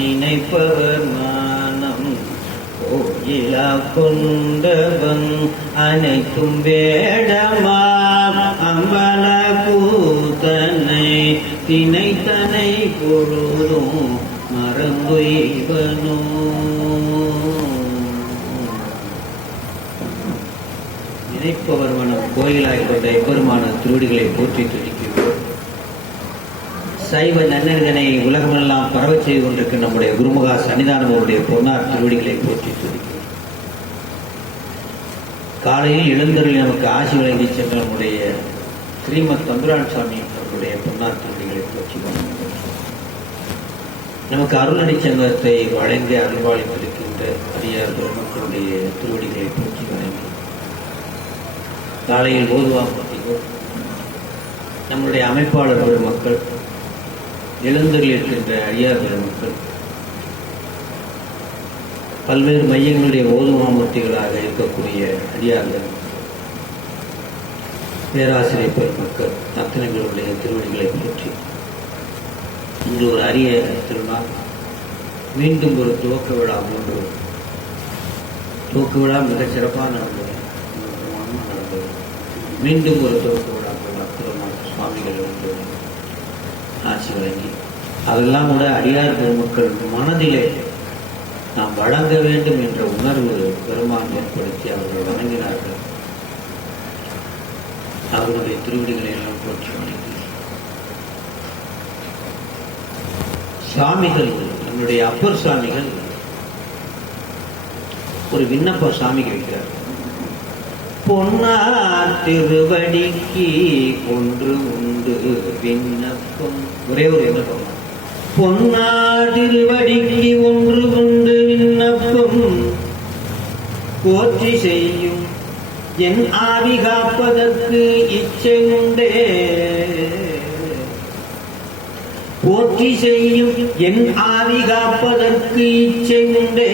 நினைப்பவர் மானம் கோயிலா கொண்டவன் அனைத்தும் வேடமாம் அம்பல கூத்தனை தினைத்தனை பொழுதும் மறந்துவனோ. நினைப்பவர் மனம் கோயிலாய் கொண்ட எப்பெருமான திருவடிகளை போற்றி துதிக்கிறோம். சைவ நன்னறிதனை உலகமெல்லாம் பரவச் செய்து கொண்டிருக்கிற நம்முடைய குருமுகா சன்னிதானம் அவருடைய பொன்னார் திருவடிகளை போற்றி துதிக்கிறோம். காலையில் எழுந்தருளி நமக்கு ஆசி வழங்கி சென்ற நம்முடைய ஸ்ரீமத் தம்புரான் சுவாமி அவருடைய பொன்னார் திருவடிகளை போற்றி நமக்கு அருளடி சங்கத்தை வழங்கி அருள்வாளித்திருக்கின்ற அடியார் பெருமக்களுடைய திருவடிகளை போற்றி வணங்கி காலையில் ஓதுவாமத்திகோ நம்முடைய அமைப்பாளர் பெருமக்கள் எழுந்தருளி இருக்கின்ற அடியார் பெருமக்கள் பல்வேறு மையங்களுடைய ஓதுமாமூர்த்திகளாக இருக்கக்கூடிய அடியார்கள் பேராசிரியர் பெருமக்கள் அத்தனைகளுடைய திருவடிகளை போற்றி இன்று ஒரு அரிய திருநாள், மீண்டும் ஒரு துவக்க விழா மூன்று துவக்க விழா மிகச் சிறப்பாக நடந்தது. மீண்டும் ஒரு துவக்க விழா அற்புதமாக சுவாமிகள் வந்து ஆட்சி வழங்கி அதெல்லாம் கூட அடியார் பெருமக்கள் மனதிலே நாம் வழங்க வேண்டும் என்ற உணர்வு பெருமான் ஏற்படுத்தி அவர்கள் வணங்கினார்கள். அவருடைய திருவடிகளை எல்லாம் போற்றி வணங்கி சுவாமிகள் நம்முடைய அப்பர் சுவாமிகள் ஒரு விண்ணப்ப சுவாமிக்கு வைக்கிறார். பொன்னார் திருவடிக்கு ஒன்று உண்டு விண்ணப்பம். ஒரே ஒரு விண்ணப்பம். பொன்னார் திருவடிக்கு ஒன்று உண்டு விண்ணப்பம் போற்றி செய்யும் என் ஆவி காப்பதற்கு இச்சை உண்டே. போற்றி செய்யும் என் ஆவி காப்பதற்கு இச்சை உண்டே.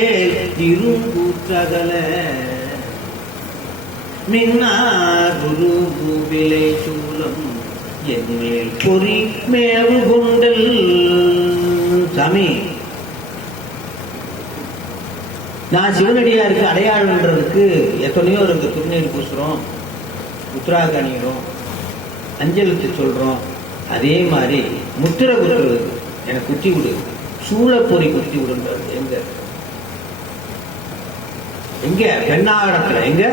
இருங்கூற்றகல மின்னார் குருவிலை சூலம் என்மேல் பொறி மேவு கொண்டல். சாமி, நான் சிவனடியாருக்கு அடையாளன்றதுக்கு எத்தனையோ இருக்கு. திருநீர் பூசுறோம், உத்தராக அணிகிறோம், அஞ்சலுக்கு சொல்றோம். அதே மாதிரி முத்திரை குத்துறது, எனக்கு குத்தி விடு, சூழப்பொறி குத்தி விடுன்றது. எங்க எங்க பெண்ணாடத்துல எங்க?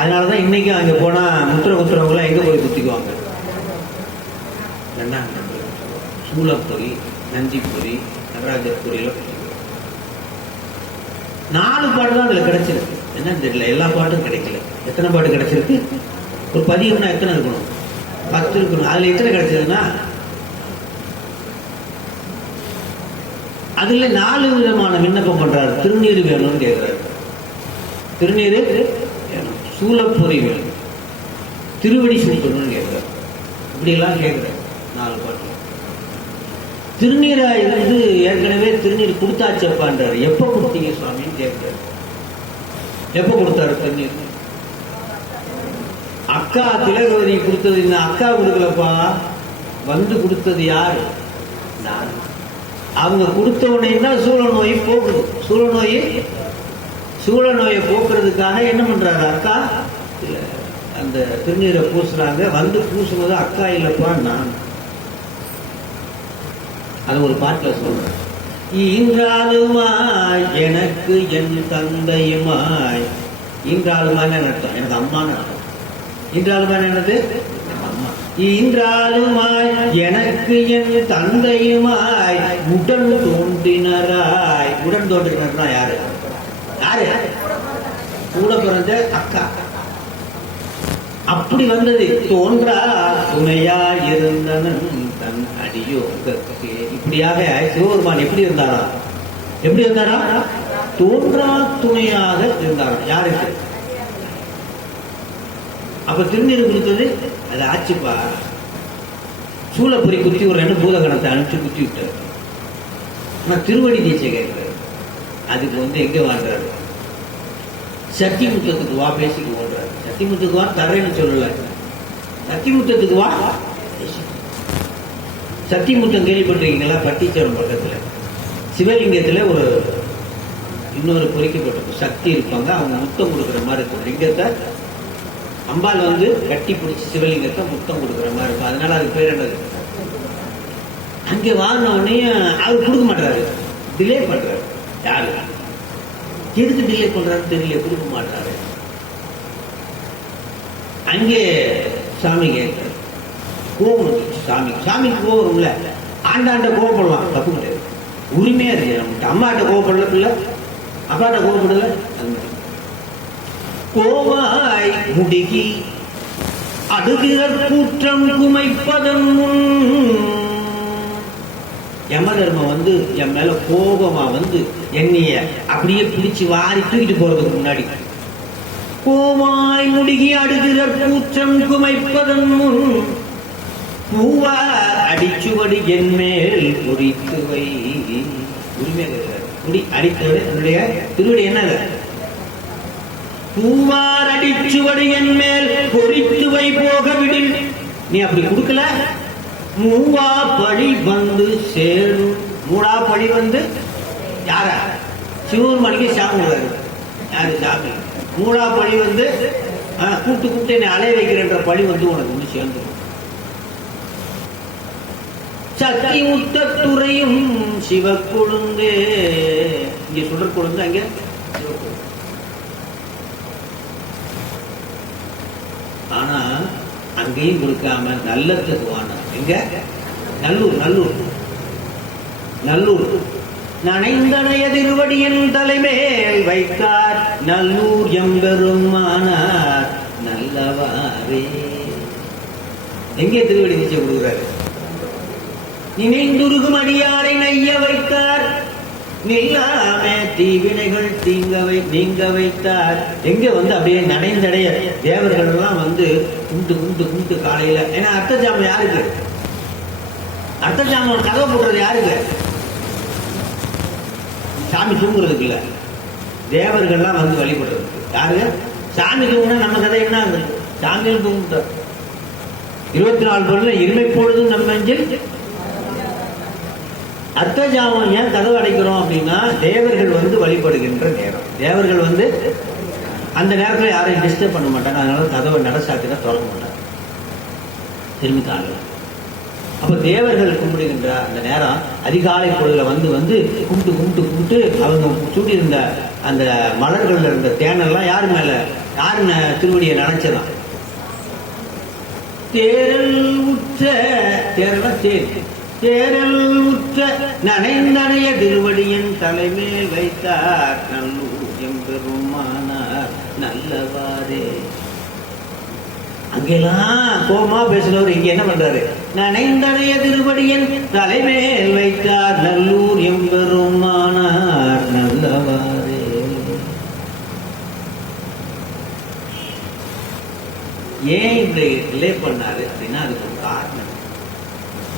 அதனாலதான் இன்னைக்கும் அங்க போனா முத்திரை குத்துறவங்களாம் எங்க போய் குத்திக்குவாங்க? சூழப்பொறி, நந்திப்பொறி, நடராஜர் பொறியெல்லாம் குத்திக்குவாங்க. 4 பாட்டு தான் அதுல கிடைச்சிருக்கு. என்னன்னு தெரியல, எல்லா பாட்டும் கிடைக்கல. எத்தனை பாட்டு கிடைச்சிருக்கு? ஒரு பதியம்னா எத்தனை இருக்கணும்? 10 இருக்கணும். அதுல எத்தனை கிடைச்சதுன்னா அதுல 4 விதமான விண்ணப்பம் பண்றாரு. திருநீர் வேணும்னு கேட்கிறாரு. திருநீர் வேணும், சூழப்பொறி வேணும், திருவடி சூட்டணும்னு கேட்கிறார். இப்படி எல்லாம் கேட்கிறார் 4 பாட்டு. திருநீரா இருந்து ஏற்கனவே திருநீர் கொடுத்தாச்சப்பான்றாரு. எப்ப கொடுத்தீங்க சுவாமின்னு கேட்கிறாரு. எப்ப கொடுத்தாரு திருநீர்? அக்கா திலகவதி கொடுத்தது. இன்னும் அக்கா கொடுக்கலப்பா, வந்து கொடுத்தது யாரு? நான். அவங்க கொடுத்த உடனே தான் சூழ நோய் போகுது. சூழ நோயை போக்குறதுக்காக என்ன பண்றாரு? அக்கா இல்ல அந்த திருநீரை பூசுறாங்க. வந்து பூசுனது அக்கா இல்லப்பா, நான். அது ஒரு பாட்டில் சொல்றேன். ஈன்றாலுமாய் எனக்கு என் தந்தையுமாய். ஈன்றாலுமாய் அர்த்தம், எனக்கு அம்மான்னு அர்த்தம். ஈன்றாலுமாய் என்னது? அம்மா. ஈன்றாலுமாய் எனக்கு என் தந்தையுமாய் உடன் தோன்றினராய். உடன் தோன்றினர்னா யாரு? யாரு? கூட பிறந்த அக்கா. அப்படி வந்தது. தோன்றா துணையா இருந்தனன் தன் அடியோகே. இப்படியாக சிவபெருமான் எப்படி இருந்தாரா? எப்படி இருந்தாரா? தோன்றா துணையாக இருந்தாரா. யாருக்கு? அப்ப திருநீர் கொடுத்தது அது ஆச்சுப்பா. சூழப்பொறி குத்தி விடுறேன்னு பூதகணத்தை அனுப்பிச்சு குத்தி விட்டார். ஆனா திருவடி தீட்சை கேட்கிறாரு. அதுக்கு வந்து எங்க வாழ்றாரு? சத்திமுத்தத்துக்கு வா பேசிக்கு ஓடுறாரு. சத்திமுத்துக்கு வா தர்றேன்னு சொல்லல, சத்திமுத்தத்துக்கு வா. சத்திமுத்தம் கேள்விப்பட்டிருக்கீங்களா? பட்டிச்சரம் பக்கத்துல சிவலிங்கத்துல ஒரு இன்னொரு பொறிக்கப்பட்டிருக்கும் சக்தி இருப்பாங்க, அவங்க முத்தம் கொடுக்குற மாதிரி இருக்கும். லிங்கத்தை அம்பாள் வந்து கட்டி பிடிச்சி சிவலிங்கத்தை முத்தம் கொடுக்குற மாதிரி இருக்கும். அதனால அது பேர் என்னது? அங்கே வாங்கின உடனே அவர் கொடுக்க மாட்டாரு, டிலே பண்றாரு. யாரு எதுக்கு டிலே பண்றாரு தெரியல, கொடுக்க மாட்டாரு. அங்கே சாமி கேட்க கோபம் வந்துச்சு. சாமிக்கு கோபம் இல்ல, ஆண்டாண்ட கோபப்படலாம், தப்பு கிடையாது, உரிமையா இருக்கு. நம்மகிட்ட அம்மாட்ட கோபப்படல, பிள்ளை அப்பாட்ட கோபப்படல. கோவாய் முடுகி அடுகிற கூற்றம் குமைப்பதன் முன் யமதர்மம் வந்து என் மேல கோபமா வந்து என்னைய அப்படியே பிடிச்சு வாரி தூக்கிட்டு போறதுக்கு முன்னாடி, கோவாய் முடுகி அடுகிற கூற்றம் குமைப்பதன் முன் பூவா அடிச்சுவடி என் மேல் பொறித்து வை. உரிமை குடி அடித்தது என்னுடைய திருவடி என்ன? பூவார் அடிச்சுவடி என் மேல் பொறித்து வை போக விடு. நீ அப்படி கொடுக்கல, மூவா பழி வந்து சேரும். மூடா பழி வந்து யார? சிவபெருமானுக்கு சாமி விடுறாரு. யாரு? சாமி. மூடா பழி வந்து கூப்பிட்டு கூப்பிட்டு என்னை அலைய வைக்கிறன்ற பழி வந்து உனக்கு வந்து சேர்ந்துடும். சக்தி முத்தத்துறையும் சிவ கொழுந்தே. இங்க சொல்ற கொழுந்து, அங்க சிவ. ஆனா அங்கேயும் கொடுக்காம நல்லத்துக்கு வாங்க. எங்க? நல்லூர் நனைந்தனைய திருவடியின் தலைமேல் வைத்தார் நல்லூர் எம்பெருமானார் நல்லவாரே. எங்கே திருவடி நீச்சை கொடுக்குறாரு? நினைந்துருகும் அடியாரை நைய வைத்தார் நில்லாமே தீவினைகள் நீங்க வைத்தார். எங்க வந்து அப்படியே நனைந்தடைய தேவர்கள் எல்லாம் வந்து குண்டு காலையில. ஏன்னா அர்த்தஜாமம் யாருக்கு? அர்த்தஜாமம் கதவை போடுறது யாருக்கு? சாமி தூங்குறதுக்கு இல்ல, தேவர்கள்லாம் வந்து வழிபடுறதுக்கு. யாரு? சாமி தூங்குனா நம்ம கதை என்ன? சாமியில் தூங்குட்டார். 24 பொருள் இருமை பொழுதும் நம்ம நெஞ்சில். அர்த்தஜாமம் ஏன் கதவு அடைக்கிறோம் அப்படின்னா, தேவர்கள் வந்து வழிபடுகின்ற நேரம். தேவர்கள் வந்து அந்த நேரத்தில் யாரையும் டிஸ்டர்ப் பண்ண மாட்டாங்க. அதனால கதவை நடசாத்தினா திறக்க மாட்டாங்க, திரும்பி தாங்க. அப்ப தேவர்கள் கும்பிடுகின்ற அந்த நேரம் அதிகாலை பொழுதுல வந்து கும்பிட்டு அவங்க சூட்டியிருந்த அந்த மலர்கள் இருந்த தேனெல்லாம் யாரு மேல? யாரு திருவடியை நினைச்சதான்? தேரல் உற்ற தேரல் உற்ற நனைந்தனைய திருவடியின் தலைமேல் வைத்தார் நல்லூர் எம்பெருமானார் நல்லவாரே. அங்கெல்லாம் கோபமா பேசுறவர் இங்க என்ன பண்றாரு? நனைந்தனைய திருவடியின் தலைமேல் வைத்தார் நல்லூர் எம்பெருமானார் நல்லவாரே. ஏன் இப்படி டிலே பண்ணாரு அப்படின்னா அதுக்கு ஒரு காரணம்.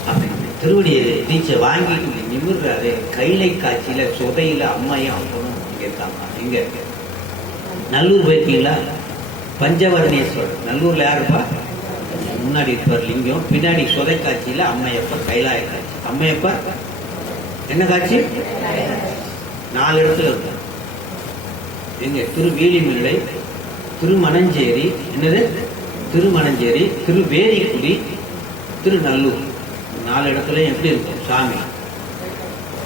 அப்படி திருவடியை நீச்சை வாங்கிட்டு நிமிர்றாரு. கைலை காட்சியில சொதையில அம்மையும் அப்பனும் இங்க இருக்காங்க. இங்க நல்லூர் போயிருக்கீங்களா? பஞ்சவர்ணேஸ்வரர் நல்லூர்ல யாருப்பா? முன்னாடி இருப்பார் லிங்கம், பின்னாடி சொதை காட்சியில அம்மையப்பர் கைலாய காட்சி. அம்மையப்பர் என்ன காட்சி? 4 இடத்துல இருக்கார். எங்க? திருவேலிமலை, திருமணஞ்சேரி, என்னது திருமணஞ்சேரி, திருவேரிக்குடி, திருநல்லூர். 4 இடத்துல எப்படி இருக்கும் சாமி?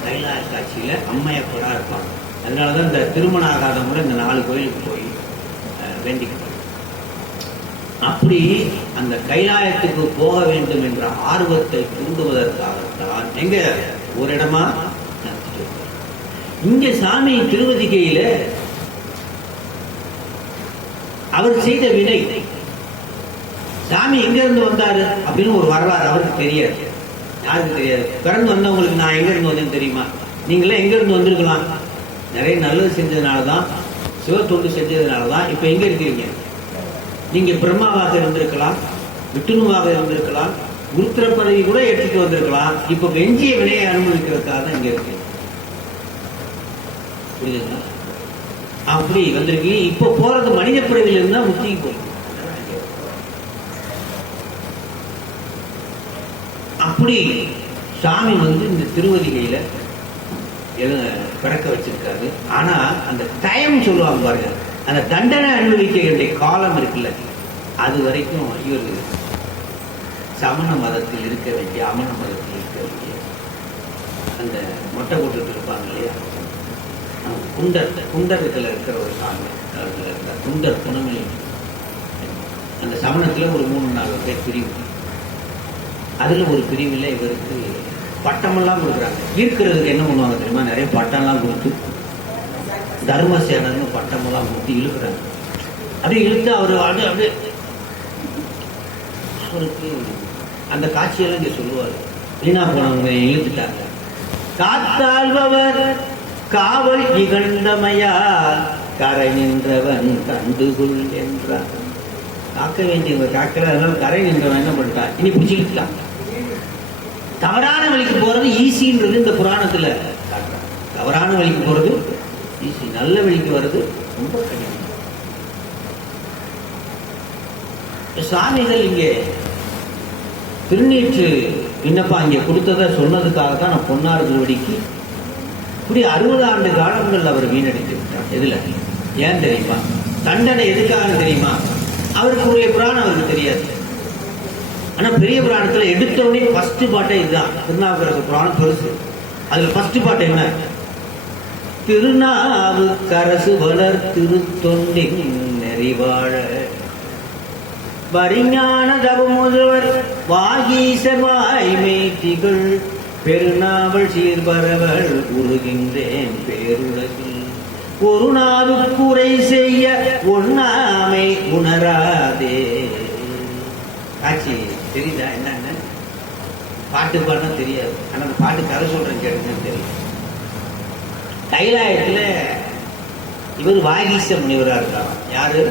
கைலாய காட்சியில அம்மையப்பரா இருப்பாங்க. அதனாலதான் இந்த திருமண ஆகாதவங்களும் இந்த 4 கோயிலுக்கு போய் வேண்டிக்கணும். அப்படி அந்த கைலாயத்துக்கு போக வேண்டும் என்ற ஆர்வத்தை தூண்டுவதற்காகத்தான் எங்க ஒரு இடமா இங்க சாமி திருவதிகையில அவர் செய்த வினை. சாமி எங்க இருந்து வந்தாரு அப்படின்னு ஒரு வரலாறு அவருக்கு தெரியாது. யாருக்கு தெரியாது? பிறந்து வந்தவங்களுக்கு நான் எங்க இருந்து வந்தேன்னு தெரியுமா? நீங்களே எங்க இருந்து வந்திருக்கலாம்? நிறைய நல்லது செஞ்சதுனாலதான், சிவத்தொண்டு செஞ்சதுனாலதான் இப்ப எங்க இருக்கிறீங்க? நீங்க பிரம்மாவாக இருந்திருக்கலாம், விட்டுணுவாக இருந்திருக்கலாம், உருத்திர பதவி கூட எடுத்துட்டு வந்திருக்கலாம். இப்ப வெஞ்சிய வினையை அனுமதிக்கிறதுக்காக தான் இங்க இருக்கு. புரியுதுங்களா? அப்படி வந்திருக்கீங்க. இப்ப போறது மனித பிறவில இருந்தா முத்திக்கு போகும். அப்படி சாமி இந்த திருவதிகையில பிறக்க வச்சிருக்காரு. ஆனா அந்த டைம் சொல்லுவாங்க பாருங்க, அந்த தண்டனை அனுபவிக்க வேண்டிய காலம் இருக்குல்ல, அது வரைக்கும் இவர் சமண மதத்தில் இருக்க வேண்டிய, அமன மதத்தில் இருக்க வேண்டிய, அந்த மொட்டை போட்டுட்டு இருப்பாங்க இல்லையா, குண்டர்கள் இருக்கிற ஒரு சாமி, குண்டர் குணமணி. அந்த சமணத்துல ஒரு 3-4 பேர் பிரிவு. அதுல ஒரு பிரிவில் இவருக்கு பட்டமெல்லாம் கொடுக்குறாங்க. ஈர்க்கிறதுக்கு என்ன பண்ணுவாங்க தெரியுமா, நிறைய பட்டம்லாம் கொடுத்து தர்மசேனன்னு பட்டமெல்லாம் கொடுத்து இழுக்கிறாங்க. அப்படியே இழுத்து அவர் அப்படியே அவருக்கு அந்த காட்சியெல்லாம் இங்க சொல்லுவார். வீணா போனவங்க இழுத்துட்டாங்க. காத்தாழ்பவர் காவல் இகழ்ந்தமையால் கரை நின்றவன் கண்டுகுள் என்றார். காக்க வேண்டியவங்க காக்கிற, அதனால கரை நின்றவன் என்ன பண்ணிட்டான், இனி பிடிச்சிக்கிட்டான். தவறான வழிக்கு போறது ஈஸின்றது இந்த புராணத்துல காட்டுறாங்க. தவறான வழிக்கு போறது ஈஸி, நல்ல வழிக்கு வர்றது ரொம்ப கடினம். சுவாமிகள் இங்கே திருநீற்று விண்ணப்பம் இங்கே கொடுத்ததை சொன்னதுக்காகத்தான் நான் பொன்னார் திருவடிக்கு இப்படி 60 ஆண்டு காலங்கள் அவர் வீணடித்து விட்டார். எதுல? ஏன் தெரியுமா? தண்டனை எதுக்காக தெரியுமா? அவருக்கு உரிய புராணம் அவருக்கு தெரியாது. ஆனா பெரிய புராணத்துல எடுத்தோடனே ஃபர்ஸ்ட் பாட்டே இதுதான். திருநாவுக்கரசு புராணம் பெருசு. அதுல ஃபர்ஸ்ட் பாட்டு என்ன? திருநாவுக்கரசு வளர் திருத்தொண்டின் நெறிவாழ வரிஞான தவமுதல்வர் வாகீசர் வாய்மை திகழ் பெருநாவல் சீர்பரவல் உருகின்றேன் பேருலகில் ஒரு நாவுக்குறை செய்ய ஒண்ணாமை உணராதே. காட்சி தெரியுதா? என்னன்னு பாட்டு பாடினா தெரியாது, ஆனா அந்த பாட்டு கதை சொல்றேன் கேட்டுன்னு தெரியும். கைலாயத்துல இவர் வாகீச முனிவரா இருக்காங்க. யாரு?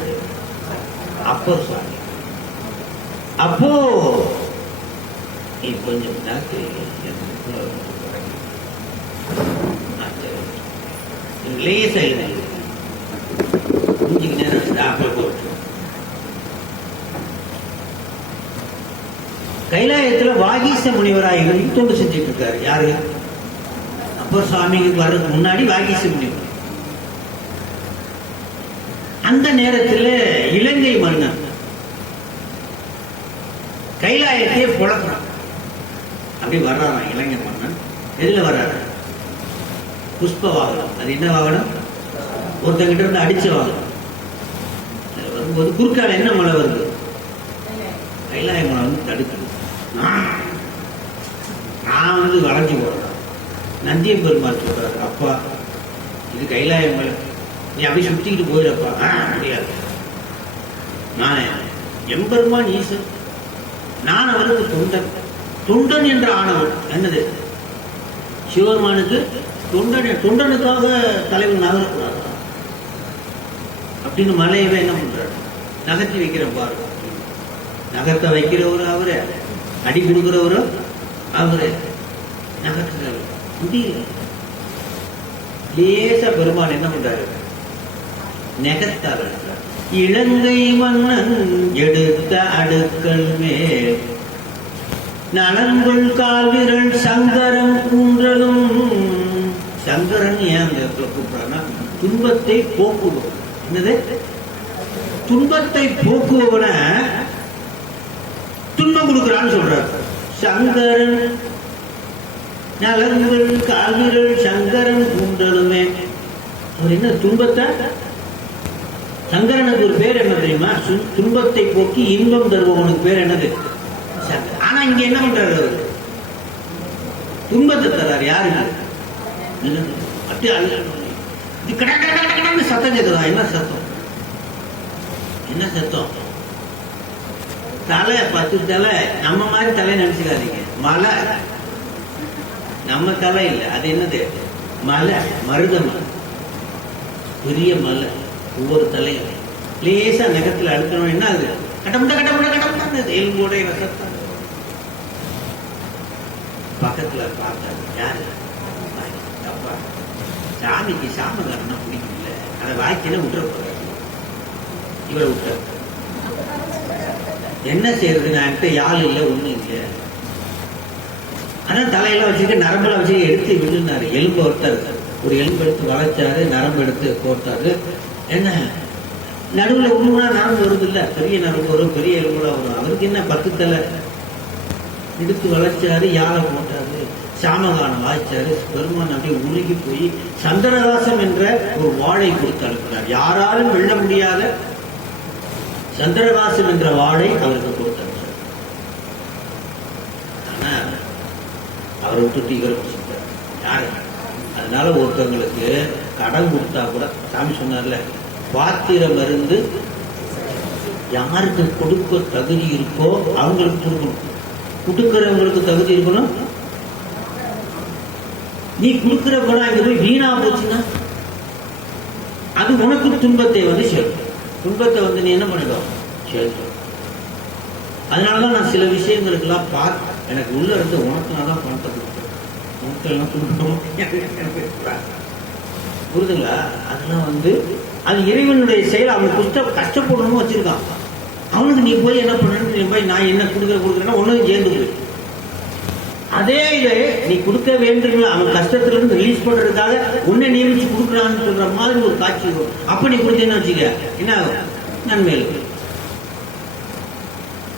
அப்பர் சுவாமி. அப்போ கொஞ்சம் லேசா கைலாயத்துல வாகீச முனிவராக தொண்டு செஞ்சுட்டு இருக்காரு. யாரு? அப்பர் சுவாமிக்கு வர்றதுக்கு முன்னாடி வாகீச முனிவர். அந்த நேரத்தில் இலங்கை மன்னன் கைலாயத்தையே புழக்கிறான். அப்படி வர்றாராம் இலங்கை மன்னன். எதுல வர்றாரு? புஷ்ப வாகனம். அது என்ன வாகனம்? ஒருத்தங்கிட்ட இருந்து அடிச்ச வாகனம். வரும்போது குறுக்கால என்ன மழை வருது? கைலாய மலை தடுக்குது. நான் வளைஞ்சு போடுறேன். நந்திய பெருமாள் சொல்றாரு, அப்பா இது கைலாய மலை, நீ அப்படி சுத்திக்கிட்டு போயிடப்பா. முடியாது, நான் எம்பெருமான் ஈசன், நான் அவருக்கு தொண்டன். தொண்டன் என்ற ஆணவன் என்னது? சிவபெருமானுக்கு தொண்டன். தொண்டனுக்காக தலைவன் நகரக்கூடாது அப்படின்னு மலையவே என்ன பண்றாரு? நகர்த்தி வைக்கிற பாரு. நகர்த்த வைக்கிறவரு அவரு, அடி கொடுக்கிறவரு அவரு, நகர்த்துறாரு. முடியல. லேச பெருமான் என்ன பண்றாரு? நெகத்தார். இலங்கை மன்னன் எடுத்த அடுக்கள் மேல் நலங்குள் கால்விரல் சங்கரம் கூன்றலும். சங்கரன் ஏன் அந்த இடத்துல கூப்பிடுறான்னா துன்பத்தை போக்குவோம். என்னது? துன்பத்தை போக்குவன துன்பம் கொடுக்கிறான்னு சொல்றாரு. சங்கரன் நலங்குள் கால்விரல் சங்கரன் கூன்றலுமே. அவர் என்ன துன்பத்தை? சங்கரனுக்கு ஒரு பேர் என்ன தெரியுமா? துன்பத்தை போக்கி இன்பம் தருபவனுக்கு பேர் என்னது? ஆனா இங்க என்ன பண்றாரு? அவரு துன்பத்தை தர்றாரு. யாருக்கு? இது கடற்கடன்னு சத்தம் கேட்குதா? என்ன சத்தம்? என்ன சத்தம்? தலை 10 தலை. நம்ம மாதிரி தலை நினைச்சுக்காதீங்க. மலை நம்ம தலை இல்லை, அது என்னது? மலை, மருதமலை, பெரிய மலை. ஒவ்வொரு தலையும் லேசா நகத்துல அழுத்தணும். என்ன அது? கடமுட கடமுட கடமுட எலும்போடைய ரசத்தான். பக்கத்துல பார்த்தாரு. யாரு? அப்பா. சாமிக்கு சாமகாரனா பிடிக்கல, அதை வாய்க்கில விட்டுற போறாரு. இவரை விட்டார். என்ன செய்யறது? நான் யாழ் இல்லை, ஒண்ணும் இல்லை. ஆனா அதான் தலையெல்லாம் வச்சுட்டு நரம்பெல்லாம் வச்சு எடுத்து விழுந்தாரு. எலும்பு ஒருத்தாரு, ஒரு எலும்பு எடுத்து வளைச்சாரு, நரம்பு எடுத்து போட்டாரு. என்ன நடுவில் உருவா நரம்பு வருது இல்ல, பெரிய நரம்பு வரும், பெரிய எலும்புலாம் வரும். அவருக்கு என்ன 10 தலை எடுத்து வளைச்சாரு, யாரை போட்டாரு, சாமகானம் வாய்ச்சாரு. பெருமான் அப்படியே உருகி போய் சந்திரகாசம் என்ற ஒரு வாழை கொடுத்து அனுப்பினார். யாராலும் வெல்ல முடியாத சந்திரகாசம் என்ற வாழை அவருக்கு கொடுத்து அனுப்பினார். ஆனா அவரை விட்டு இவரை பிடிச்சிட்டார். யாரு? அதனால ஒருத்தவங்களுக்கு கடன் கொடுத்தா கூட சாமி சொன்னார்ல, பாத்திரம் இருந்து யாருக்கு கொடுக்க தகுதி இருக்கோ அவங்களுக்கு கொடுக்கணும். கொடுக்கிறவங்களுக்கு தகுதி இருக்கணும். நீ கொடுக்கிற பணம் அங்க போய் வீணா போச்சுன்னா அது உனக்கு துன்பத்தை சேர்க்கும். துன்பத்தை நீ என்ன பண்ணிடும் சேர்க்கும். அதனாலதான் நான் சில விஷயங்களுக்கு எல்லாம் பார்த்து எனக்கு உள்ள இருந்து உனக்கு நான் தான் பணத்தை கொடுத்தேன், உனக்கு எல்லாம் துன்பம் புரிதுங்களா? அதெல்லாம் அது இறைவனுடைய செயல். அவனுக்கு கஷ்டப்படணும்னு வச்சிருக்கான். அவனுக்கு நீ போய் என்ன பண்ணணும், போய் நான் என்ன கொடுக்குறேன்னா ஒன்னும் சேர்ந்து போய் அதே இதை நீ கொடுக்க வேண்டும். அவன் கஷ்டத்திலிருந்து ரிலீஸ் பண்றதுக்காக உன்னை நியமிச்சு கொடுக்குறான்னு சொல்ற மாதிரி ஒரு காட்சி வரும். அப்ப நீ கொடுத்தேன்னு வச்சுக்க என்ன நன்மையில.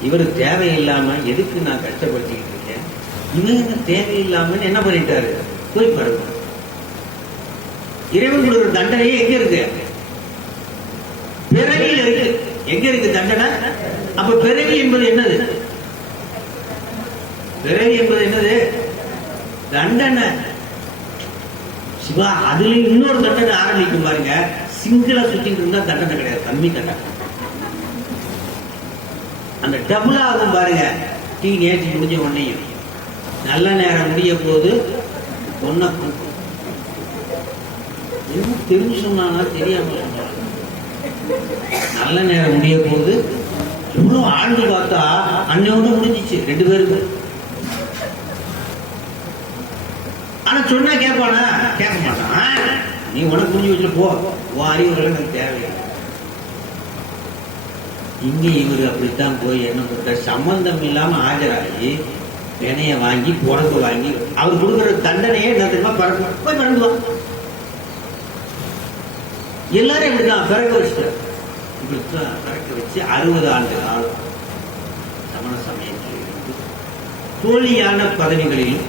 இவரு தேவையில்லாம எதுக்கு நான் கஷ்டப்படுத்திக்கிட்டு இருக்கேன், இவங்க தேவையில்லாம என்ன பண்ணிட்டாரு, போய் பாருங்க. இறைவன் கொடுக்குற தண்டனையே எங்க இருக்கு? பிறவியில் இருக்கு. எங்க இருக்கு தண்டனை? அப்ப பிறவி என்பது என்னது? பிறவி என்பது என்னது? தண்டனை. சிவா அதுல இன்னொரு தண்டனை ஆரம்பிக்கும் பாருங்க. சிங்கிளா சுத்திட்டு இருந்தா தண்டனை கிடையாது, கம்மி தண்டனை. அந்த டபுள் ஆகும் பாருங்க. டீ நேற்று முடிஞ்ச உடனேயும் நல்ல நேரம் முடிய போது ஒன்ன தெரிஞ்சு சொன்னா தெரியாம நல்ல நேரம் முடிய போது எவ்வளவு ஆண்டு பார்த்தா அன்னையோடு முடிஞ்சிச்சு 2 பேருக்கு. ஆனா சொன்னா கேட்பானா? கேட்க மாட்டான். நீ உனக்கு புரிஞ்சு வச்சுட்டு போ, உன் அறிவுகள் எனக்கு தேவையில்லை. இங்க இவரு அப்படித்தான் போய் என்ன பண்ற, சம்பந்தம் இல்லாம ஆஜராகி வினைய வாங்கி புறந்து வாங்கி அவர் கொடுக்குற தண்டனையே என்ன தெரியுமா, போய் பறந்துவான். எல்லாரும் இப்படிதான் பிறக்க வச்சுட்டார். இப்படித்தான் பிறக்க வச்சு 60 ஆண்டு காலம் சமண சமயத்தில் இருந்து போலியான பதவிகளில்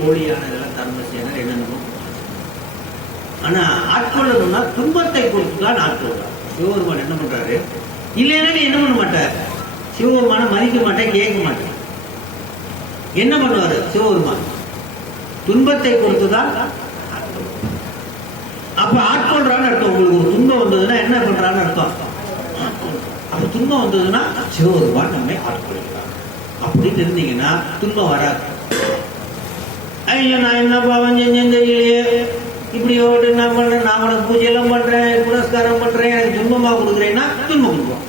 போலியான தர்மசேனர் என்னென்னமோ. ஆனா ஆட்கொள்ளணும்னா துன்பத்தை கொடுத்துதான் ஆட்கொள்றார். சிவபெருமான் என்ன பண்றாரு, இல்லைன்னா என்ன பண்ண மாட்டார், சிவபெருமான மதிக்க மாட்டேன், கேட்க மாட்டேன். என்ன பண்ணுவாரு சிவபெருமான்? துன்பத்தை கொடுத்துதான். அப்ப ஆட்கொள்றான்னு அர்த்தம். உங்களுக்கு ஒரு துன்பம் வந்ததுன்னா என்ன பண்றான்னு அர்த்தம். அப்ப துன்பம் வந்ததுன்னா சிவபெருமான் நம்மை ஆட்கொள்கிறார் அப்படின்னு இருந்தீங்கன்னா துன்பம் வராது. ஐயோ நான் என்ன பாவம் செஞ்சேன் தெரியலையே, இப்படி நான் பண்றேன், நான் உனக்கு பூஜை எல்லாம் பண்றேன், புரஸ்காரம் பண்றேன், எனக்கு துன்பமா கொடுக்குறேன்னா துன்பம் கொடுப்போம்.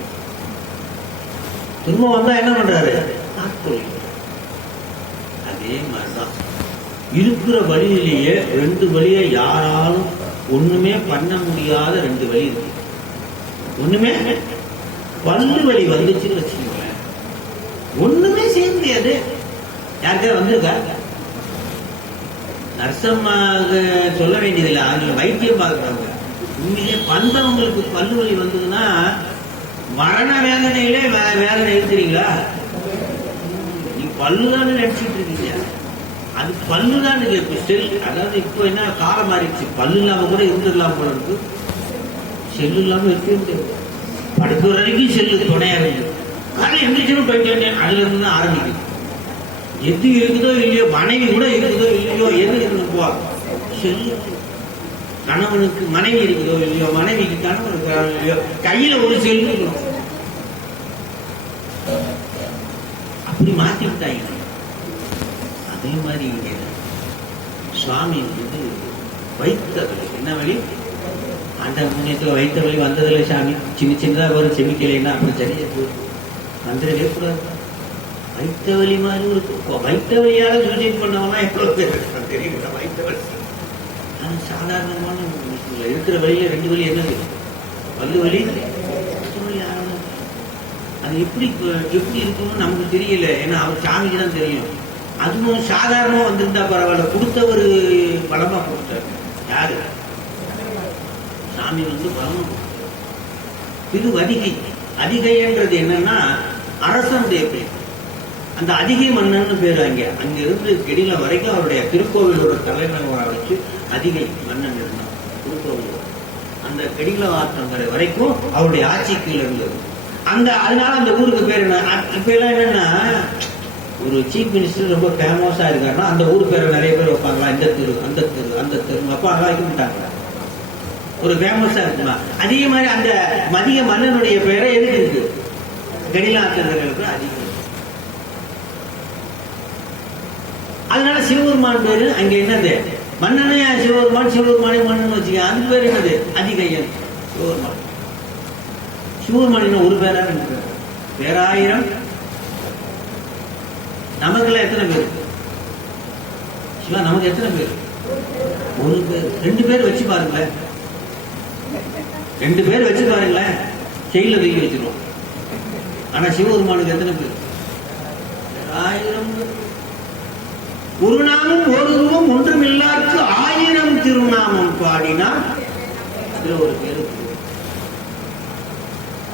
துன்பம் வந்தா என்ன பண்றாரு, ஆட்கொள்கிறார். அதே மாதிரிதான் இருக்கிற வழியிலேயே 2 வழியை யாராலும் ஒண்ணுமே பண்ண முடியாத 2 வழி இருக்கு. ஒண்ணுமே பல்லு வலி வந்துச்சுன்னு வச்சுக்கோங்களேன், ஒண்ணுமே செய்ய முடியாது. யாருக்கா வந்திருக்கா? நர்சம்மாக சொல்ல வேண்டியதில்லை, அவங்க வைத்தியம் பார்க்குறாங்க. உண்மையிலே வந்தவங்களுக்கு பல்லு வலி வந்ததுன்னா மரண வேதனையிலே வேதனை இருக்கிறீங்களா? நீ பல்லுதானே நினைச்சிட்டு இருக்கீங்க. அது பல்லுதான் இப்ப செல். அதாவது இப்போ என்ன காலம் மாறிடுச்சு, பல்லு இல்லாம கூட இருந்துடலாம் போல இருக்கு, செல்லு இல்லாம இருக்கவே முடியாது. படுக்கிற வரைக்கும் செல்லு துணையா இருக்கு. ஆனால் எந்திரிச்சுன்னு போயிட்டு அதுல இருந்து தான் ஆரம்பிக்குது. எது இருக்குதோ இல்லையோ, மனைவி கூட இருக்குதோ இல்லையோ, எது இருக்குன்னு போ செல்லு. கணவனுக்கு மனைவி இருக்குதோ இல்லையோ, மனைவிக்கு கணவன் இருக்கிறாரோ இல்லையோ, கையில ஒரு செல்லு இருக்கணும். அப்படி மாத்தி விட்டாங்க. அதே மாதிரி இங்க சுவாமி வைத்த வழி. என்ன வழி? அந்த முன்னேற்ற வைத்த வழி வந்ததில்லை சாமி. சின்னதாக ஒரு செமிக்கலைன்னா அப்படி சரியா வந்துடவே கூடாது. வைத்த வழி மாதிரி ஒரு வைத்த வழியால சூசைட் பண்ணவனா எவ்வளவு பேர் தெரியுங்களா? வைத்த வழி சாதாரணமான இருக்கிற வழியில 2 வழி என்னது? பல்லு வழி, அது எப்படி இருக்கணும்னு நமக்கு தெரியல. ஏன்னா அவர் சாமிக்கு தான் தெரியும். அதுவும் சாதாரணமா வந்திருந்தா பரவாயில்ல, கொடுத்தவர் பலமா கொடுத்தாரு. யாரு? சாமி பலமா கொடுத்தாரு. திருவதிகை. அதிகைன்றது என்னன்னா அரசனுடைய பேர். அந்த அதிகை மன்னன் பேரு. அங்க இருந்து கெடில வரைக்கும் அவருடைய திருக்கோவிலோட தலைநகரை வச்சு அதிகை மன்னன் இருந்தான். திருக்கோவில் அந்த கெடில ஆற்றங்கரை வரைக்கும் அவருடைய ஆட்சி கீழே இருந்தது. அதனால அந்த ஊருக்கு பேர் என்ன? இப்ப எல்லாம் என்னன்னா, ஒரு சீஃப் மினிஸ்டர் ரொம்ப ஃபேமஸா இருக்காருன்னா அந்த ஊர் பேரை நிறைய பேர் வைப்பாங்களா? இந்த தெரு, அந்த தெரு, அந்த தெரு. அப்பா அங்க வைக்க மாட்டாங்களா? ஒரு ஃபேமஸா இருக்குமா? அதே மாதிரி அந்த மதிய மன்னனுடைய பெயரை எதுக்கு இருக்கு? கெடில ஆற்றங்கரைக்கு அதிகம். அதனால சிவபெருமான் பேரு அங்க என்னது? மன்னனே சிவபெருமான், சிவபெருமானே மன்னன் வச்சுக்க. அதுக்கு பேர் என்னது? அதிகையன். சிவபெருமான். சிவபெருமான் ஒரு பேரா ரெண்டு பேர்? பேராயிரம். நமக்குலாம் எத்தனை பேர்? சிவா நமக்கு எத்தனை பேர்? ஒரு பேர். ரெண்டு பேர் வச்சு பாருங்களேன். ரெண்டு பேர் வச்சு பாருங்களேன், செயல தூக்கி வச்சிருவோம். ஆனா சிவபெருமானுக்கு எத்தனை பேர்? ஆயிரம். ஒரு நாமம் ஒருவரும் ஒன்றுமில்லாருக்கு ஆயிரம் திருநாமம் பாடினால் அதுல ஒரு பேரு.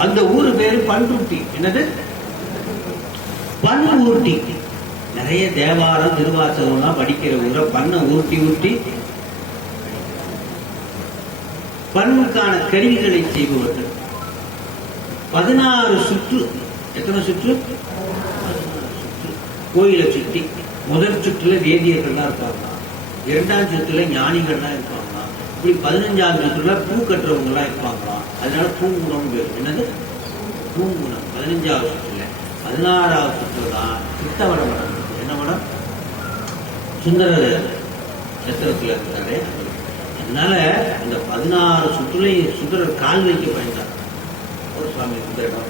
அந்த ஊரு பேரு பண்ருட்டி. என்னது? பண் ஊர்ட்டி. நிறைய தேவாரம் திருவாசகம் படிக்கிற ஊரை பண்ண ஊர்ட்டி ஊர்ட்டி பண்ணுக்கான கருவிகளை செய்பவர்கள். 16 சுற்று. எத்தனை சுற்று? 16 சுற்று கோயிலை சுற்றி. முதல் சுற்றுல வேதியர்கள்லாம் இருப்பாங்களாம், இரண்டாம் சுற்றுல ஞானிகள்லாம் இருப்பாங்களாம், இப்படி 15ஆவது சுற்றுல பூ கட்டுறவங்க எல்லாம் இருப்பாங்களாம். அதனால பூங்குணம் பேர். என்னது? பூங்குணம். 15ஆவது சுற்றுல. 16ஆவது சுற்றுல தான் சித்தவட மடம். என்ன மடம்? சுந்தர சத்திரத்துல இருக்கிறாரு. அதனால அந்த 16 சுற்றுலை சுந்தரர் கால் வைக்க பயந்தார். ஒரு சுவாமி இந்த இடம்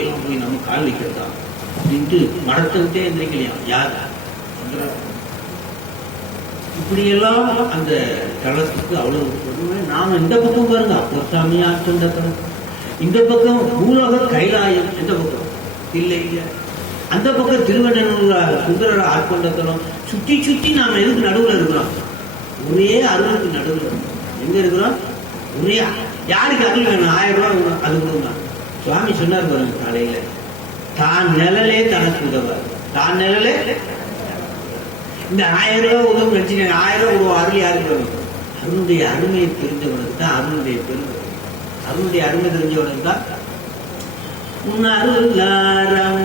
எல்லாம் போய் நம்ம கால் வைக்கிறதா அப்படின்ட்டு மடத்தை விட்டே எந்திரிக்கலையாம். யார்? சுந்தரர். இப்படியெல்லாம் அந்த தளத்துக்கு அவ்வளவு. நாம இந்த பக்கம் பாருங்க, அப்போ சாமி ஆற்றல். இந்த பக்கம் பூலோக கைலாயம். எந்த பக்கம்? இல்லை இல்லை. அந்த பக்கம் திருவண்ணூர் சுந்தரர் ஆட்கொண்டத்தனம். சுற்றி சுற்றி நாம எதுக்கு நடுவில் இருக்கிறோம்? ஒரே அருளுக்கு நடுவில் எங்க இருக்கிறோம்? ஒரே. யாருக்கு அருள் வேணும்? 1000 ரூபாய் அது கொடுங்க. சுவாமி சொன்னார் பாருங்க காலையில, தான் நிழலே தனக்கு உதவார். தான் நிழலே. இந்த 1000 ரூபாய் உதவும் நினைச்சு 1000 ரூபாய் உதவும். அருள் யாருக்கு வேணும்? அருளுடைய அருமையை தெரிஞ்சவனுக்கு தான் அருளுடைய பெருமை. அருளுடைய அருமை தெரிஞ்சவனுக்கு தான். உன்னருளாரமுதத்தை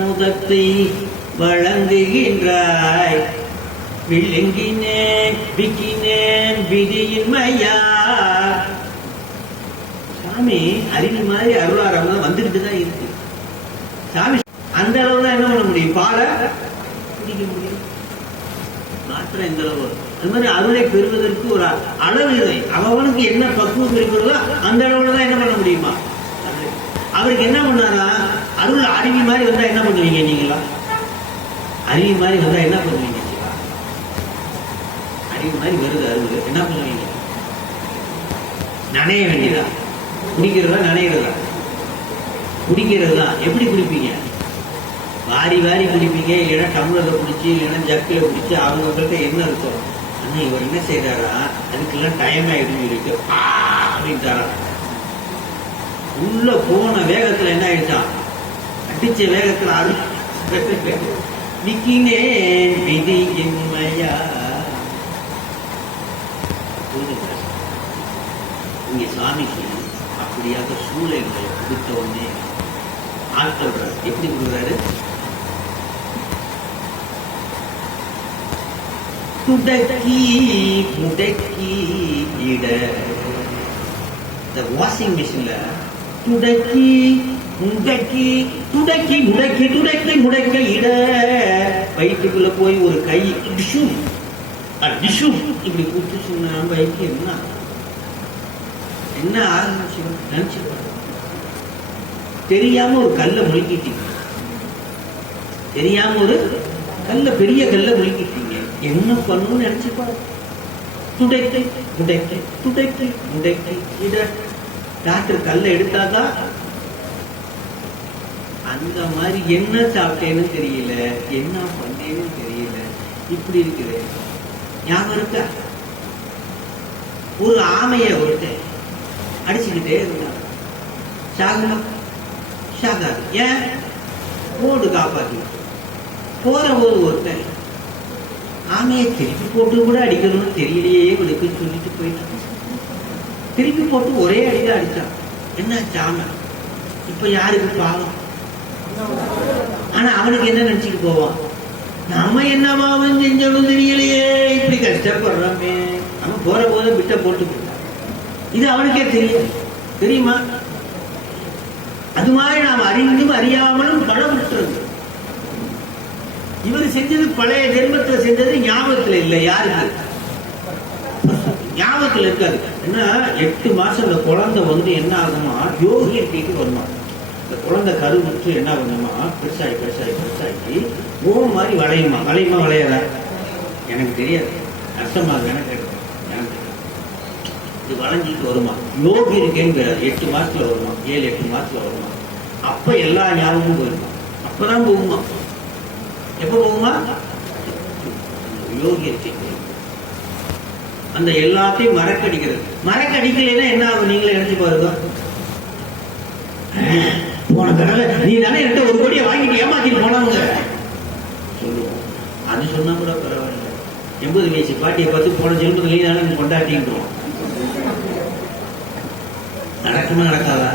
வழங்குகின்றாய், விழுங்கினேன் விக்கினேன் விதியின்மையா. சாமி அறிவு மாதிரி அருளாரம் வந்துகிட்டு தான் இருக்கு. சாமி அந்த அளவு தான் என்ன பண்ண முடியும்? பாலை குடிக்க முடியும். மாத்திரம் எந்த அளவு? அது மாதிரி அருளை பெறுவதற்கு ஒரு அளவு இல்லை. அவனுக்கு என்ன பக்குவம் இருக்கிறதோ அந்த அளவுல தான் என்ன பண்ண முடியுமா? அவருக்கு என்ன பண்ணாரா? அருள் அருவி மாதிரி வந்தா என்ன பண்ணுவீங்க நீங்களா? அருவி மாதிரி வந்தா என்ன பண்ணுவீங்க? அருவி மாதிரி வருது அருள், என்ன பண்ணுவீங்க? நனைய வேண்டியதா? குடிக்கிறதா நனைகிறதா? குடிக்கிறது தான். எப்படி குடிப்பீங்க? வாரி வாரி குடிப்பீங்க, இல்லைன்னா டம்ளர்ல குடிச்சு, இல்லைன்னா ஜக்கில குடிச்சு. அவங்ககிட்ட என்ன இருக்கும்? ஆனா இவர் என்ன செய்யறாரா? அதுக்கெல்லாம் டைம் ஆயிடும் சொல்லிட்டு அப்படின்ட்டாரா. உள்ள போன வேகத்துல என்ன ஆயிடுச்சான்? அடிச்ச வேகத்துல அருள் விக்கினேன் விதி என்மையா. இங்க சாமிக்கு அப்படியாக சூழல்களை கொடுத்த உடனே ஆட்கள் எப்படி கொடுக்குறாரு? துடக்கி முடக்கி இட. இந்த வாஷிங் மிஷின்ல துடக்கி முடக்கி துடக்கி முடக்கி துடக்கி முடக்க இட. வயிற்றுக்குள்ள போய் ஒரு கை டிஷு டிஷு இப்படி குத்துச்சுன்னா வயிற்று என்ன ஆரம்பிச்சு நினைச்சு தெரியாம ஒரு கல்லை முழுக்கிட்டீங்க. தெரியாம ஒரு கல்ல, பெரிய கல்ல முழுக்கிட்டீங்க. என்ன பண்ணணும்னு நினைச்சுப்பா. துடைக்கை துடைக்கை துடைக்கை முடைக்கை இட. டாக்டர் கல்ல எடுத்தாதான் அந்த மாதிரி என்ன சாப்பிட்டேன்னு தெரியல, என்ன பண்ணேன்னு தெரியல. இப்படி இருக்குது. ஞாபகம் இருக்கா? ஒரு ஆமையை ஒருத்தன் அடிச்சுக்கிட்டே இருந்தான். சாகுமா? சாகாது. ஏன்? ஓடு காப்பாத்தி. போற போது ஒருத்தன் ஆமையை திருப்பி போட்டு கூட அடிக்கணும்னு தெரியலையே இவனுக்கு சொல்லிட்டு போயிட்டான். திருப்பி போட்டு ஒரே அடிதான் அடிச்சான். என்ன ஆமை? இப்ப யாருக்கு பாவம்? ஆனா அவனுக்கு என்ன நினைச்சிட்டு போவான்? நம்ம என்ன பாவம் செஞ்சோம் தெரியலையே, இப்படி கஷ்டப்படுறோமே. அவன் போற போது விட்ட போட்டு போயிட்டான். இது அவனுக்கே தெரியும். தெரியுமா? அது மாதிரி நாம் அறிந்தும் அறியாமலும் படம் விட்டுறது. இவர் செஞ்சது பழைய ஜென்மத்துல செஞ்சது ஞாபகத்துல இல்லை. யாருக்கு ஞாபகத்துல இருக்காது. ஏன்னா 8 மாசம் அந்த குழந்தை என்ன ஆகுமா, யோகியத்துக்கு வருமா. இந்த குழந்தை கருவுற்று என்ன ஆகுமா, பெருசாகி பெருசாகி பெருசாகி ஓம் மாதிரி வளையுமா. வளையுமா வளையாதா? எனக்கு தெரியாது. அர்த்தமாக எனக்கு இது வளைஞ்சிட்டு வருமா. யோகி இருக்கேன்னு 8 மாசத்துல வருமா, 7-8 மாசத்துல வருமா. அப்ப எல்லா ஞாபகமும் போயிருமா. அப்பதான் போகுமா. எப்ப போகுமா? யோகியத்தை அந்த எல்லாத்தையும் மறக்கடிக்கிறது. மறக்கடிக்கலைன்னா என்ன ஆகும்? நீங்களே நினைச்சு பாருங்க. போன தடவை நீ தானே என்கிட்ட 1 கோடியை வாங்கிட்டு ஏமாத்திட்டு போனவங்க சொல்லுவோம். அது சொன்னா கூட பரவாயில்ல. 80 வயசு பாட்டியை பார்த்து போன ஜென்மத்தில் நீ தானே கொண்டாட்டின்றோம். நடக்குமா நடக்காதா?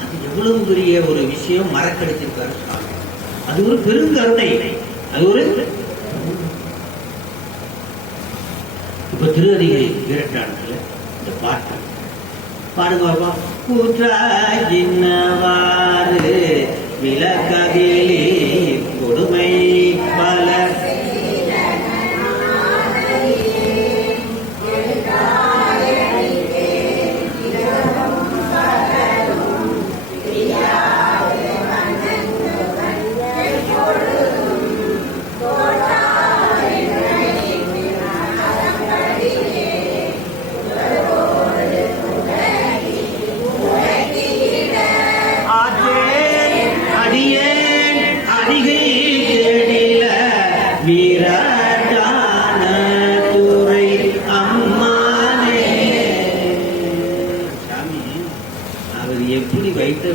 அது எவ்வளவு பெரிய ஒரு விஷயம் மறக்கடிச்சிருக்காரு சுவாமி. அது ஒரு பெருங்கருணை. அது ஒரு இப்ப திருவதிகை விரட்டானதுல இந்த பாட்டு பாடுவாப்பா. கூற்றாயின்னவாறு விளக்ககிலே கொடுமை பல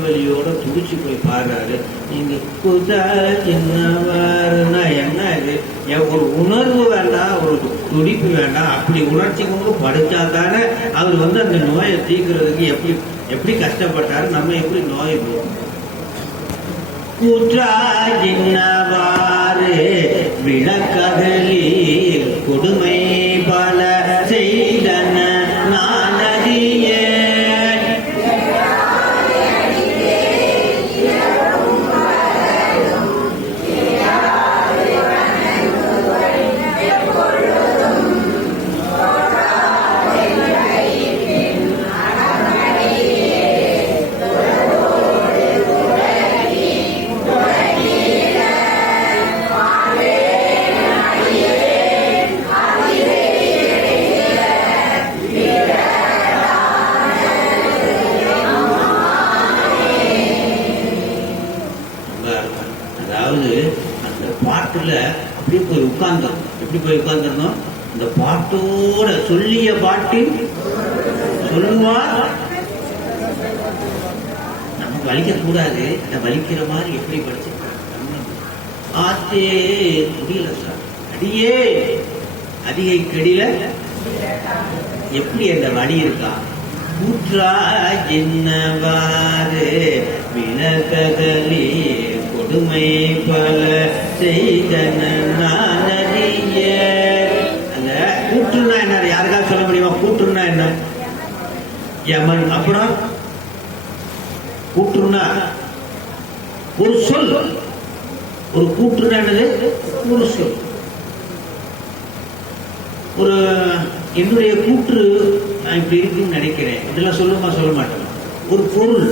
வழியோட துடிச்சு போய் பாடுறாரு. நீங்க சின்னவாருன்னா என்ன? இது ஒரு உணர்வு வேண்டாம், ஒரு துடிப்பு வேண்டாம். அப்படி உணர்ச்சி கொண்டு படிச்சா தானே அவர் அந்த நோயை தீர்க்கிறதுக்கு எப்படி கஷ்டப்பட்டாரு. நம்ம எப்படி நோய் போகும்? கூற்றா சின்னவாறு விளக்ககலில் கொடுமை பல செய்தன நானதியே. அப்படியே போய் உட்கார்ந்தோம். எப்படி போய் உட்கார்ந்துருந்தோம்? இந்த பாட்டோட சொல்லிய பாட்டில் சொல்லுவார். நம்ம வலிக்க கூடாது. அந்த வலிக்கிற மாதிரி எப்படி படிச்சிருக்காங்க. ஆத்தே முடியல சார். அடியே அதிகை கெடில எப்படி அந்த வழி இருக்கா? கூற்றா என்னவாறு விளக்ககளே கொடுமை பல செய்தன நானறிய. அந்த கூற்றுனா என்ன? யாருக்காவது சொல்ல முடியுமா? கூற்றுனா என்ன? யமன். அப்புறம் கூற்றுனா ஒரு சொல். ஒரு கூற்றுனா என்னது? ஒரு சொல். ஒரு என்னுடைய கூற்று நான் இப்படி இருக்குன்னு நினைக்கிறேன். இதெல்லாம் சொல்லுமா? சொல்ல மாட்டேன். ஒரு பொருள்.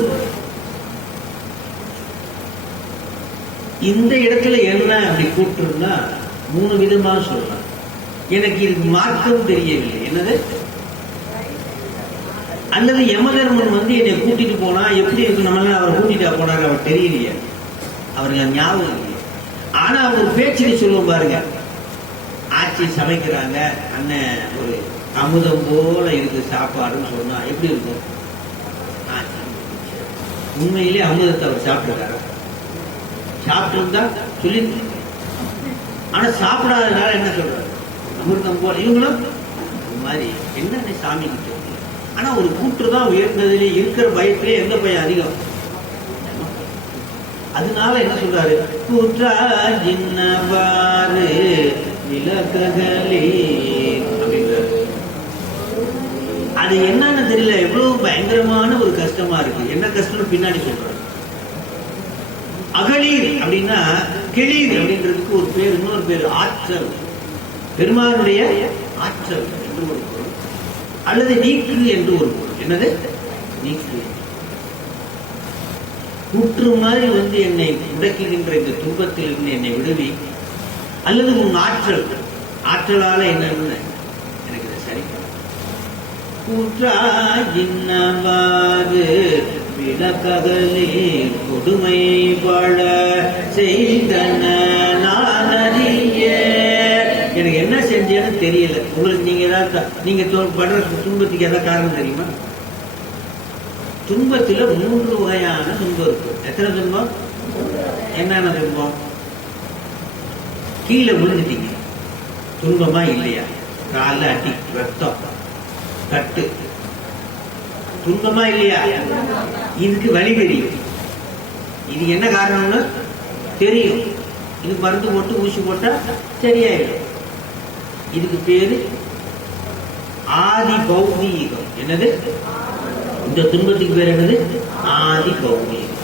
இந்த இடத்துல என்ன அப்படி கூற்றுன்னா 3 விதமா சொல்லலாம். எனக்கு இதுக்கு மார்க்கம் தெரியவில்லை. என்னது? அல்லது யமதர்மன் என்னை கூட்டிட்டு போனா எப்படி இருக்கு? நம்ம அவர் கூட்டிட்டா போனாரு, அவர் தெரியலையே, அவருக்கு ஞாபகம் இல்லையே. ஆனா அவர் பேச்சுக்கு சொல்லுவோம் பாருங்க. ஆட்சி சமைக்கிறாங்க, அண்ணன் ஒரு அமுதம் போல இருக்கு சாப்பாடுன்னு சொன்னா எப்படி இருக்கும்? உண்மையிலே அமுதத்தை அவர் சாப்பிட்டுருக்காரு, சாப்பிட்டு சொல்லி, ஆனா சாப்பிடாதனால என்ன சொல்றாரு? அமிர்தம் போல. இவங்களும் அது மாதிரி என்ன சாமி கிட்ட. ஆனா ஒரு கூற்று தான் உயர்ந்ததுல இருக்கிற பயத்திலே எந்த பயம் அதிகம்? அதனால என்ன சொல்றாரு? கூற்றா ஜின்னவாறு விளக்ககளே அப்படின்றாரு. அது என்னன்னு தெரியல, எவ்வளவு பயங்கரமான ஒரு கஷ்டமா இருக்கு. என்ன கஷ்டம்னு பின்னாடி சொல்றாரு. அகலீர் அப்படின்னா கிளீர் அப்படின்றதுக்கு ஒரு பேர், இன்னொரு பேர் ஆற்றல். பெருமானுடைய ஆற்றல் என்று ஒரு பொருள், அல்லது நீக்கு என்று ஒரு பொருள். என்னது? நீக்கு. கூற்று மாதிரி என்னை உடைக்குகின்ற இந்த துன்பத்தில் இருந்து என்னை விடுவி, அல்லது உன் ஆற்றல், ஆற்றலால என்னன்னு எனக்கு இதை சரி கூற்றா இன்னவாறு விளக்ககலே கொடுமை பல செய்தன நான் அறிய. எனக்கு என்ன செஞ்சேன்னு தெரியல. உங்களுக்கு நீங்க ஏதாவது நீங்க படுற துன்பத்துக்கு ஏதாவது காரணம் தெரியுமா? துன்பத்துல 3 வகையான துன்பம் இருக்கு. எத்தனை துன்பம்? என்னென்ன துன்பம்? கீழே விழுந்துட்டீங்க, துன்பமா இல்லையா? கால அடி, ரத்தம், கட்டு, துன்பமா இல்லையா? இதுக்கு வழி தெரியும். இது என்ன காரணம்னு தெரியும். இது மருந்து போட்டு ஊசி போட்டா சரியாயிடும். இதுக்கு பேரு ஆதி பௌதீகம். என்னது? இந்த துன்பத்துக்கு பேர் என்னது? ஆதி பௌதீகம்.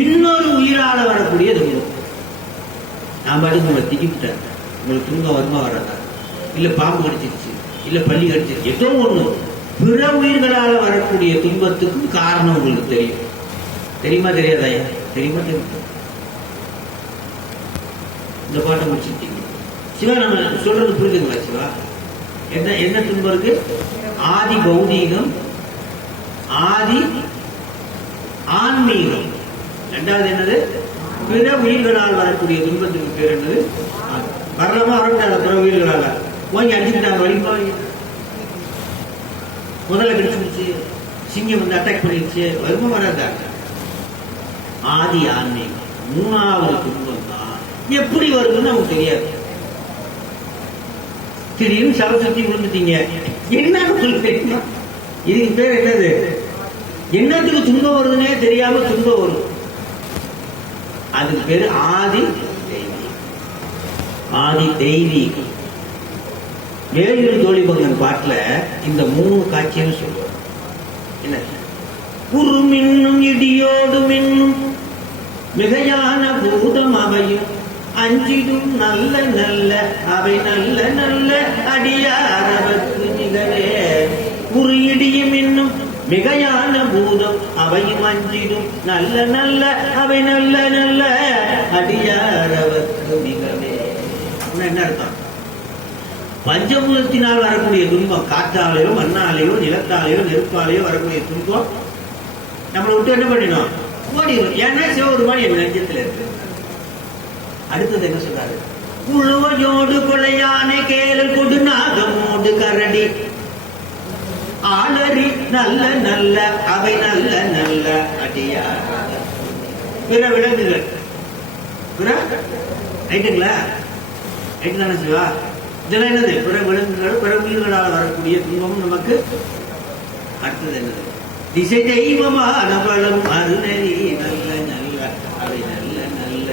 இன்னொரு உயிரால வரக்கூடிய துன்பம். நான் பாட்டுக்கு உங்களை திக்கிவிட்டேன், உங்களுக்கு துன்பம் வருமா வராதா? இல்ல பாம்பு கடிச்சிருச்சு, இல்ல பள்ளி கடிச்சிருச்சு, ஏதோ ஒண்ணு பிற உயிர்களால வரக்கூடிய துன்பத்துக்கும் காரணம் உங்களுக்கு தெரியும். தெரியுமா தெரியாதாயா? தெரியுமா? தெரியும். இந்த பாட்டை முடிச்சுட்டீங்க. சிவா, நம்ம சொல்றது புரியுதுங்களா சிவா? என்ன என்ன துன்பம் இருக்கு? ஆதி பௌதீகம், ஆதி ஆன்மீகம். ரெண்டாவது என்னது? பிற உயிர்களால் வரக்கூடிய துன்பத்துக்கு பேர் என்னது? வரலாமா வரக்கூடாது? பிற உயிர்களால போய் அடிச்சுட்டாங்க, வலிப்பா. முதல்ல கிடைச்சிருச்சு, சிங்கம் வந்து அட்டாக் பண்ணிடுச்சு, வருமா வராதா? ஆதி ஆன்மீகம். 3வது துன்பம் தான் எப்படி வருதுன்னு நமக்கு தெரியாது. திடீர்னு சரஸ்வதி விழுந்துட்டீங்க, என்னன்னு தெரியுமா? இதுக்கு பேர் என்னது? என்னத்துக்கு துன்பம் வருதுன்னே தெரியாம துன்பம் வரும். அதுக்கு பேரு ஆதி தெய்வீகம். ஆதி தெய்வீகம். வேலூர் தோழிபங்கன் பாட்டுல இந்த 3 காட்சியும் சொல்லுவார். என்ன? குறு மின்னும் இடியோடு மின்னும் மிகையான பூதம் அவையும் அஞ்சிடும் நல்ல நல்ல அவை நல்ல நல்ல அடியாரவர்க்கு நிகழே. குறு இடியும் இன்னும் மிகையான பூதம் அவையும் அஞ்சிடும் நல்ல நல்ல அவை நல்ல நல்ல அடியாரவர்க்கு நிகழே. என்ன அர்த்தம்? பஞ்சபூதத்தினால் வரக்கூடிய துன்பம், காற்றாலேயோ மண்ணாலேயோ நிலத்தாலேயோ நெருப்பாலேயோ வரக்கூடிய துன்பம் நம்மளை விட்டு என்ன பண்ணிடும்? ஓடிடும். ஏன்னா சிவபெருமான் என் நெஞ்சத்தில் இருக்கு. அடுத்தது என்ன சொல்றாரு? உழுவையோடு கொலையானை கேளல் கொடு நாகமோடு கரடி ஆளறி நல்ல நல்ல அவை நல்ல நல்ல அடியார். பிற விலங்குகள், ரைட்டுங்களா? ரைட்டு தானே சிவா? இதெல்லாம் என்னது? பிற விலங்குகள், பிற உயிர்களால் வரக்கூடிய துன்பம் நமக்கு. அடுத்தது என்னது? திசை தெய்வமான பலம் அருணரி நல்ல நல்ல அவை நல்ல நல்ல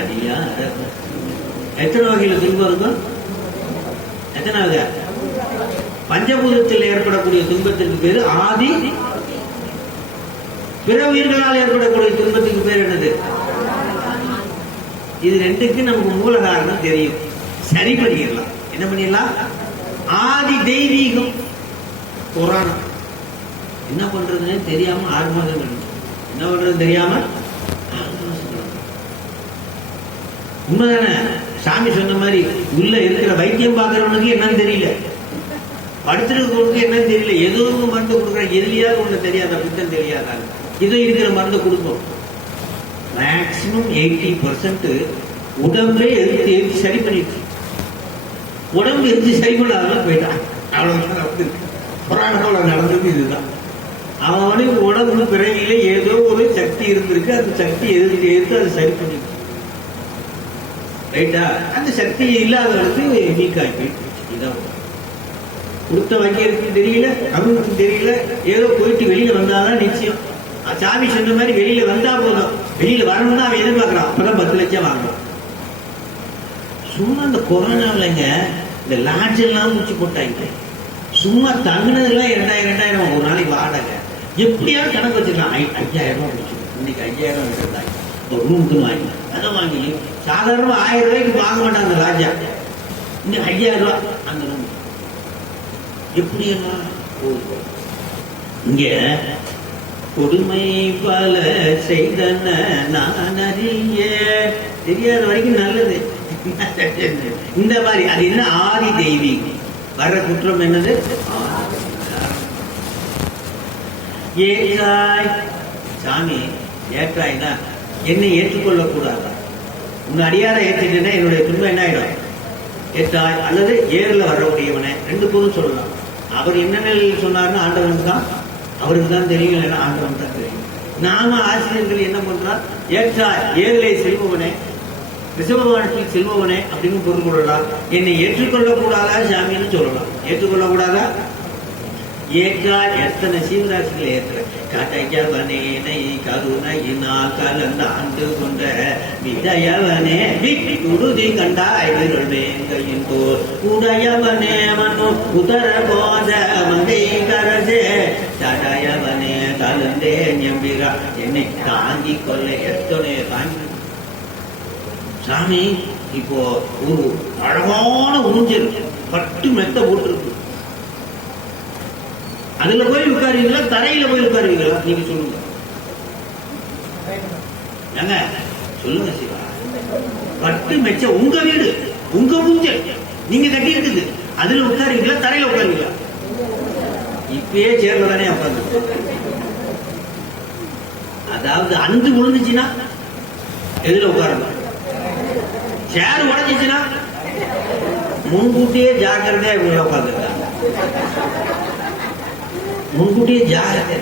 அடியார. எத்தனை வகையில துன்பம் இருக்கும்? எத்தனை வகை? பஞ்சபூதத்தில் ஏற்படக்கூடிய துன்பத்திற்கு பேரு ஆதி. பிற உயிர்களால் ஏற்படக்கூடிய துன்பத்துக்கு பேர் என்னது? இது ரெண்டுக்கு நமக்கு மூல காரணம் தெரியும், சரி பண்ணிடலாம். என்ன பண்ணிடலாம்? ஆதி தெய்வீகம். புராணம் என்ன பண்றதுன்னு தெரியாம 6 மாதம் என்ன பண்றது தெரியாம உண்மைதானே? சாமி சொன்ன மாதிரி உள்ள இருக்கிற வைத்தியம் பார்க்கறவனுக்கு என்னன்னு தெரியல, படுத்திருக்கிறவனுக்கு என்னன்னு தெரியல. ஏதோ மருந்து கொடுக்குறாங்க, எதுலையாவது ஒண்ணு தெரியாதா? பித்தம் தெரியாதாங்க. இதோ இருக்கிற மருந்து கொடுப்போம். மேக்சிமம் 80% உடம்பே எடுத்து சரி பண்ணிடுச்சு. உடம்பு எரிஞ்சு சரி பண்ணாதான் போயிட்டான். அவ்வளவுதான் நடந்தது. புராணம் நடந்தது இதுதான். அவனுக்கு உடம்பு பிறவியில ஏதோ ஒரு சக்தி இருந்திருக்கு. அந்த சக்தி எதிர்த்து அதை சரி பண்ணி ரைட்டா. அந்த சக்தி இல்லாதவருக்கு வீக் ஆகி போயிட்டு இதான் கொடுத்த வைக்கிறதுக்கு தெரியல, அவனுக்கு தெரியல. ஏதோ போயிட்டு வெளியில வந்தாதான் நிச்சயம். சாமி சொன்ன மாதிரி வெளியில வந்தா போதும். வெளியில வரணும்னா அவன் எதிர்பார்க்கறான். அப்பதான் 10 லட்சம் வாங்கலாம். சும்மா இந்த கொரோனாவிலங்க இந்த லாட்ஜ் எல்லாம் முடிச்சு போட்டாங்க. சும்மா தங்கினதுலாம் 2000 ஒரு நாளைக்கு வாடகை. எப்படியாவது கணக்கு வச்சுக்கலாம். 5000 ரூபாய் முடிச்சுக்கணும். இன்னைக்கு 5000 இருந்தாங்க. ஒரு ரூமுக்கு வாங்கி அதை வாங்கி சாதாரணமா 1000 ரூபாய்க்கு வாங்க மாட்டாங்க அந்த லாட்ஜா. இன்னும் 5000 ரூபாய் அந்த ரூம். எப்படி எல்லாம் இங்க கொடுமை பல செய்தன நான் அறிய தெரியாத வரைக்கும் நல்லது. இந்த மாதிரி அது என்ன ஆதி தெய்வீகம். வர்ற குற்றம் என்னது? ஏற்றாய் சாமி ஏற்றாய்னா என்னை ஏற்றுக்கொள்ள கூடாதா? உன் அடியார ஏற்றிட்டேன்னா என்னுடைய துன்பம் என்ன ஆயிடும்? ஏற்றாய் அல்லது ஏறுல வரக்கூடியவனே, 2 பேரும் சொல்லலாம். அவர் என்ன நிலையில் சொன்னார்னு ஆண்டவனுக்கு தான், அவருக்கு தான் தெரியும். இல்லைன்னா ஆண்டவனுக்கு தான் தெரியும். நாம ஆசிரியர்கள் என்ன பண்றார்? ஏற்றாய் ஏறுலை செல்பவனே, ரிஷபவானத்தில் செல்பவனே அப்படின்னு பொருள் கொள்ளலாம். என்னை ஏற்றுக்கொள்ள கூடாதா சாமின்னு சொல்லலாம். ஏற்றுக்கொள்ள கூடாதா? ஏற்றால் எத்தனை சீவராசிகளை ஏற்ற கடையவனேனை கருணையினால் கலந்த ஆண்டு கொண்ட விடையவனே விடுதி கண்டாய் விருள் வேங்கையின் போர் உடையவனே மனு உதர போத மகை கரசே தடையவனே கலந்தே எம்பிரா என்னை தாங்கி கொள்ள எத்தனை தாங்கி. சாமி இப்போ ஒரு அழகான ஊஞ்சல் பட்டு மெத்த போட்டிருக்கு. அதுல போய் உட்காருவீங்களா, தரையில போய் உட்காருவீங்களா? நீங்க சொல்லுங்க. ஏங்க சொல்லுங்க சிவா. பட்டு மெச்ச உங்க வீடு, உங்க ஊஞ்சல், நீங்க கட்டி இருக்குது. அதுல உட்காருவீங்களா, தரையில உட்காருவீங்களா? இப்பயே சேர்ல தானே உட்காந்து. அதாவது அந்து விழுந்துச்சுன்னா எதுல உட்காரணும்? சேர் உடஞ்சிச்சுன்னா முன்கூட்டியே ஜாக்கிரதையா இவங்க உட்காந்துருக்காங்க. முன்கூட்டியே ஜாகிரதை.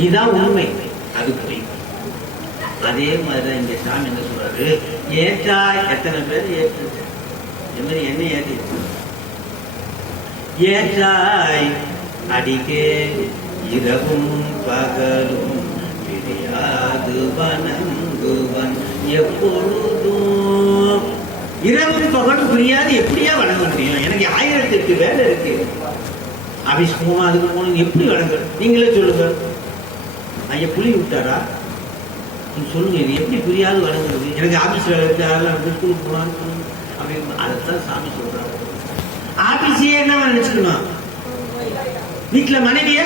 இதுதான் உண்மை. அது புரியும். அதே மாதிரிதான் இங்க சாமி என்ன சொல்றாரு? ஏற்றாய் எத்தனை பேர் ஏற்று இந்த மாதிரி என்ன ஏற்றி ஏற்றாய் அடிக்கே இரவும் பகலும் பிரியாது வணங்குவன் எப்பொழுதும். இரவும் பகலும் புரியாது எப்படியா வணங்க முடியும்? எனக்கு 1008 வேலை இருக்கு. ஆபீஸ் போகணும், அதுக்கு போகணும், எப்படி வழங்க? நீங்களே சொல்லுங்க. ஐயா புளி விட்டாரா? நீங்க சொல்லுங்க. இது எப்படி புரியாது வழங்குறது? எனக்கு ஆபீஸ் வேலை இருக்கு, அதெல்லாம் ஸ்கூலுக்கு போகலான்னு அப்படின்னு அதைத்தான் சாமி சொல்றாரு. ஆபீஸையே என்ன நினைச்சுக்கணும்? வீட்டுல மனைவிய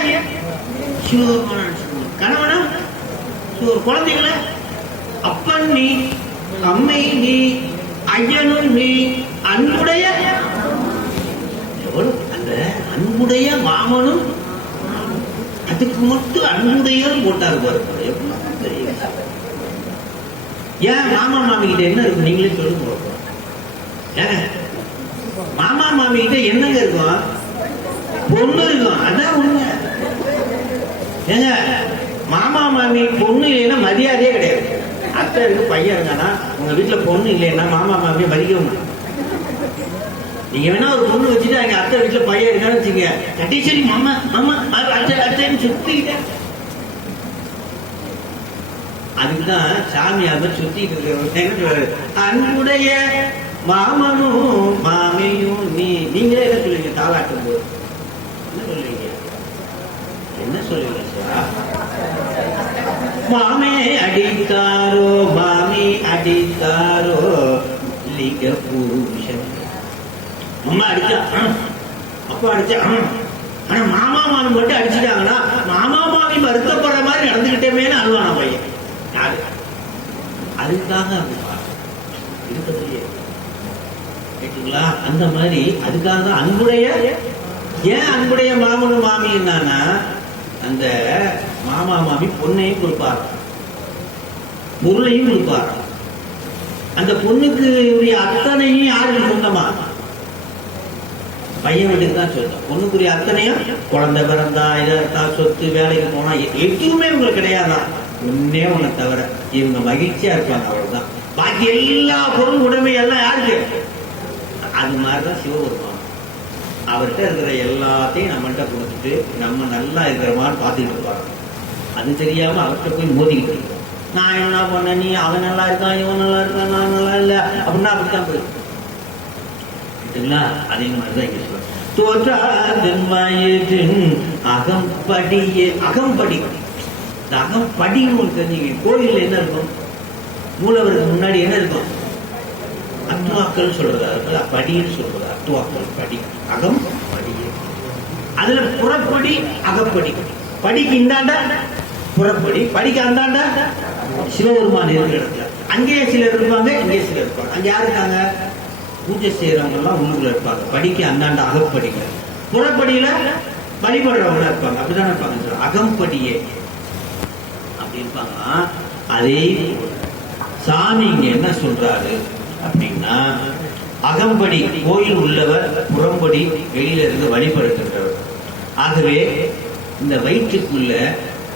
சிவகமா நினைச்சுக்கணும். கணவனா குழந்தைங்கள அப்பன் நீ, அம்மை நீ, ஐயனும் நீ, அன்புடைய அந்த அன்புடைய மாமனும் அதுக்கு மட்டும் அன்புடைய போட்டாரு பாரு. ஏன் மாமா மாமி கிட்ட என்ன இருக்கு? நீங்களே சொல்லுங்க. ஏங்க மாமா மாமி கிட்ட என்னங்க இருக்கும்? பொண்ணு இருக்கும். அதான் உண்மை. ஏங்க மாமா மாமி பொண்ணு இல்லைன்னா மரியாதையே கிடையாது. அத்தை இருக்கு, பையன் இருக்கானா, உங்க வீட்டுல பொண்ணு இல்லைன்னா மாமா மாமியை மதிக்கவும். நீங்க வேணா ஒரு பொண்ணு வச்சுட்டு அங்க அத்தை வீட்டுல பையன் இருக்கான்னு வச்சுங்க, கட்டிச்சேரி மாமா மாமா அத்தைன்னு சுத்திக்கிட்ட. அதுக்குதான் சாமி அதை சுத்திட்டு இருக்கிற அன்புடைய மாமனும் மாமியும் நீ. நீங்களே என்ன சொல்லுவீங்க? தாளாட்டும் போது என்ன சொல்லுவீங்க? என்ன சொல்லுவீங்க சார்? மாமே அடித்தாரோ மாமி அடித்தாரோ லிங்க புருஷன். அம்மா அடிச்சா, அப்பா அடிச்சா, ஆனா மாமா மாமி மட்டும் அடிச்சுட்டாங்கன்னா மாமா மாமி வருத்தப்படுற மாதிரி நடந்துகிட்டேமேனு அழுவானா பையன். அதுக்காக இருக்கலையே கேட்டீங்களா? அந்த மாதிரி அதுக்காக அன்புடைய. ஏன் அன்புடைய மாமனும் மாமி என்னன்னா, அந்த மாமா மாமி பொண்ணையும் கொடுப்பார், பொருளையும் கொடுப்பார். அந்த பொண்ணுக்கு அத்தனையும் யாருக்கு சொந்தமா? பையன் வீட்டுக்கு தான் சொந்தம். பொண்ணுக்குரிய அத்தனையும் குழந்தை பிறந்தா, இதா, சொத்து, வேலைக்கு போனா எதுவுமே உங்களுக்கு கிடையாதான். ஒன்னே ஒண்ணு தவிர இவங்க மகிழ்ச்சியா இருப்பாங்க, அவ்வளவுதான். பாக்கி எல்லா பொருள் உடைமை எல்லாம் யாருக்கு? அது மாதிரிதான் சிவபெருமான். அவர்கிட்ட இருக்கிற எல்லாத்தையும் நம்மகிட்ட கொடுத்துட்டு நம்ம நல்லா இருக்கிற மாதிரி பார்த்துக்கிட்டு இருப்பாங்க. அது தெரியாம அவர்கிட்ட போய் மோதிக்கிட்டு இருக்கோம். நான் என்ன பண்ண, நீ அவன் நல்லா இருக்கான், இவன் நல்லா இருக்கான், நான் நல்லா இல்லை அப்படின்னா அப்படித்தான் போயிருக்கு. அதே மாதிரிதான் இங்க சொல்ற தோற்றாயின் அகம்படியே. அகம்படி, இந்த அகம்படின்னு ஒன்று தெரிஞ்சுங்க. கோயில்ல என்ன இருக்கும்? மூலவருக்கு முன்னாடி என்ன இருக்கும்? அத்துவாக்கள் சொல்றதா இருக்கு, படின்னு சொல்றது. அத்துவாக்கள் படி, அகம் படியே. அதுல புறப்படி, அகப்படி. படிக்கு இந்தாண்டா புறப்படி, படிக்கு அந்தாண்டா சிவபெருமான் இருக்கிற இடத்துல. அங்கேயே சிலர் இருப்பாங்க, இங்கே சிலர் இருப்பாங்க. அங்க யாரு இருக்காங்க? பூஜை செய்யறவங்க எல்லாம் உள்ளுக்குள்ள இருப்பாங்க. படிக்கு அந்தாண்ட அகப்படிங்க. புறப்படியில வழிபடுறவங்க இருப்பாங்க. அப்படிதான் இருப்பாங்க. அகம்படியே அப்படி இருப்பாங்க. அதே சாமி இங்க என்ன சொல்றாரு அப்படின்னா, அகம்படி கோயில் உள்ளவர், புறம்படி வெளியில இருந்து வழிபடுகின்றவர். ஆகவே இந்த வயிற்றுக்குள்ள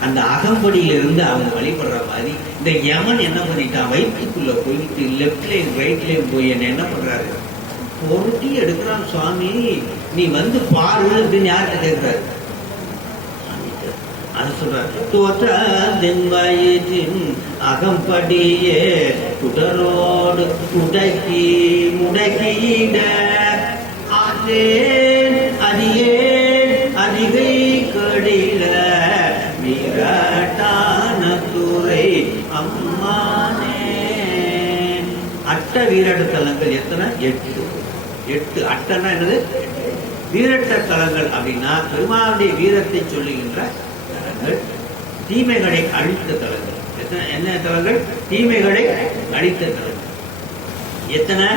அந்த அகம்படியிலிருந்து அவங்க வழிபடுற மாதிரி இந்த யமன் என்ன பண்ணிட்டான்? வயிற்றுக்குள்ள போயிட்டு லெப்ட்லயும் ரைட்லயும் போய் என்ன பண்றாரு? பொருட்டி எடுக்கிறான். சுவாமி நீ வந்து பாரு அப்படின்னு யார்கிட்ட கேட்கிறாரு? அது சொல்றாரு. தோற்ற தென்வயிற்றின் அகம்படியே உடலோடு முடக்கி முடக்கிட ஆற்றே அதியே அதிகை கடில வீரட்டான துறை அம்மானே. அட்ட வீரட்ட தலங்கள் எத்தனை? 8. 8 அட்டன்னா என்னது? வீரட்ட தலங்கள் அப்படின்னா பெருமாளுடைய வீரத்தை சொல்லுகின்ற தலங்கள், தீமைகளை அழித்த தலங்கள். எத்தனை? என்ன தலங்கள்? தீமைகளை அழித்த தலங்கள். எத்தனை?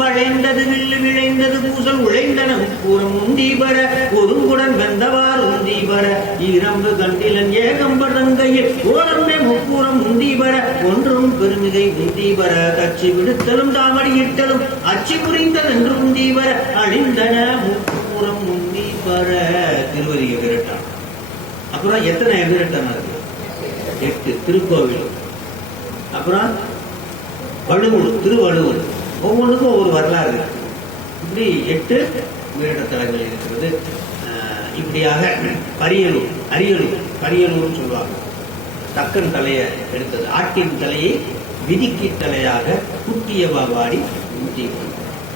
வளைந்தது வில்லு விளைந்தது பூசல் உழைந்தன உட்பூரம் உந்தீபர ஒருங்குடன் வெந்தவார் உந்தீபர ஈரம்பு கண்டிலன் ஏகம்பதங்கையில் ஓரம்பே முப்பூரம் உந்தீபர ஒன்றும் பெருமிகை உந்தீபர கட்சி விடுத்தலும் தாமடி இட்டலும் அச்சி புரிந்தல் என்று உந்தீபர அழிந்தன முப்பூரம் உந்தீபர. திருவதிக விரட்டான். அப்புறம் எத்தனை விரட்டம் இருக்கு? 8. திருக்கோவில். அப்புறம் வழுவூர், திருவழுவூர். ஒவ்வொன்றுக்கும் ஒவ்வொரு வரலாறு இருக்கு. இப்படி 8 வீரட்ட தலங்கள் இருக்கிறது. இப்படியாக பரியலூர், அரியலூர், பரியலூர்னு சொல்லுவாங்க. தக்கன் தலையை எடுத்தது. ஆட்டின் தலையை விதிக்கு தலையாக குட்டிய பாபாடி ஊட்டி.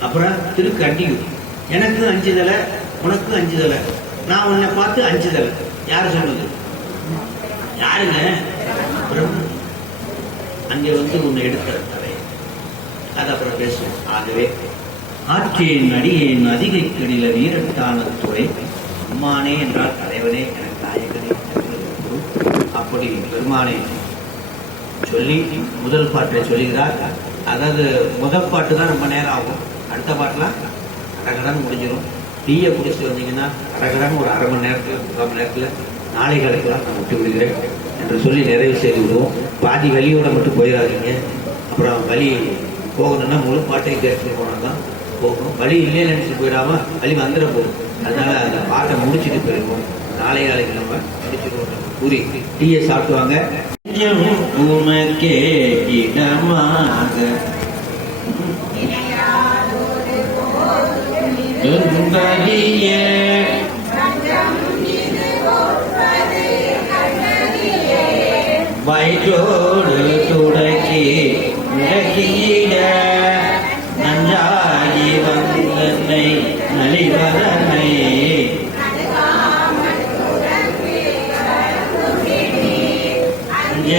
அப்புறம் திருக்கண்டியூர். எனக்கு 5 தலை, உனக்கு 5 தலை, நான் உன்னை பார்த்து 5 தலை. யாரு சொன்னது? யாருங்க? அங்கே வந்து உன்னை எடுத்த தலை. அது அப்புறம் பேசுவோம். ஆகவே ஆட்சியின் அடியேன் அதிகை கடில வீரட்டான துறை அம்மானே என்றால் தலைவனே, எனக்கு நாயகனே. அப்படி பெருமானை சொல்லி முதல் பாட்டை சொல்லுகிறார். அதாவது முதல் பாட்டு தான் ரொம்ப நேரம் ஆகும். அடுத்த பாட்டுலாம் கடகடான்னு முடிஞ்சிடும். டீயை குடிச்சிட்டு வந்தீங்கன்னா கடகடான்னு ஒரு 1/2 மணி நேரத்தில் 3/4 மணி நேரத்தில் நாளை காலைக்கெல்லாம் நான் விட்டு விடுகிறேன் என்று சொல்லி நிறைவு செய்து விடுவோம். பாதி வழியோட மட்டும் போயிடாதீங்க. அப்புறம் வழி போகணும்னா முழு பாட்டையும் கேட்டுட்டு போனால் தான் போகணும். வழி இல்லைன்னு நினைச்சிட்டு போயிடாம வழி வந்துட போகும். அதனால அந்த பாட்டை முடிச்சுட்டு போயிருவோம். நாளை காலைக்கு நம்ம முடிச்சுட்டு கூறி டீயை சாப்பிட்டுவாங்க. உனக்கே இடமாக வயிற்றோடு துடக்கி முடக்கிட நஞ்சாகி வந்தனை நலிவதனை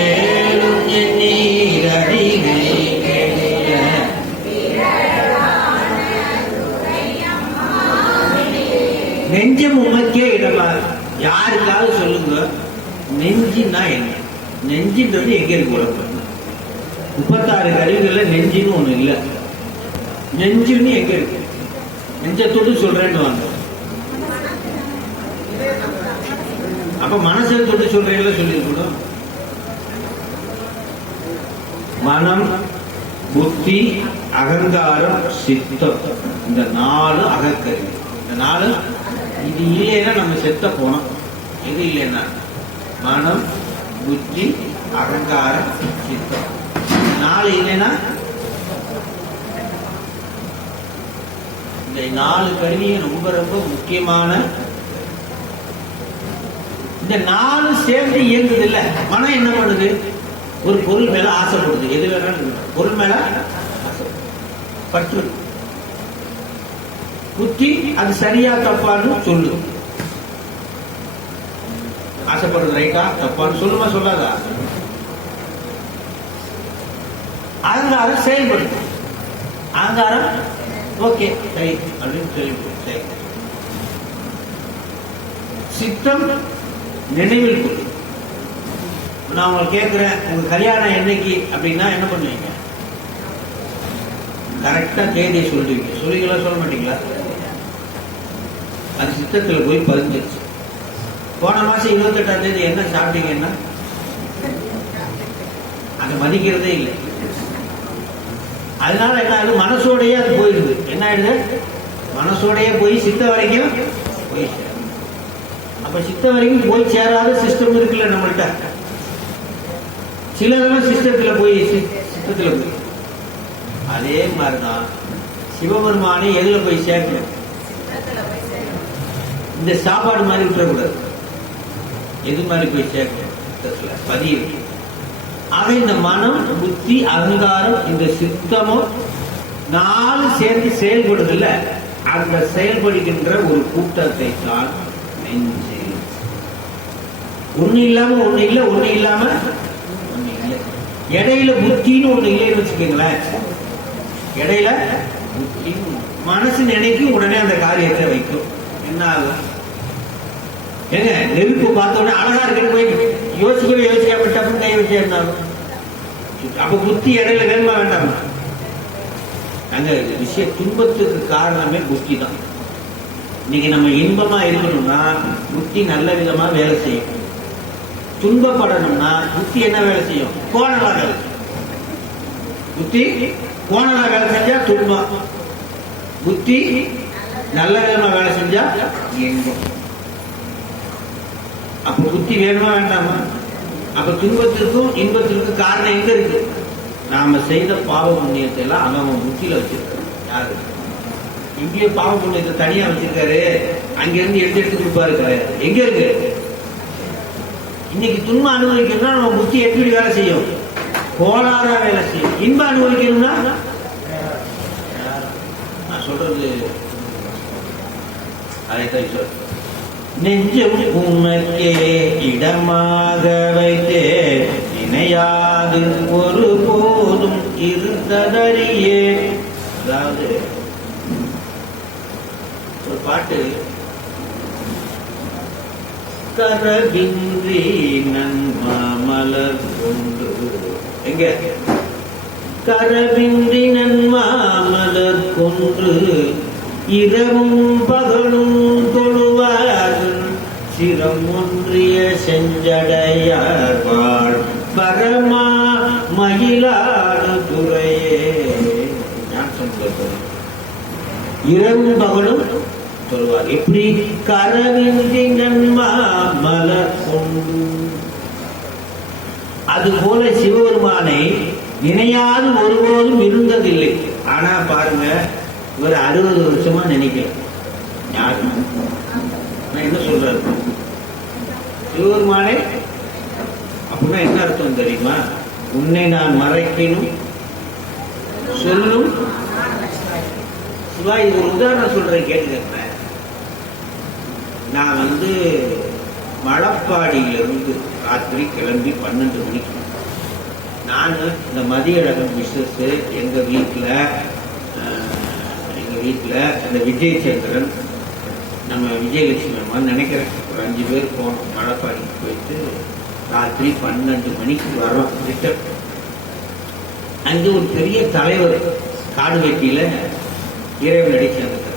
ஏழும் நீர் அறிகை கேளிய நெஞ்சம் உமக்கே இடமா. யாருக்காவது சொல்லுங்க, நெஞ்சின்னா என்ன? நெஞ்சின்றது எங்க இருக்கு? உலகம் 36 கருவிகள்ல நெஞ்சின்னு ஒண்ணு இல்ல. நெஞ்சுன்னு எங்க இருக்கு? நெஞ்சத்தோடு சொல்றேன்னு வாங்க. அப்ப மனசை தொட்டு சொல்றீங்களா? சொல்லிருக்கணும். மனம், புத்தி, அகங்காரம், சித்தம், இந்த 4 அகக்கருவி. இந்த நாலு இது இல்லைன்னா நம்ம செத்த போனோம். எது இல்லைன்னா மனம், புத்தி, அகங்காரம், சித்தம். நாலு இல்லைன்னா இந்த நாலு கருவியும் ரொம்ப ரொம்ப முக்கியமான. இந்த நாலு சேர்ந்து இயங்குது இல்ல, மனம் என்ன பண்ணுது? ஒரு பொருள் மேல ஆசைப்படுது. எது வேணாலும் பொருள் மேல பற்று. புத்தி அது சரியா தப்பான்னு சொல்லுது. ஆசைப்படுறது ரைட்டா தப்பான்னு சொல்லுமா சொல்லாதா? அகங்காரம் செயல்படுது. அகங்காரம் ஓகே சரி அப்படின்னு சொல்லி. சித்தம் நினைவில் கொள்ளும். நான் உங்களுக்கு கேட்கிறேன், உங்க கல்யாணம் என்னைக்கு அப்படின்னா என்ன பண்ணுவீங்க? கரெக்டா தேதியை சொல்லுவீங்க. சொல்லுவீங்களா சொல்ல மாட்டீங்களா? அது சித்தத்துல போய் பதிஞ்சிருச்சு. போன மாசம் 28ஆம் தேதி என்ன சாப்பிட்டீங்கன்னா அதை மதிக்கிறதே இல்லை. அதனால என்ன ஆகுது? மனசோடையே அது போயிடுது. என்ன ஆயிடுது? மனசோடையே போய் சித்த வரைக்கும் போய் சேரும். அப்ப சித்த வரைக்கும் போய் சேராத சிஸ்டம் இருக்குல்ல நம்மள்கிட்ட. சிலதெல்லாம் சிஸ்டத்துல போய் சித்தத்துல போய். அதே மாதிரிதான் சிவபெருமானை எதுல போய் சேர்க்கணும்? இந்த சாப்பாடு மாதிரி விட்டுறக்கூடாது. எது மாதிரி போய் சேர்க்கணும்? சித்தத்துல பதிவு. ஆக இந்த மனம், புத்தி, அகங்காரம், இந்த சித்தமும் நாலு சேர்ந்து செயல்படுதில்ல, அந்த செயல்படுகின்ற ஒரு கூட்டத்தை தான் நெஞ்சு. ஒண்ணு இல்லாம ஒண்ணு இல்லை, ஒண்ணு இல்லாம ஒண்ணு இல்லை. இடையில புத்தின்னு ஒண்ணு இல்லைன்னு வச்சுக்கோங்களேன். இடையில புத்தி மனசு நினைக்கும், உடனே அந்த காரியத்தை வைக்கும். என்ன ஆகும்? ஏங்க நெருப்பு பார்த்த உடனே அழகா இருக்குன்னு போய் யோசிக்கவே யோசிக்காம டப்புன்னு கை வச்சே இருந்தாலும் அப்ப புத்தி இடையில வேணுமா வேண்டாமா? அங்க விஷய துன்பத்துக்கு காரணமே புத்தி தான். இன்னைக்கு நம்ம இன்பமா இருக்கணும்னா புத்தி நல்ல விதமா வேலை செய்யும். துன்பப்படணும்னா புத்தி என்ன வேலை செய்யும்? கோணலா வேலை செய்யும். புத்தி கோணலா வேலை செஞ்சா துன்பம், புத்தி நல்ல விதமா வேலை செஞ்சா இன்பம். அப்ப புத்தி வேணுமா வேண்டாமா? அப்ப துன்பத்திற்கும் இன்பத்திற்கும் காரணம் எங்க இருக்கு? நாம செய்த பாவ புண்ணியத்தை எல்லாம் அவன் புத்தியில வச்சிருக்காரு. யாரு இங்கேயே பாவ புண்ணியத்தை தனியா வச்சிருக்காரு, அங்கிருந்து எடுத்து எடுத்து கொடுப்பாரு. எங்க இருக்கு? இன்னைக்கு துன்பம் அனுபவிக்கணும்னா நம்ம புத்தி எப்படி வேலை செய்யும்? கோளாறா வேலை செய்யும். இன்பம் அனுபவிக்கணும்னா நான் சொல்றது அதைத்தான் சொல்றேன். நெஞ்சம் உனக்கே இடமாக வைத்தே நினையாது ஒரு போதும் இருந்ததறியே. அதாவது ஒரு பாட்டு, கரவின்றி நன்மாமலர் கொண்டு, எங்க கரவின்றி நன்மாமலர் கொன்று இரவும் பகலும் தொழுவார்கள் சிரம் ஒன்றிய செஞ்சடையார் வாழ் பரமா மயிலாடு துறையே. இரவும் பகலும் தொழுவார். எப்படி? கரவின்றி நன்மா மலர் கொண்டு. அதுபோல சிவபெருமானை நினையாது ஒருபோதும் இருந்ததில்லை. ஆனா பாருங்க, இவர் 60 வருஷமா நினைக்கல. யாரு என்ன சொல்றாரு? சிவபெருமானே அப்படின்னா என்ன அர்த்தம் தெரியுமா? உன்னை நான் மறைக்கணும் சொல்லும். சிவா, இது ஒரு உதாரணம் சொல்றேன் கேட்டுக்க. நான் மழப்பாடியிலிருந்து ராத்திரி கிளம்பி 12 மணிக்கு நான் இந்த மதியழகன் மிஸ்ஸஸ் எங்க வீட்டில் அந்த விஜயச்சந்திரன், நம்ம விஜயலட்சுமி அம்மா நினைக்கிறேன், ஒரு 5 பேர் போனோம். மழப்பாடிக்கு போயிட்டு ராத்திரி 12 மணிக்கு வரோம். ரிட்டர்ன் அங்கே ஒரு பெரிய தலைவர் காடு வெட்டியில இறைவனடி சேர்ந்தார்.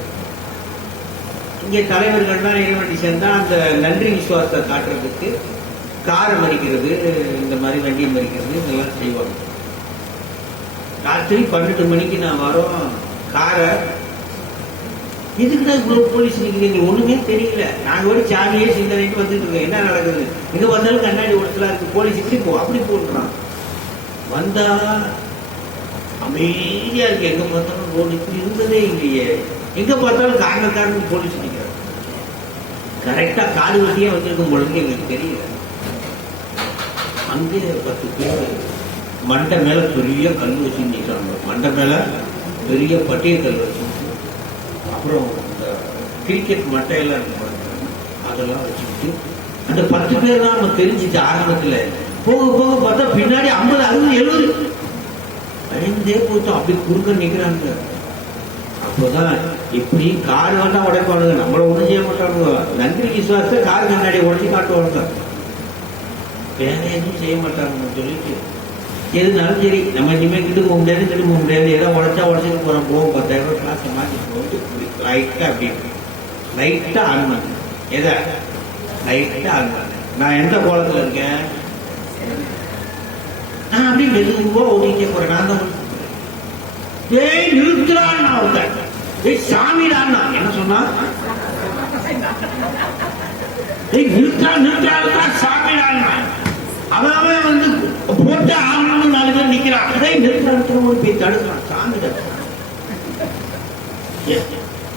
இங்கே தலைவர்கள்லாம் இறைவனடி சேர்ந்தா அந்த நன்றி விசுவாசத்தை காட்டுறதுக்கு காரை மறிக்கிறது, இந்த மாதிரி வண்டியை மறிக்கிறது, இதெல்லாம் செய்வாங்க. ராத்திரி 12 மணிக்கு நான் வரோம். காரை எதுக்குதான் இவ்வளவு போலீஸ் நிக்கிறீங்க? ஒண்ணுமே தெரியல. நாங்க ஒரு சாமியே சிந்தனைக்கு வந்துட்டு இருக்கோம். என்ன நடக்குது? எங்க வந்தாலும் கண்ணாடி உடச்சலா இருக்கு. போலீஸ் இப்படி போ அப்படி போடுறான். வந்தா அமைதியா இருக்கு. எங்க பார்த்தாலும் ரோடு இப்படி இருந்ததே இல்லையே. எங்க பார்த்தாலும் காரணக்காரன் போலீஸ் நிக்கிறார். கரெக்டா காடு வட்டியே வந்திருக்கும் பொழுது எங்களுக்கு தெரியல. அங்கே 10 பேர் மண்டை மேல பெரிய கல் வச்சு நிற்கிறாங்க. மண்டை மேல பெரிய பட்டிய கல் வச்சு, அப்புறம் இந்த கிரிக்கெட் மட்டையெல்லாம் இருக்கு அதெல்லாம் வச்சுக்கிட்டு அந்த 10 பேர் தான் நம்ம தெரிஞ்சுச்சு. ஆரம்பத்துல போக போக பார்த்தா பின்னாடி 50, 60, 70 பயந்தே போட்டோம். அப்படி குறுக்க நிக்கிறாங்க. அப்போதான் இப்படி கார் வந்தா உடைப்பானுங்க, நம்மள ஒண்ணும் செய்ய மாட்டானுங்க. நன்றி விசுவாசத்தை கார் கண்ணாடி உடச்சி காட்டுவாங்க, வேற எதுவும் செய்ய மாட்டாங்கன்னு சொல்லிட்டு எதுனாலும் சரி நம்ம இனிமேல் கிட்ட போக முடியாது, கிட்ட போக முடியாது, ஏதாவது உடச்சா உடச்சிட்டு போறோம், போக 10,000 ரூபாய் கிளாஸை மாற்றிட்டு போட்டு லைட்டா அப்படி லைட்டா ஆன் பண்ண, எதை லைட்டா ஆன் பண்ண. நான் எந்த கோலத்துல இருக்கேன்? நான் அப்படி மெதுவா ஓடிட்டே போறேன். நான் தான் நிறுத்துறான் ஒருத்தன், சாமிடான். என்ன சொன்னா? நிறுத்துறான் சாமிடான். அவன் வந்து போட்டு ஆகணும்னு 4 பேர் நிக்கிறான். அதை நிறுத்துறான் போய் தடுக்கிறான். சாமி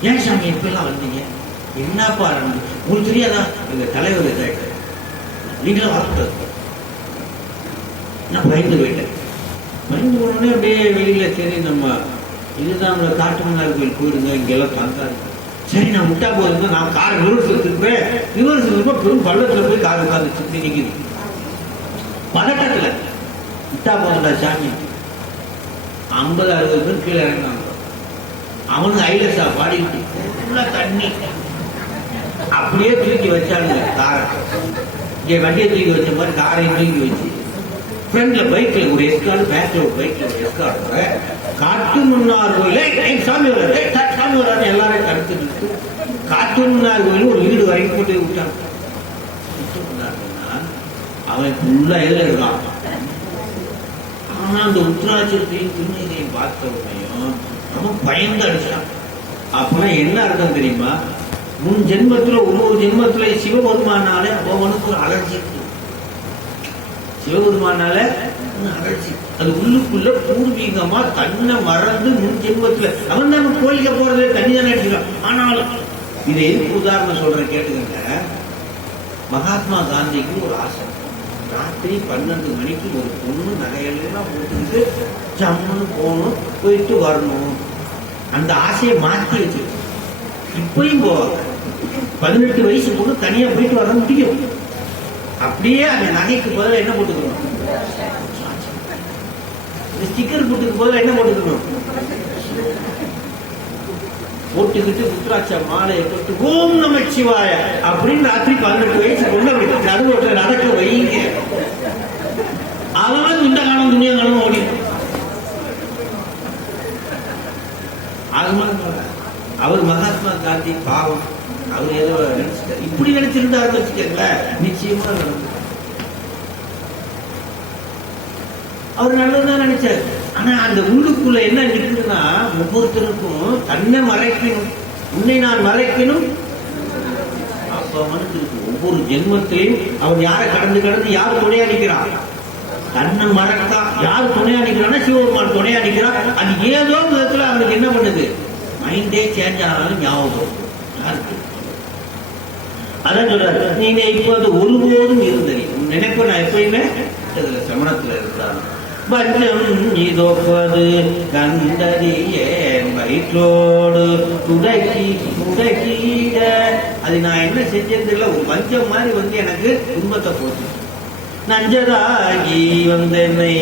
ஏன் சாமி எப்பெல்லாம் வந்தீங்க? என்னப்பா உங்களுக்கு தெரியாதா? எங்க தலைவர் நீங்களும் வரக்கூடாது. நான் பயந்து போயிட்டேன். பயந்து போனோடனே அப்படியே வெளியில சரி நம்ம இதுதான் நம்மள காட்டுமன்னார் கோயில் போயிருங்க, இங்கெல்லாம் தங்காது. சரி நான் முட்டா போயிருந்தேன். நான் கார் ரிவர்ஸ் எடுத்துருப்பேன். ரிவர்ஸ் எடுத்துப்ப பெரும் பள்ளத்துல போய் கார் உட்காந்து சுத்தி நிக்குது. பதட்டத்துல முட்டா போதா சாமி. 50, 60 பேர் கீழே இறங்கினாங்க. அவனுக்கு ஐலசா பாடிக்கிட்டு ஃபுல்லா தண்ணி அப்படியே தூக்கி வச்சானுங்க. காரை இங்க வண்டியை தூக்கி வச்ச மாதிரி காரையும் தூக்கி வச்சு ஃப்ரண்ட்ல பைக்ல ஒரு எஸ்கார்டு, பேக்ல ஒரு பைக்ல ஒரு எஸ்கார்டு, காட்டுமன்னார் கோயில சாமி வராது, சாமி வராது எல்லாரையும் தடுத்துட்டு காட்டுமன்னார் கோயில் ஒரு வீடு வரைக்கும் போட்டு விட்டான். அவன் ஃபுல்லா எதுல இருக்கான். ஆனா அந்த உத்தராட்சத்தையும் திருநீரையும் பார்த்த உடனேயும் அவன் பயந்து அடிச்சான். அப்பனா என்ன அர்த்தம் தெரியுமா? முன் ஜென்மத்துல ஒரு ஜென்மத்துல சிவபெருமானாலே அவனுக்கு ஒரு அலர்ஜி. சிவபெருமானால அலர்ஜி. அது உள்ளுக்குள்ள பூர்வீகமா தன்னை மறந்து முன் ஜென்மத்துல அவன் தான் கோயிலுக்கு போறதே தண்ணி தானே அடிச்சிருக்கான். ஆனாலும் இதை எதுக்கு உதாரணம் சொல்றேன் கேட்டுக்கங்க. மகாத்மா காந்திக்கு ஒரு ஆசை. ராத்திரி 12 மணிக்கு ஒரு பொண்ணு நகையெல்லாம் போட்டுக்கிட்டு ஜம்முன்னு போகணும், போயிட்டு வரணும். அந்த ஆசையை மாற்றி வச்சு இப்பயும் போவாங்க. 18 வயசு பொண்ணு தனியா போயிட்டு வர முடியும். அப்படியே அந்த நகைக்கு பதிலாக என்ன போட்டுக்கணும்? ஸ்டிக்கர் போட்டுக்கு பதிலாக என்ன போட்டுக்கணும்? போட்டுக்கிட்டு உத்ராட்ச மாலையை போட்டு ஓம் நம சிவாய அப்படின்னு ராத்திரி 18 வயசு பொண்ணு அப்படி நடுவோட்டில் நடக்க வைங்க. அவன் இந்த காலம் துணியா காலம் ஓடி. அவர் மகாத்மா காந்தி பாவம், அவர் ஏதோ நினைச்சிட்டார். இப்படி நினைச்சிருந்தாருன்னு வச்சுக்கங்களேன், நிச்சயமா நடந்து அவர் நல்லதுதான் நினைச்சாரு. ஆனா அந்த உள்ளுக்குள்ள என்ன இருக்குதுன்னா, ஒவ்வொருத்தருக்கும் தன்னை மறைக்கணும், உன்னை நான் மறைக்கணும். அப்ப வந்து ஒவ்வொரு ஜென்மத்திலையும் அவர் யாரை கடந்து கடந்து யார் துணையாடிக்கிறான்? தன்னை மறக்கா யார் துணையாடிக்கிறான்னா சிவபெருமான் துணையாடிக்கிறான். அது ஏதோ விதத்துல அவனுக்கு என்ன பண்ணுது? மைண்டே சேஞ்ச் ஆனாலும் ஞாபகம் யாருக்கு? அதான் சொல்றாரு, நீங்க இப்போது ஒருபோதும் இருந்தது நினைப்ப நான் எப்பயுமே இதுல சிரமணத்துல இருக்கிறாங்க. பஞ்சம் இதோப்பது கண்டறியே வயிற்றோடு துடக்கி துடக்கிட. அது நான் என்ன செஞ்சதில்ல, ஒரு பஞ்சம் மாதிரி வந்து எனக்கு துன்பத்தை போச்சு. நஞ்சதாகி வந்தென்னை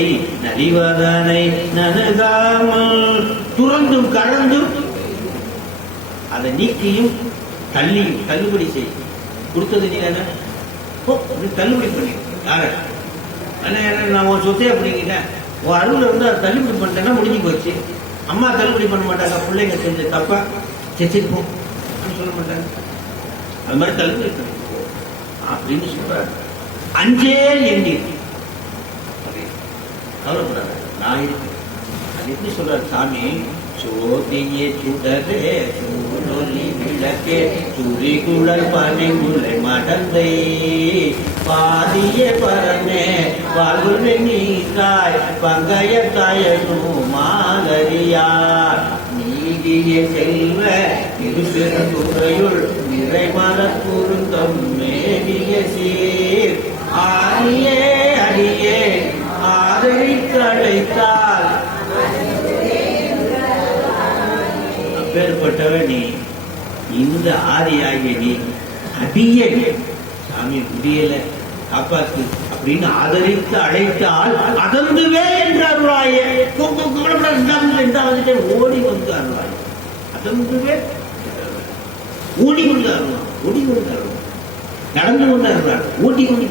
நலிவதனை நனகாமல் துறந்தும் கடந்தும் அதை நீக்கியும் தள்ளியும் தள்ளுபடி செய்யும். கொடுத்தது நீ தானே, தள்ளுபடி பண்ணி யார நான் உன் சொத்தை அப்படிங்கிட்டேன், உன் அருள் வந்து அதை தள்ளுபடி பண்ணிட்டேன்னா முடிஞ்சு போச்சு. அம்மா தள்ளுபடி பண்ண மாட்டாங்க, பிள்ளைங்க செஞ்ச தப்பா செச்சிருப்போம் சொல்ல மாட்டாங்க. அது மாதிரி தள்ளுபடி பண்ணி அப்படின்னு சொல்றாரு. அஞ்சேல் எண்ணி கவலைப்படாத, நான் இருக்கேன். அது எப்படி சொல்றாரு சாமி? சோதியே சுடரே சூழொலி விளக்கே சுரிகுழல் பனைமுலை மடந்தை பாதிய பரமே வாழ்வு நீராய் பங்கைய தயனு மாலரியார் நீதிய செல்வ திருப்பெருந்துறையுள் நிறைமல குறுந்தம் மேடிய சீர் ஆரியே அடியே ஆதரித்து அழைத்தால் அப்பேற்பட்டவன் நீ. இந்த ஆரியாகிய நீ அடியே சாமி முடியல காப்பாத்து அப்படின்னு ஆதரித்து அழைத்தால் அதந்துவே என்று அருளாய ஓடி வந்து அருளாய். அதந்துவே ஓடி கொண்டு அருளான், ஓடி கொண்டு அருளான், நடந்து கொண்டு அருளான், ஓடி கொண்டு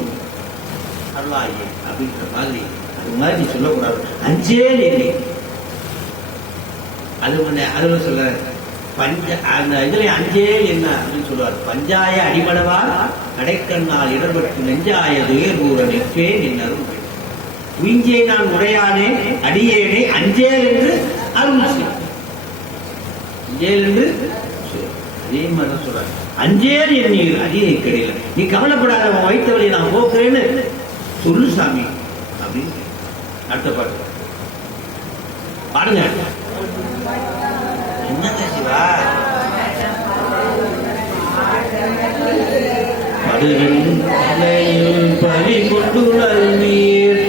அருளாயே அப்படின்ற மாதிரி. அது மாதிரி நீ சொல்லக்கூடாது. அஞ்சேல் இல்லை அதுல சொல்ற பஞ்ச அந்த இதுல அஞ்சேல் என்ன அப்படின்னு சொல்லுவார். பஞ்சாய அடிமடவால் கடைக்கண்ணால் இடர்பட்டு நெஞ்சாய துயர் கூற நிற்பேன் என்னரும் உயிஞ்சே நான் உரையானே அடியேனே அஞ்சேல் என்று அருள் அஞ்சேல் என்று அதே மாதிரிதான் சொல்றாரு. அஞ்சேல் என் நீர் அடியை கிடையில நீ கவலைப்படாத வைத்தவரை நான் போக்குறேன்னு சொல்லு சாமி அப்படின்னு. அடுத்த பாட்டு பாடுங்க. என்னங்க சிவா படுவின் தலையில் பறி கொண்டுள்ள நீர்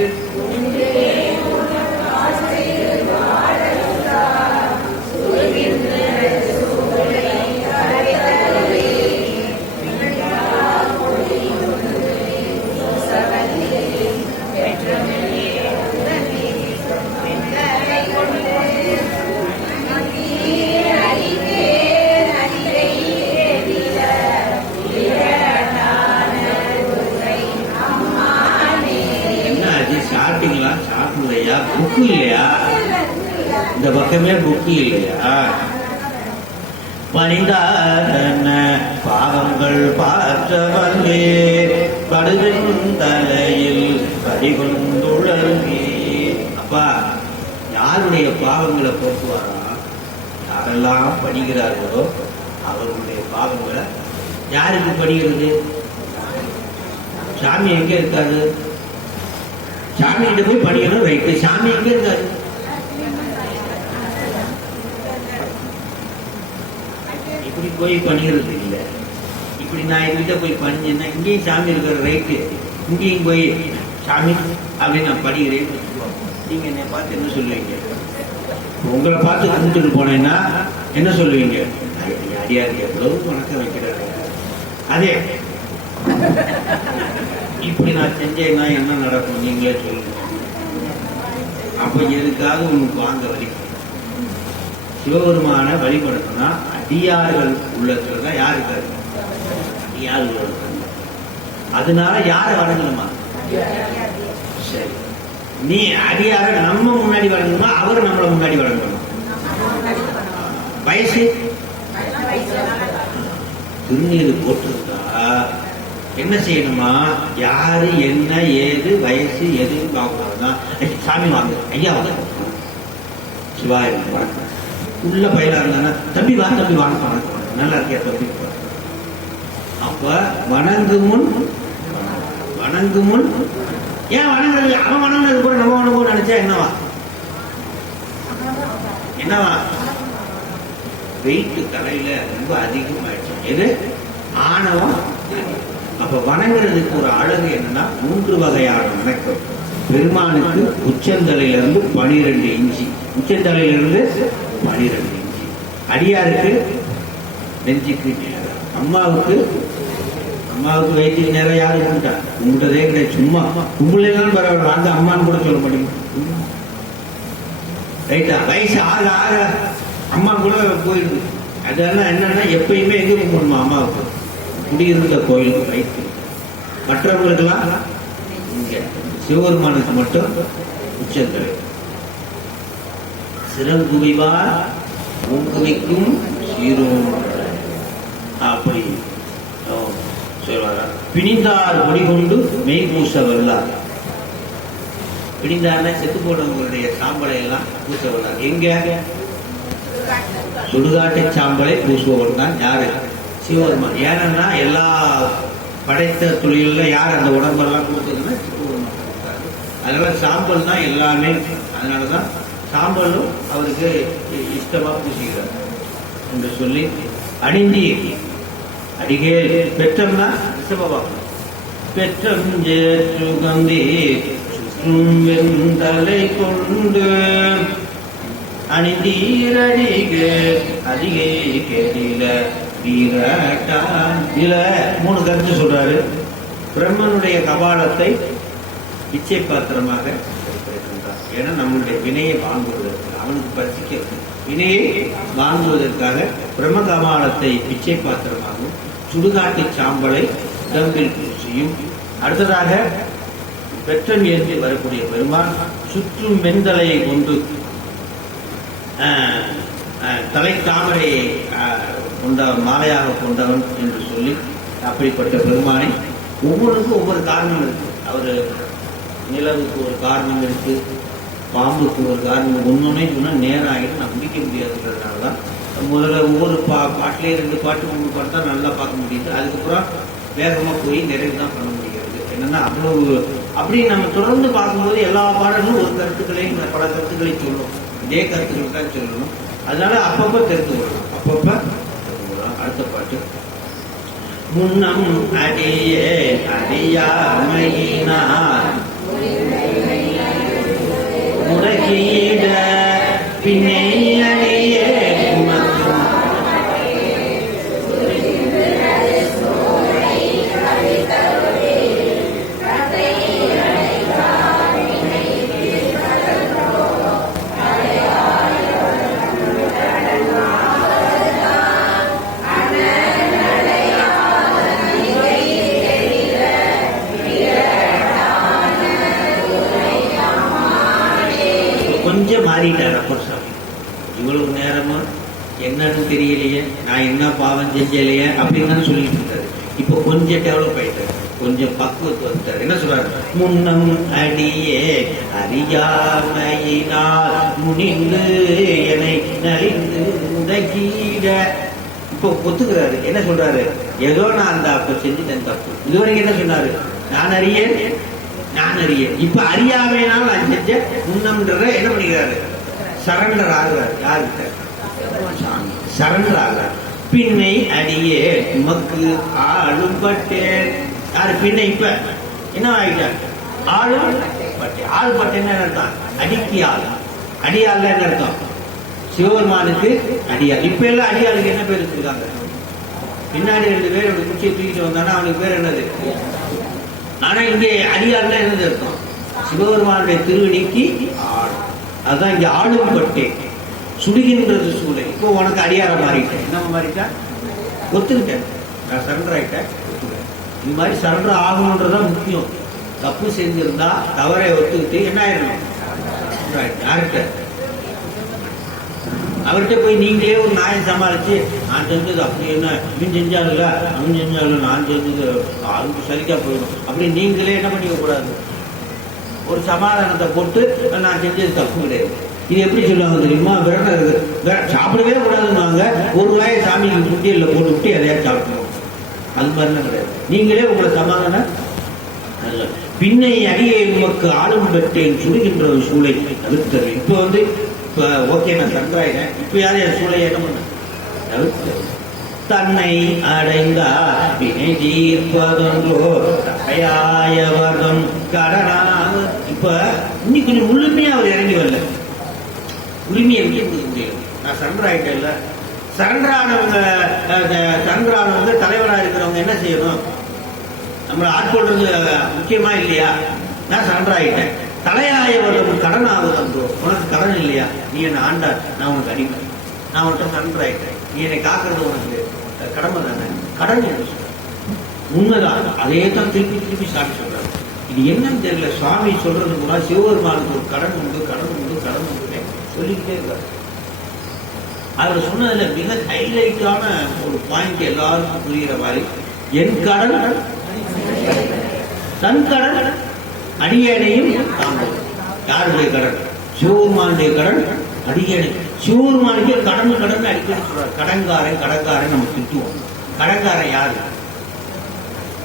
சாப்பிடலையா? புக்கு இல்லையா? இந்த பக்கமே புக்கு இல்லையா? பணிந்தான பாவங்கள் பார்த்தவல்லே படுவின் தலையில் பறிகொண்டுழல்வே. அப்பா யாருடைய பாவங்களை போக்குவாரா? யாரெல்லாம் பணிகிறார்களோ அவர்களுடைய பாவங்களை யாருக்கு பணிகிறது? சாமி எங்க இருக்காரு? சாமி கிட்ட போய் படிக்கணும். ரைட்டு. சாமி எங்க இருக்காரு? இப்படி போய் பண்ணிக்கிறது இல்லை. இப்படி நான் எங்கிட்ட போய் பண்ணிச்சேன்னா இங்கேயும் சாமி இருக்கிற ரைட்டு. இங்கேயும் போய் சாமி அப்படின்னு நான் படிக்கிறேன்னு நீங்க என்னை பார்த்து என்ன சொல்லுவீங்க? உங்களை பார்த்து கும்பிட்டுட்டு போனேன்னா என்ன சொல்லுவீங்க? அடியாருக்கு எவ்வளவு வணக்கம் வைக்கிறாரு. அதே இப்படி நான் செஞ்சேன்னா என்ன நடக்கும் நீங்களே சொல்லுங்க. அப்ப எதுக்காக உனக்கு வாங்க வலிக்கும்? சிவபெருமான வழிபடணும்னா அடியார்கள் உள்ளதுலதான் யாரு இருக்காரு? அடியார்கள். அதனால யாரை வணங்கணுமா? சரி, நீ அடியார நம்ம முன்னாடி வணங்கணுமா அவர் நம்மளை முன்னாடி வணங்கணுமா? வயசு திருநீர் போட்டிருந்தா என்ன செய்யணுமா? யாரு என்ன ஏது வயசு எதுன்னு பார்க்கணும்தான். சாமி வாங்க, ஐயா வாங்க, சிவாய வணக்கம். உள்ள பயிலா இருந்தானா தம்பி வா, தம்பி வாங்க, வணக்கம், நல்லா இருக்கியா தம்பி. அப்ப வணங்கு முன் ஏன் வணங்குறது? அவன் வணங்குறது கூட நம்ம வணங்குவோம் நினைச்சா என்னவா வெயிட் தலையில ரொம்ப அதிகமாயிடுச்சு. எது? ஆணவம். அப்ப வணங்குறதுக்கு ஒரு அழகு என்னன்னா 3 வகையான வணக்கம். பெருமானுக்கு உச்சந்தலையிலிருந்து 12 இன்ச்சு, உச்சந்தலையிலிருந்து 12 இன்ச்சு. அடியாருக்கு நெஞ்சுக்கு நேரம். அம்மாவுக்கு வயிற்றுக்கு நேரம் யாரு கும்பிட்டா? கும்பிட்டதே கிடையாது. சும்மா கும்பிடலாம் பரவாயில்ல, அந்த அம்மான்னு கூட சொல்ல மாட்டேங்குது. ரைட்டா? வயசு ஆக ஆக அம்மா கூட போயிருக்கு. அதெல்லாம் என்னன்னா எப்பயுமே எங்க கும்பிடணுமா? அம்மாவுக்கு குடியிருந்த கோயிலுக்கு ரைட்டு. மற்றவங்களுக்கெல்லாம் இங்க சிவபெருமானுக்கு மட்டும் உச்சந்தலை. சிறங்குவிவார் ஊங்குவிக்கும் சீரும் அப்படி சொல்வாரா? பிணிந்தார் முடிகொண்டு மெய் பூச வரலார். பிணிந்தார்னா செத்து போனவங்களுடைய சாம்பலை எல்லாம் பூச வரலார். எங்க? சுடுகாட்டு சாம்பலை பூசுபவன் தான் யாரு? சிவபெருமான். ஏன்னா எல்லா படைத்த தொழில யார் அந்த உடம்பெல்லாம் கொடுத்ததுன்னா சிவபெருமான் கொடுத்தாரு. அதனால சாம்பல் தான் எல்லாமே. அதனாலதான் சாம்பலும் அவருக்கு இஷ்டமா பூசிக்கிறார் என்று சொல்லி அணிந்தி அடிகேல் பெற்றம்னா ரிஷபவாகம். பெற்றம் சுகந்தி சுற்றும் வெந்தலை கொண்டு அணிந்தீரடிகே அதிகே கேட்டில வீரட்டான். இதுல 3 கருத்து சொல்றாரு. பிரம்மனுடைய கபாலத்தை பிச்சை பாத்திரமாக எடுத்திருக்கின்றார். ஏன்னா நம்மளுடைய வினையை வாங்குவதற்கு, அவனுக்கு பரிசிக்க வினையை வாங்குவதற்காக பிரம்ம கபாலத்தை பிச்சை பாத்திரமாகவும் சுடுகாட்டு சாம்பலை உடம்பில் பூசியும். அடுத்ததாக பெற்றம் ஏற்றி வரக்கூடிய பெருமான் சுற்றும் வெண்தலையை கொண்டு தலை தாமரையை கொண்ட மாலையாக கொண்டவன் என்று சொல்லி அப்படிப்பட்ட பெருமானை ஒவ்வொன்றுக்கும் ஒவ்வொரு காரணம் இருக்கு. அவரு நிலவுக்கு ஒரு காரணம் இருக்கு, பாம்புக்கு ஒரு காரணம். ஒன்னொன்னே சொன்னா நேரம் ஆகிட்டு நான் முடிக்க முடியாதுன்றதுனாலதான் முதல்ல ஒவ்வொரு பாட்டிலே 2 பாட்டு 3 பாட்டு தான் நல்லா பார்க்க முடியுது. அதுக்கப்புறம் வேகமா போய் நிறைவு தான் பண்ண முடியாது. என்னன்னா அவ்வளவு அப்படி நம்ம தொடர்ந்து பார்க்கும்போது எல்லா பாடலும் ஒரு கருத்துக்களையும் பல கருத்துக்களை சொல்லும். இதே கருத்துக்கள் தான் சொல்லணும். அதனால அப்பப்ப தெரிந்து கொள்ளலாம், அப்பப்ப தெரிந்து கொள்ளலாம். அடுத்த பாட்டு முன்னம் அடியே அடியாமையினார் முடக்கிட பின்னே அடியே கொஞ்சம் மாறிட்டார் அப்பர் சாமி. இவ்வளவு நேரமா என்னன்னு தெரியலையே, நான் என்ன பாவம் செஞ்சலையே அப்படின்னு சொல்லிட்டு இருக்காரு. இப்போ கொஞ்சம் டெவலப் ஆயிட்டாரு, கொஞ்சம் பக்குவத்து வந்துட்டாரு. என்ன சொல்றாரு? முன்னம் அடியே அறியாமையினால் முனிந்து என்னை நலிந்து கீழ. இப்போ ஒத்துக்கிறாரு. என்ன சொல்றாரு? ஏதோ நான் அந்த அப்ப செஞ்சுட்டேன் தப்பு. இதுவரைக்கும் என்ன சொன்னாரு? நான் அறியேன். இப்ப அறியாமையினால் நான் செஞ்ச முன்னம்ன்ற என்ன பண்ணிக்கிறாரு? சரண்டர் ஆகுறாரு. யாருக்கிட்ட? சரண்டர் ஆகுறாரு. பின்னை அடியே உமக்கு ஆளும் பட்டேன். யாரு பின்னை? இப்ப என்ன ஆகிட்டார்? ஆளும் பட்டேன். ஆள் பட்டேன் என்ன அர்த்தம்? அடிக்கு ஆள். அடியாள் என்ன அர்த்தம்? சிவபெருமானுக்கு அடியாள். இப்ப எல்லாம் அடியாளுக்கு என்ன பேர் வச்சிருக்காங்க? பின்னாடி 2 பேர் குச்சியை தூக்கிட்டு வந்தானா அவனுக்கு பேர் என்னது? ஆனா இங்கே அடியார்னா என்னது அர்த்தம்? சிவபெருமானுடைய திருவடிக்கு ஆள். அதான் இங்க ஆளும் பட்டே சுடுகின்றது சூளை. இப்போ உனக்கு அடியார மாறிட்டேன். என்ன மாறிட்டா? ஒத்துக்கிட்டேன், நான் சரண்டர் ஆயிட்டேன், ஒத்துக்கிட்டேன். இது மாதிரி சரண்டர் ஆகணுன்றதான் முக்கியம். தப்பு செஞ்சிருந்தா தவறை ஒத்துக்கிட்டு என்ன ஆயிடணும்? யார்கிட்ட? அவர்கிட்ட போய் நீங்களே ஒரு நியாயம் சமாளிச்சு நான் செஞ்சது அப்படி என்ன இவன் செஞ்சாலுல அவன் செஞ்சாலும் நான் செஞ்சது அதுக்கு சரிக்கா போயிடும் அப்படி நீங்களே என்ன பண்ணிக்க கூடாது. ஒரு சமாதானத்தை போட்டு நான் செஞ்சது தப்பு கிடையாது. இது எப்படி சொல்லுவாங்க தெரியுமா? விரதம் இருக்கு, சாப்பிடவே கூடாதுன்னு ஒரு வாயை சாமிக்கு குட்டியில் போட்டு விட்டு எதையாவது சாப்பிடணும். அது மாதிரிலாம் கிடையாது. நீங்களே உங்களை சமாதானம் நல்ல பின்னை அடியை உமக்கு ஆளும் பெற்றேன் சுடுகின்ற ஒரு சூளை தவிர்த்தது. இப்போ இப்ப ஓகே நான் சந்திராயினேன். இப்ப யாரு என் சூழலை என்ன பண்ண? தன்னை அடைந்தா வினை தீர்ப்பதொன்றோ தகையாயவர்தம் கடனாக. இப்ப இன்னைக்கு கொஞ்சம் முழுமையா அவர் இறங்கி வரல. உரிமையை கொடுக்க முடியும். நான் சரண்டர் ஆயிட்டேன். இல்ல சரண்டரானவங்க தலைவராக இருக்கிறவங்க என்ன செய்யணும்? நம்மளை ஆட்கொள்றது முக்கியமா இல்லையா? நான் சரண்டர் ஆயிட்டேன். தலையாயவர்களும் கடன் ஆகுதோ? உனக்கு கடன் இல்லையா? நீ என்ன ஆண்டா, நான் உனக்கு அடிமை, நான் உன்கிட்ட சரண்டர் ஆயிட்டேன், நீ என்னை காக்கிறது உனக்கு கடமை தானே. கடன் என்று சொல்ற உண்மைதான். அதே தான் திருப்பி சாமி சொல்றாரு. இது என்னன்னு தெரியல. சுவாமி சொல்றது கூட சிவபெருமானுக்கு ஒரு கடன் உண்டு சொல்லிக்கிட்டே இருக்காரு. அவர் சொன்னதுல மிக ஹைலைட்டான ஒரு பாயிண்ட் எல்லாருக்கும் புரிகிற மாதிரி, என் கடன் தன் கடன் அடியேனையும் தாங்கும். யாருடைய கடன்? சிவபெருமானுடைய கடன் அடியேனை. சிவபெருமானுக்கு கடன் கடன் அடிக்கடி சொல்றாரு. கடன்காரன் கடன்காரன் நம்ம திட்டுவோம். கடன்காரன் யாரு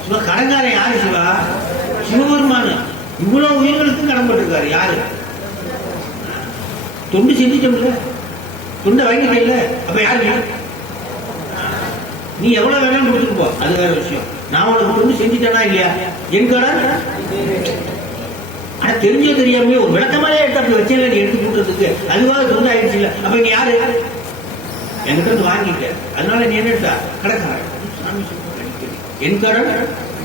சிவா? கடன்காரன் யாரு சிவா? சிவபெருமானு. இவ்வளவு உயிர்களுக்கும் கடன் பட்டிருக்காரு. யாரு? தொண்டு செஞ்சுட்டோம்ல, தொண்டை வாங்கிட்டேன்ல, அப்ப யாரு? நீ எவ்வளவு வேணாலும் கொடுத்துட்டு போ, அது வேற விஷயம். நான் உனக்கு தொண்டு செஞ்சுட்டேனா இல்லையா? என் கடன். ஆனா தெரிஞ்சோ தெரியாமே ஒரு விளக்கமாலே எடுத்து அப்படி வச்சேன் நீ எடுத்து கூட்டுறதுக்கு, அதுவாக தொண்டு ஆயிடுச்சு இல்ல. அப்ப இங்க யாரு? என்கிட்ட இருந்து வாங்கிட்ட, அதனால நீ என்ன எடுத்தா? கடற்காரன். என் கடன்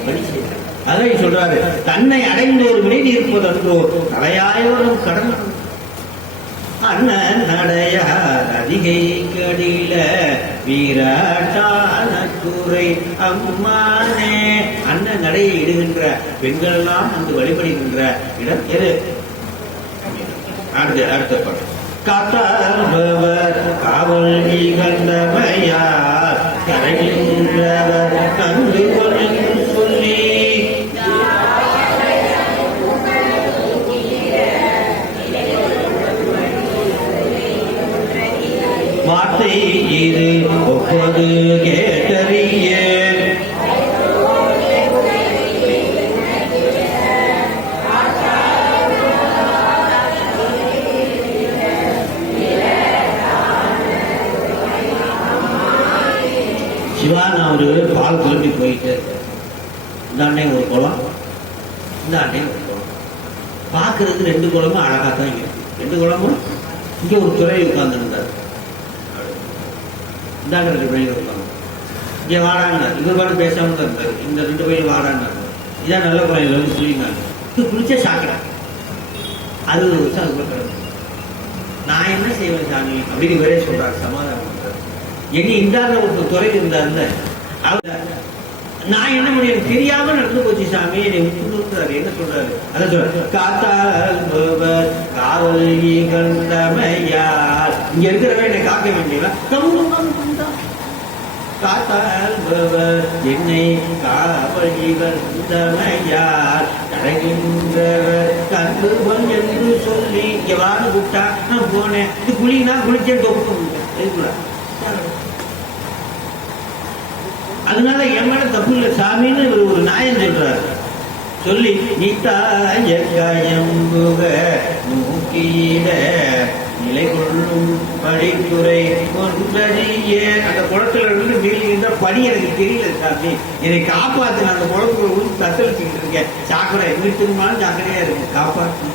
பணி செய்ய. அதான் சொல்றாரு, தன்னை அடைந்தோர் வினை இருப்பதன்றோ தலையாயோரும் கடன். அண்ணன் நடையார் அதிகை கடில வீராட்டான குறை அம்மானே. அண்ணன் நடையை இடுகின்ற பெண்கள் எல்லாம் வந்து வழிபடுகின்ற இடம் எது? அடுத்த பாட்டு. காத்தார்பவர் காவல் கண்டமையார் கரைகின்றவர் கண்டு கொண்டு சொல்லி வார்த்தை இது ஒப்பது கேட்டறிய சிவா. நான் ஒரு பால் குழம்பி போயிட்டு இந்த அன்னை ஒரு குளம், இந்த அன்னை ஒரு குளம் பார்க்கறது 2 குளமும் அழகா தான் இருக்கு. 2 குளமும் இங்க ஒரு துறை உட்கார்ந்து இருந்தார். இந்தாங்க 2 பையன் இருப்பாங்க. இங்கே வாடாங்க, இவர் பாட்டு பேசாம தான் இருந்தாரு. இந்த 2 பையன் வாடாங்க, இதான் நல்ல குழந்தை வந்து சொல்லியிருந்தாங்க. இது குளிச்ச சாக்கிறேன், அது கிடக்கு. நான் என்ன செய்வேன் சாமி அப்படின்னு வேறே சொல்றாரு. சமாதானம் பண்றாரு. எங்க இந்தாங்க ஒரு துறை இருந்தாருல, நான் என்ன முடியும் தெரியாம நடந்து போச்சு சாமி, என்னை விட்டுறாரு. என்ன சொல்றாரு? அதான் சொல்ற காத்தால் காவல் கண்டமையார். இங்க இருக்கிறவன் என்னை காக்க வேண்டியவா? காத்தால் என்னை காவல் கண்டமையார் கடைகின்றவர் கண்டுவன் என்று சொல்லி இங்க வான்னு கூப்பிட்டா நான் போனேன். இது குளினா குளிச்சேன் தொப்பு எதுக்குள்ள. அதனால என் மேல தப்பு இல்லை சாமின்னு ஒரு நாயன் சொல்றாரு. சொல்லி நீத்தாயம்புக நோக்கியிட நிலை கொள்ளும் படித்துறை ஒன்றறிய. அந்த குளத்துல இருந்து வீழ்கின்ற படி எனக்கு தெரியல சாமி, என்னை காப்பாத்து. அந்த குளத்துக்குள்ள ஊற்றி தத்தளிச்சுக்கிட்டு இருக்கேன். சாக்கடை எங்க திரும்பினாலும் சாக்கடையா இருக்கு, காப்பாத்து.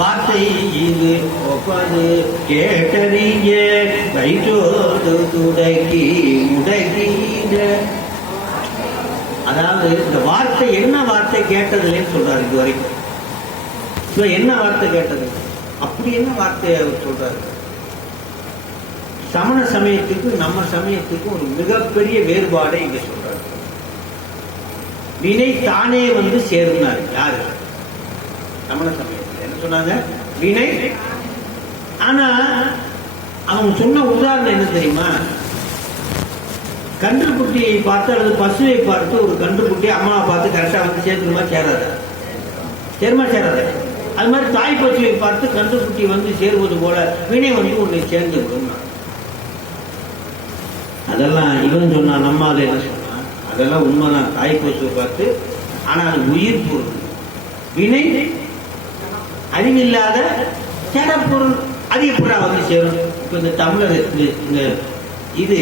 வார்த்தை இது ஒப்பது கேட்டறிய வயிற்றோடு துடக்கி முடக்கிட. அதாவது இந்த வார்த்தை என்ன வார்த்தை கேட்டதுன்னு சொல்றாரு. இது வரைக்கும் என்ன வார்த்தை கேட்டது? அப்படி என்ன வார்த்தை அவர் சொல்றாரு? சமண சமயத்துக்கு நம்ம சமயத்துக்கு ஒரு மிகப்பெரிய வேறுபாடை இங்க சொல்றாரு. வினை தானே வந்து சேர்ந்தார். யாரு? சமண சமயம் என்ன சொன்னாங்க? வினை. ஆனா அவங்க சொன்ன உதாரணம் என்ன தெரியுமா? கன்றுக்குட்டியை பார்த்து அல்லது பசுவை பார்த்து ஒரு கன்றுக்குட்டி அம்மாவை பார்த்து கரெக்டா வந்து சேர்த்துமா சேராத? சேருமா சேராத? அது மாதிரி தாய் பசுவை பார்த்து கன்றுக்குட்டி வந்து சேருவது போல வினை வந்து உன்னை சேர்ந்து விடும். அதெல்லாம் இவன் சொன்னா, நம்ம அதை என்ன சொன்னா, அதெல்லாம் உண்மைதான். தாய் பசுவை பார்த்து, ஆனா அது உயிர் பொருள். வினை அறிவில்லாத சேரப்பொருள். அது எப்படா வந்து சேரும்? இப்ப இந்த தமிழர் இந்த இது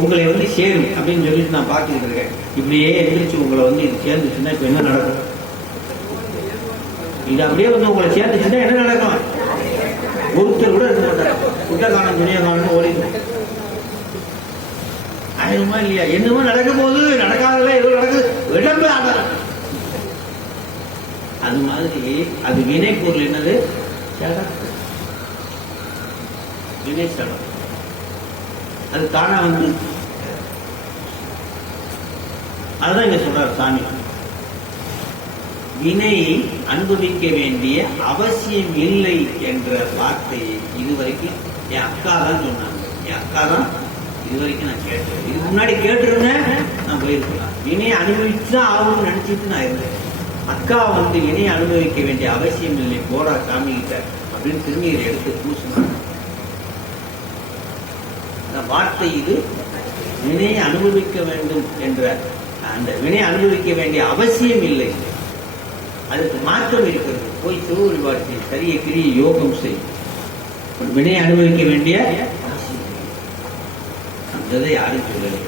உங்களை வந்து சேரும் அப்படின்னு சொல்லிட்டு நான் பார்த்துக்கிட்டு இருக்கேன். இப்படியே எந்திரிச்சு உங்களை வந்து இது சேர்ந்துச்சுன்னா இப்ப என்ன நடக்கும்? இது அப்படியே வந்து உங்களை சேர்ந்துச்சுன்னா என்ன நடக்கும்? ஒருத்தர் கூட இருக்க மாட்டார். குட்ட காணும் துணிய காணும் ஓடிடும். ஆயிரமா இல்லையா? என்னமோ நடக்க போது நடக்காதல ஏதோ நடக்குது, உடம்பு ஆடலாம். அது மாதிரி அது வினை பொருள். என்னது? வினை சடம். அது தானா வந்து அதுதான் இங்க சொல்றார் சாமி. வினை அனுபவிக்க வேண்டிய அவசியம் இல்லை என்ற வார்த்தையை இதுவரைக்கும் என் அக்கா தான் சொன்னாங்க. என் அக்கா தான் இதுவரைக்கும் நான் கேட்டேன். இதுக்கு முன்னாடி கேட்டிருந்தேன், நான் போயிருக்கலாம். வினை அனுபவிச்சுதான் ஆகணும்னு நினைச்சிட்டு நான் இருந்தேன். அக்கா வந்து வினை அனுபவிக்க வேண்டிய அவசியம் இல்லை, போடா சாமி கிட்ட அப்படின்னு திருநீரை எடுத்து பூசினாங்க. வார்த்தை இது. வினை அனுபவிக்க வேண்டும் என்ற அந்த வினை அனுபவிக்க வேண்டிய அவசியம் இல்லை, அதுக்கு மாற்றம் இருக்கிறது. போய் சிவ வழிபாடு செய், சரிய கிரிய யோகம் செய், வினை அனுபவிக்க வேண்டிய அவசியம் இல்லை. அந்த இதை யாரும் சொல்லலை.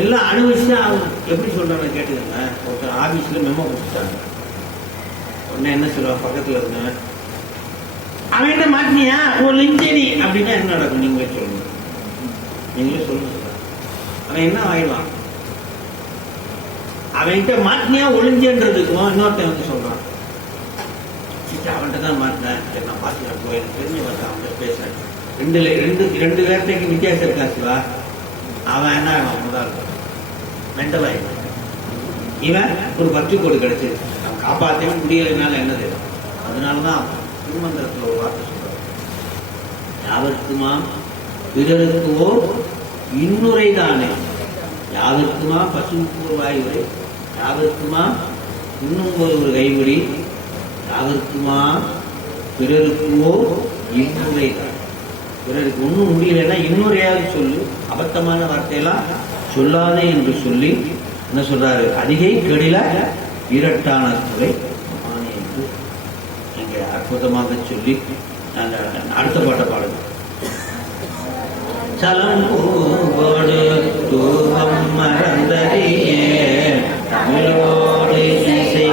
எல்லாம் அனுபவிச்சு அவங்க எப்படி சொல்றாங்க கேட்டுக்கங்க. ஒருத்தர் ஆபீஸ்ல மெமோ கொடுத்துட்டாங்க. உடனே என்ன சொல்லுவாங்க, பக்கத்துல இருந்தவன் அவன்கிட்ட மாட்டினியா ஒரு இன்ஜினி அப்படின்னா என்ன நடக்கும் நீங்களே சொல்லுங்க, நீங்களே சொல்லுங்க. அவன் என்ன ஆயிடுவான், அவன்கிட்ட மாட்டினியா ஒளிஞ்சன்றதுக்கும் இன்னொருத்தன் வந்து சொல்றான், அவன்கிட்ட தான் மாட்டினேன், நான் பார்த்துக்கிறேன் போய் தெரிஞ்சு பார்த்தேன், அவன்கிட்ட பேசுறேன். ரெண்டு பேர்த்தைக்கு வித்தியாசம் இருக்கா சிவா. அவன் என்ன முதல் மென்டல் ஆயிடுவான். இவன் ஒரு பற்றுக்கோடு கிடைச்சு அவன் காப்பாற்றவே முடியலைனால என்ன செய்யும். அதனாலதான் திருமந்திரத்தில் ஒரு வார்த்தை சொல்றாரு, யாவருக்குமா பிறருக்குவோ இன்னுரை தானே, யாவருக்குமா பசுக்கு வாயுரை, யாவருக்குமா இன்னும் ஒரு கைவிடி, யாவருக்குமா பிறருக்குவோ இன்னுரை தான். பிறருக்கு ஒன்றும் முடியலைன்னா இன்னொரையாவது சொல்லு, அபத்தமான வார்த்தையெல்லாம் சொல்லாதே என்று சொல்லி என்ன சொல்றாரு, அதிகை கெடில இரட்டான துறை என்று இங்கே அற்புதமாக சொல்லி அடுத்த பாட்டை பாடுங்க. சலம்போடு தூவம் மறந்தறியே தமிழோடு இசை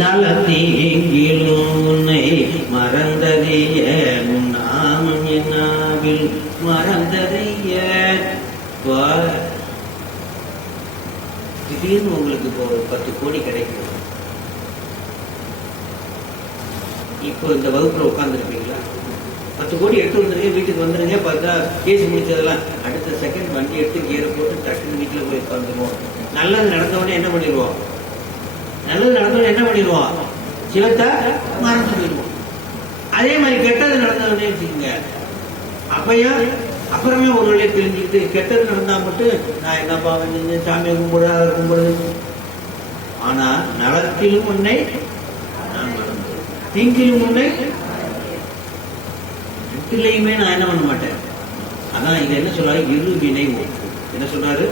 நலத்தீங்கிலும் உன்னை மறந்தறிய நாமம் என்னாவில் மறந்தறிய. திடீர்னு உங்களுக்கு இப்போ 10 கோடி கிடைக்கும். இப்போ இந்த வகுப்புல உட்காந்துருப்பீங்களா, 10 கோடி எடுத்து வந்துருங்க, வீட்டுக்கு வந்துருங்க. பார்த்தா கேஸ் முடிச்சதெல்லாம் அடுத்த செகண்ட் வண்டி எடுத்து கியரை போட்டு டக்குன்னு வீட்டில் போய் உட்காந்துருவோம். நல்லது நடந்தவொடனே என்ன பண்ணிடுவோம், நல்லது நடந்தவொடனே என்ன பண்ணிடுவோம், சிவத்தை மறந்து போயிடுவோம். அதே மாதிரி கெட்டது நடந்தவொடனே வச்சுக்கோங்க, அப்பையும் அப்புறமே ஒரு வழியை தெரிஞ்சுக்கிட்டு கெட்டது நடந்தா மட்டும் நான் என்ன பாவம் செஞ்சேன், சாமியை கும்பிடு அதை கும்பிடுது. ஆனா நலத்திலும் உன்னை நான் மறந்து, தீங்கிலும் உன்னை ரெட்டிலையுமே நான் என்ன பண்ண மாட்டேன். அதான் இது என்ன சொல்றாரு, இருவினை ஒப்பு. என்ன சொல்றாரு,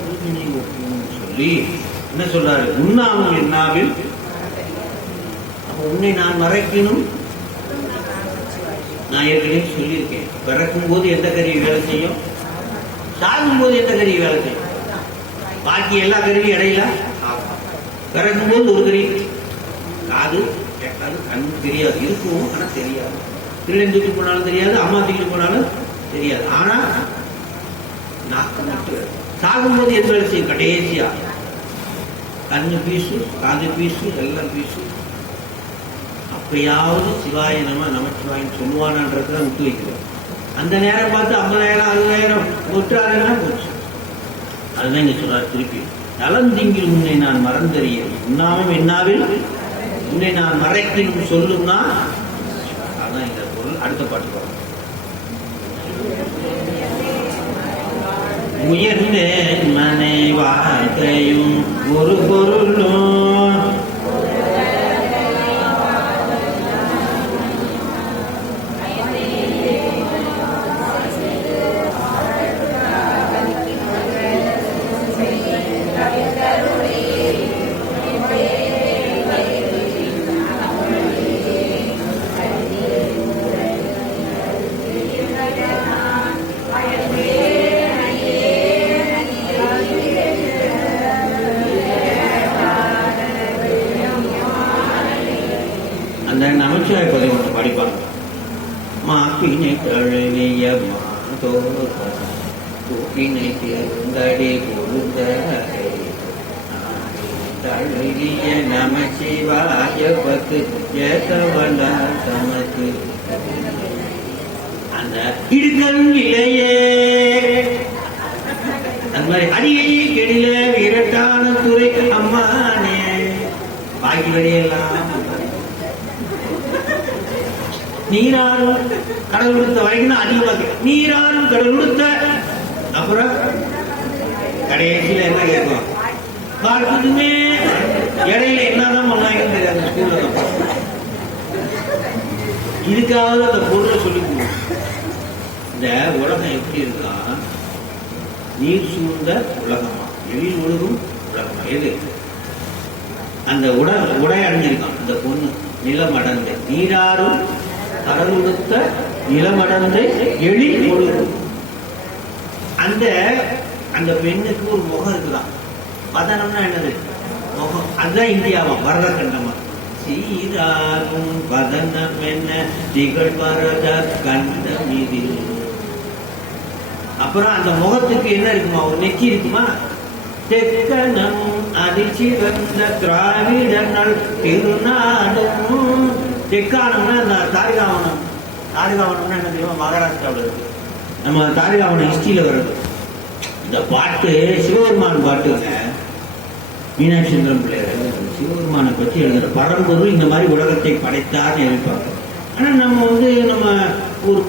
இருவினை ஒப்புன்னு சொல்லி என்ன சொல்றாரு, உண்ணாமல் என்னாவில். அப்ப உன்னை நான் மறைக்கணும். நான் ஏற்கனவே சொல்லியிருக்கேன், பிறக்கும் போது எந்த கருவி வேலை செய்யும், சாகும் போது எந்த கருவி வேலை செய்யும். பாக்கி எல்லா கருவியும் இடையில பிறக்கும் போது ஒரு கருவி, காது கேட்காது, கண் தெரியாது, இருக்கும் ஆனா தெரியாது. திருடன் தூக்கி போனாலும் தெரியாது, அம்மா தூக்கி போனாலும் தெரியாது. ஆனா நாக்கு மட்டும் சாகும் போது எந்த வேலை செய்யும், கடைசியா கண்ணு பீசு, காது பீசு, எல்லாம் பீசு. அப்பயாவது சிவாய நமச்சிவாயின்னு சொல்லுவானான்றதுதான் விட்டு வைக்கிறோம். அந்த நேரம் பார்த்து 50,000 60,000 விட்டுறாருன்னா போச்சு. அதுதான் இங்க சொல்றாரு திருப்பி, நலந்திங்கில் உன்னை நான் மறந்தறிய உண்ணாமல் என்னாவில் உன்னை நான் மறைக்கணும் சொல்லும்னா அதான் இந்த பொருள். அடுத்த பாட்டு வரும், உயர்ந்த மனை வாழ்க்கையும் ஒரு பொருளும் நமச்சிவாய பதிவு ஒன்று படிப்பாங்க. மாப்பினை தழுவிய மாதோப்பினை திருந்தடி பொருந்த தழுவிய நமச்சிவாய பத்து ஏதவன தமக்கு அந்த இடுக்கல் இல்லையே அந்த மாதிரி அடியை கெடில இரட்டான துறை அம்மானே பாக்கி வரையெல்லாம் நீராறும் கடல் கொடுத்த வரைக்கும் தான் அதிகமாக நீராறும் கடல் கொடுத்த அப்புறம் கடைசியில என்ன கேட்கும் பார்க்கணுமே இடையில என்னதான் பண்ணாங்கன்னு தெரியாது ஸ்கூல்ல இதுக்காவது அந்த பொருளை சொல்லி கொடுக்கும். இந்த உலகம் எப்படி இருக்கா நீர் சூழ்ந்த உலகமா எழில் ஒழுகும் உலகமா எது அந்த உடை அடைஞ்சிருக்கான் அந்த பொண்ணு நிலமடந்தை நீராறும் கடல் கொடுத்த நிலமடந்தை எழில் ஒழுகும். அந்த அந்த பெண்ணுக்கு ஒரு முகம் இருக்குதான் பதனம்னா என்னது முகம் அதுதான் இந்தியாவா வரத கண்டமா சீராகும் பதனம் என்ன திகழ் வரத கண்டம் இதில். அப்புறம் அந்த முகத்துக்கு என்ன இருக்குமா ஒரு நெக்கி இருக்குமா தெக்கனம் அதிர்ச்சிவந்த திராவிடங்கள் திருநாடும் தெக்கானம்னா இந்த தாரிகாவனம் தாரிகாவனம்னா என்ன தெரியுமா மகாராஷ்டிராவில் இருக்கு நம்ம தாரிகாவனம் ஹிஸ்டரியில வருது இந்த பாட்டு சிவபெருமான் பாட்டுங்க மீனாட்சி சுந்தரம் பிள்ளையார் சிவபெருமானை பற்றி எழுதுற பரம்பொருள் இந்த மாதிரி உலகத்தை படைத்தார்னு எழுதிப்பாங்க. ஆனால் நம்ம நம்ம ஒரு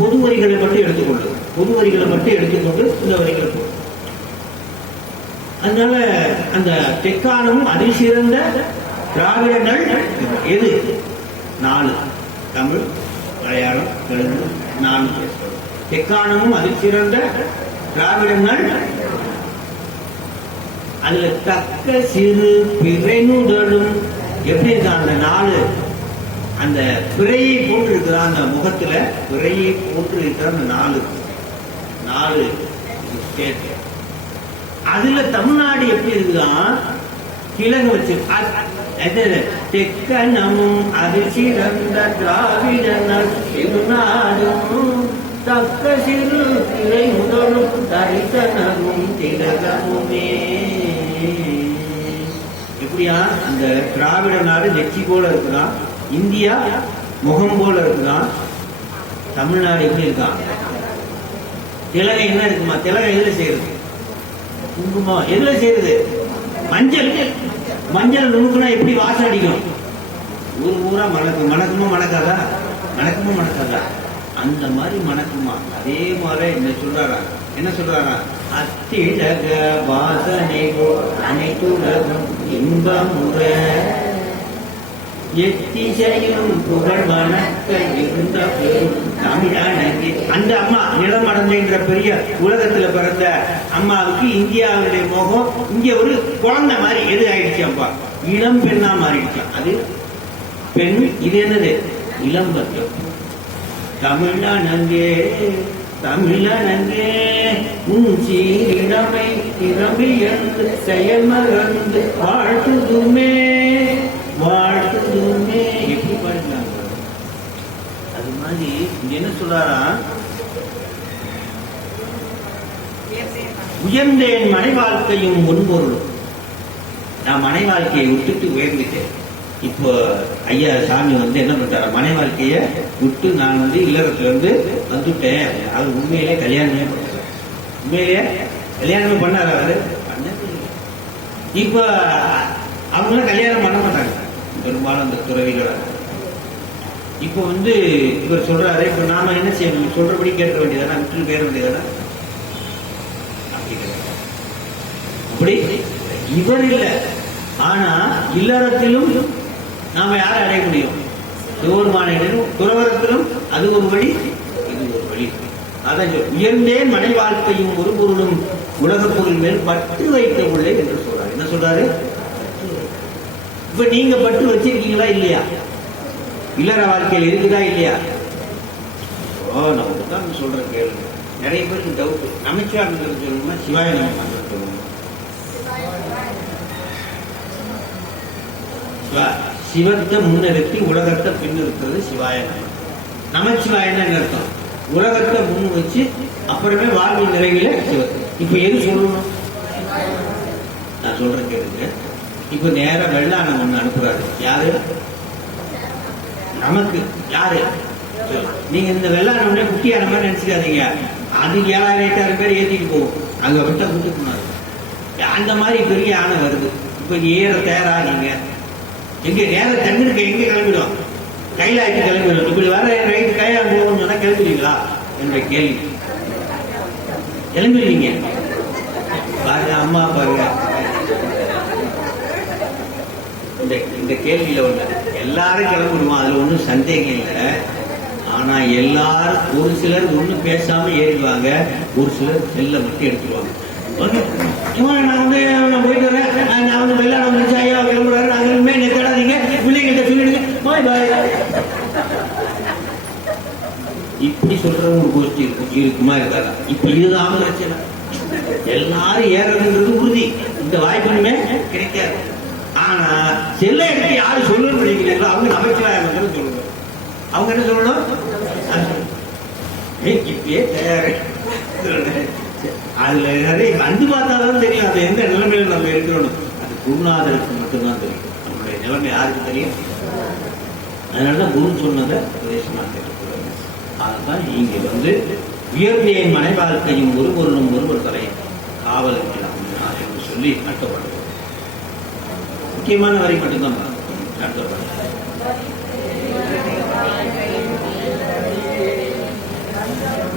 பொது வரிகளை மட்டும் எடுத்துக்கொள்ளுது பொது வரிகளை மட்டும் எடுத்துக்கொண்டு இந்த வரிகளை போடும். அதனால அந்த தெக்கானமும் அதில் சிறந்த திராவிடங்கள் எது 4 தமிழ் மலையாளம் தெலுங்கு 4 பேசுகிறோம். தெக்கானமும் அதில் சிறந்த திராவிடங்கள் அதுல தக்க சிறு பிறைனுடலும் எப்படி இருக்கா அந்த 4 அந்த பிறையை போன்று இருக்கிற அந்த முகத்துல பிறையை போன்று இருக்கிற அந்த 4 ஸ்டேட். அதுல தமிழ்நாடு எப்படி இருக்குதான் கிழங்கு வச்சு தெக்கனமும் அதில் சிறந்த திராவிடங்கள் திருநாடும் தக்க சிறு திரை முதலும் தரிசனமும் திலகமுமே. எப்படியா அந்த திராவிட நாடு நெச்சி போல இருக்குதான் இந்தியா முகம் போல இருக்குதான் தமிழ்நாடு எப்படி இருக்கான் திலகம் என்ன இருக்குமா திலகம் எதுல செய்யுது குங்குமம் எதுல செய்யுது மஞ்சள் மஞ்சள் நுணுக்குனா எப்படி வாசம் அடிக்கும் ஊரா மணக்குமா மணக்காதா மணக்குமா மணக்காதா அந்த மாதிரி மணக்குமா அதே மாதிரி என்ன சொல்றாரா அத்திலக வாசனை அனைத்துலகம் இன்பமுற எத்திசையும் புகழ் வணக்க இருந்த தமிழானது. அந்த அம்மா நிலமடந்தைன்ற பெரிய உலகத்துல பிறந்த அம்மாவுக்கு இந்தியாவுடைய முகம் இங்க ஒரு குழந்தை மாதிரி எது ஆயிடுச்சு அப்பா இளம் பெண்ணா மாறிடுச்சு. அது பெண் இது என்னது இளம்பத்தியம் தமிழானங்கே தமிழனங்கே உன் சீரிடமை திறமை என்று செயல்மறந்து வாழ்த்துதுமே வாழ்த்துதுமே எப்படி பாடுறாங்க. அது மாதிரி இங்க என்ன சொல்றாரா உயர்ந்தேன் மனை வாழ்க்கையும் முன்பொருளும். நான் மனை வாழ்க்கையை விட்டுட்டு உயர்ந்துட்டேன். இப்போ ஐயா சாமி என்ன பண்றாரு மனை வாழ்க்கைய விட்டு நான் இல்லறத்துல இருந்து வந்துட்டேன். அது உண்மையிலே கல்யாணமே பண்ண உண்மையிலேயே கல்யாணமே பண்ணாரு அவரு இப்ப அவங்களாம் கல்யாணம் பண்ண மாட்டாங்க பெரும்பாலும் அந்த துறவிகளை. இப்போ இவர் சொல்றாரு இப்ப நாம என்ன செய்யணும் சொல்றபடி கேட்க வேண்டியதானே விட்டு பேர வேண்டியதானே அப்படி இவர் இல்லை. ஆனா இல்லறத்திலும் நாம யாரை அடைய முடியும் சிவபெருமானிடம் துறவரத்திலும் அது ஒரு வழி இது ஒரு வழி. அதான் உயர்ந்தேன் மனை வாழ்க்கையும் ஒரு பொருளும் உலக பொருள் மேல் பட்டு வைக்க உள்ளே என்று சொல்றாரு. என்ன சொல்றாரு இப்ப நீங்க பட்டு வச்சிருக்கீங்களா இல்லையா இல்லற வாழ்க்கையில் இருக்குதா இல்லையா? நான் தான் சொல்றேன் கேளுங்க. நிறைய பேருக்கு டவுட் நமச்சிவார் சொல்லணுமா சிவாய நம்ம சொல்லணும் சிவத்தை முன்னிறுத்தி உலகத்தை பின்னிறுத்துறது சிவாய நமச்சிவாயன்னு அர்த்தம். உலகத்தை முன் வச்சு அப்புறமே வாழ்வின் நிறைவில சிவத்தை. இப்ப எது சொல்லணும் நான் சொல்றேன் கேளுங்க. இப்ப நேரம் வெள்ளானம் ஒண்ணு அனுப்புறாரு யாரு நமக்கு யாரு நீங்க இந்த வெள்ளாட குட்டியான மாதிரி நினைச்சுக்காதீங்க. அது 7000 8000 பேர் ஏற்றிட்டு போகும். அங்க விட்டா கூட்டு போனாரு. அந்த மாதிரி பெரிய யானை வருது. இப்ப ஏற தயாரா நீங்க எங்க நேரம் தண்ணிருக்கு எங்க கிளம்பிடும்? கைலாய்க்கு கிளம்பிடும். இப்படி வர ரைட்டு கையா போகணும்னு சொன்னா கிளம்பிடுவீங்களா என்ற கேள்வி. கிளம்பிடுவீங்க பாருங்க. அம்மா பாருங்க, இந்த கேள்வியில ஒண்ணு எல்லாரும் கிளம்பிடுவோம். அதுல ஒன்றும் சந்தேகம் இல்லை. ஆனா எல்லாரும் ஒரு சிலர் ஒன்றும் பேசாம ஏறிடுவாங்க, ஒரு சிலர் செல்ல மட்டும் எடுத்துருவாங்க. நான் போயிட்டு வரேன், நான் வந்து வெள்ளாட முடிச்சு ஐயா கிளம்புறாரு, நாங்களுமே நெத்தாடாதீங்க, பிள்ளைங்கிட்ட சொல்லிடுங்க பாய் பாய். இப்படி சொல்றவங்க ஒரு கோஷ்டி இருக்குமா இருக்காதா? இப்ப இதுதான் பிரச்சனை. எல்லாரும் ஏறதுன்றது உறுதி, இந்த வாய்ப்புமே கிடைக்காது. ஆனா செல்ல எடுத்து யாரு சொல்லணும் நினைக்கிறீங்களோ அவங்க நமச்சிவாயம் சொல்லுங்க. அவங்க என்ன சொல்லணும்? இப்பயே தயார். அதுல நிறைய கண்டு பார்த்தாதான் தெரியும் அது எந்த நிலைமையில நம்ம இருக்கிறோம். அது குருநாதருக்கு மட்டும்தான் தெரியும். நம்மளுடைய நிலைமை யாருக்கு தெரியும்? அதனாலதான் குரு சொன்னதை உபதேசமா கேட்டுக்கொள்ளுங்க. அதுதான் இங்க வந்து உயர்நிலையின் மனை வாழ்க்கையும் ஒருவரும் ஒருவர் தலையும் காவல் என்று சொல்லி நடத்தப்படுது. முக்கியமான வரி மட்டும்தான் நடத்தப்படுது.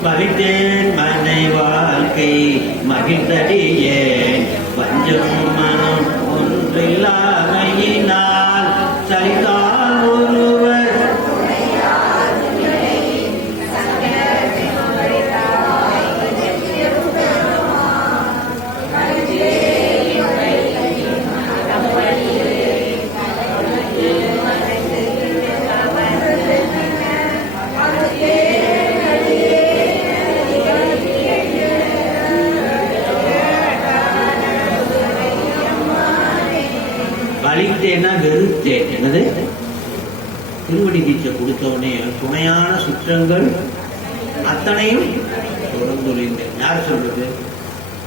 பவித்தேன் மனை வாழ்க்கை மகிழ்ந்தடியேன் பஞ்சம் மனம் ஒன்றில்லாமையினால் சரிதான் ஒருவர் வலித்தேன்னா வெறுத்தேன். என்னது? திருவடி தீட்சை கொடுத்தவனே துணையான சுற்றங்கள் அத்தனையும் தொடர்ந்தொழிந்தேன். யார் சொல்றது?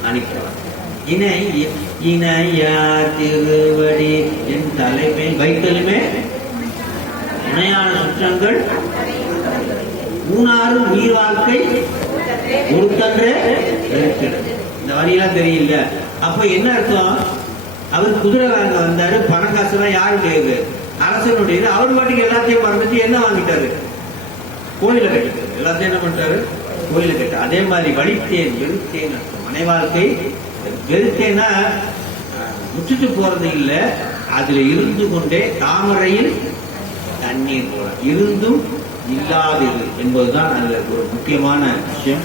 அணிக்கிறோம். இணையா திருவடி என் தலைமை வைத்தலுமே துணையான சுற்றங்கள் மூணாறு உயிர் வாழ்க்கை ஒருத்தன்றே இருக்கிறது. இந்த வரியெல்லாம் தெரியல. அப்ப என்ன அர்த்தம்? அவர் குதிரை வாங்க வந்தாரு, பணம் காசுலாம் யாருடையது? அரசனுடையது. அவர் பாட்டுக்கு எல்லாத்தையும் மறந்துட்டு என்ன வாங்கிட்டாரு? கோயில கட்டிட்டாரு. எல்லாத்தையும் என்ன பண்ணிட்டாரு? கோயில கட்ட. அதே மாதிரி வலித்தேன் வெறுத்தேன் மனை வாழ்க்கை. வெறுத்தேன்னா முற்றிட்டு போறது இல்லை, அதுல இருந்து கொண்டே தாமரையில் தண்ணீர் போல இருந்தும் இல்லாதது என்பதுதான் அதுல ஒரு முக்கியமான விஷயம்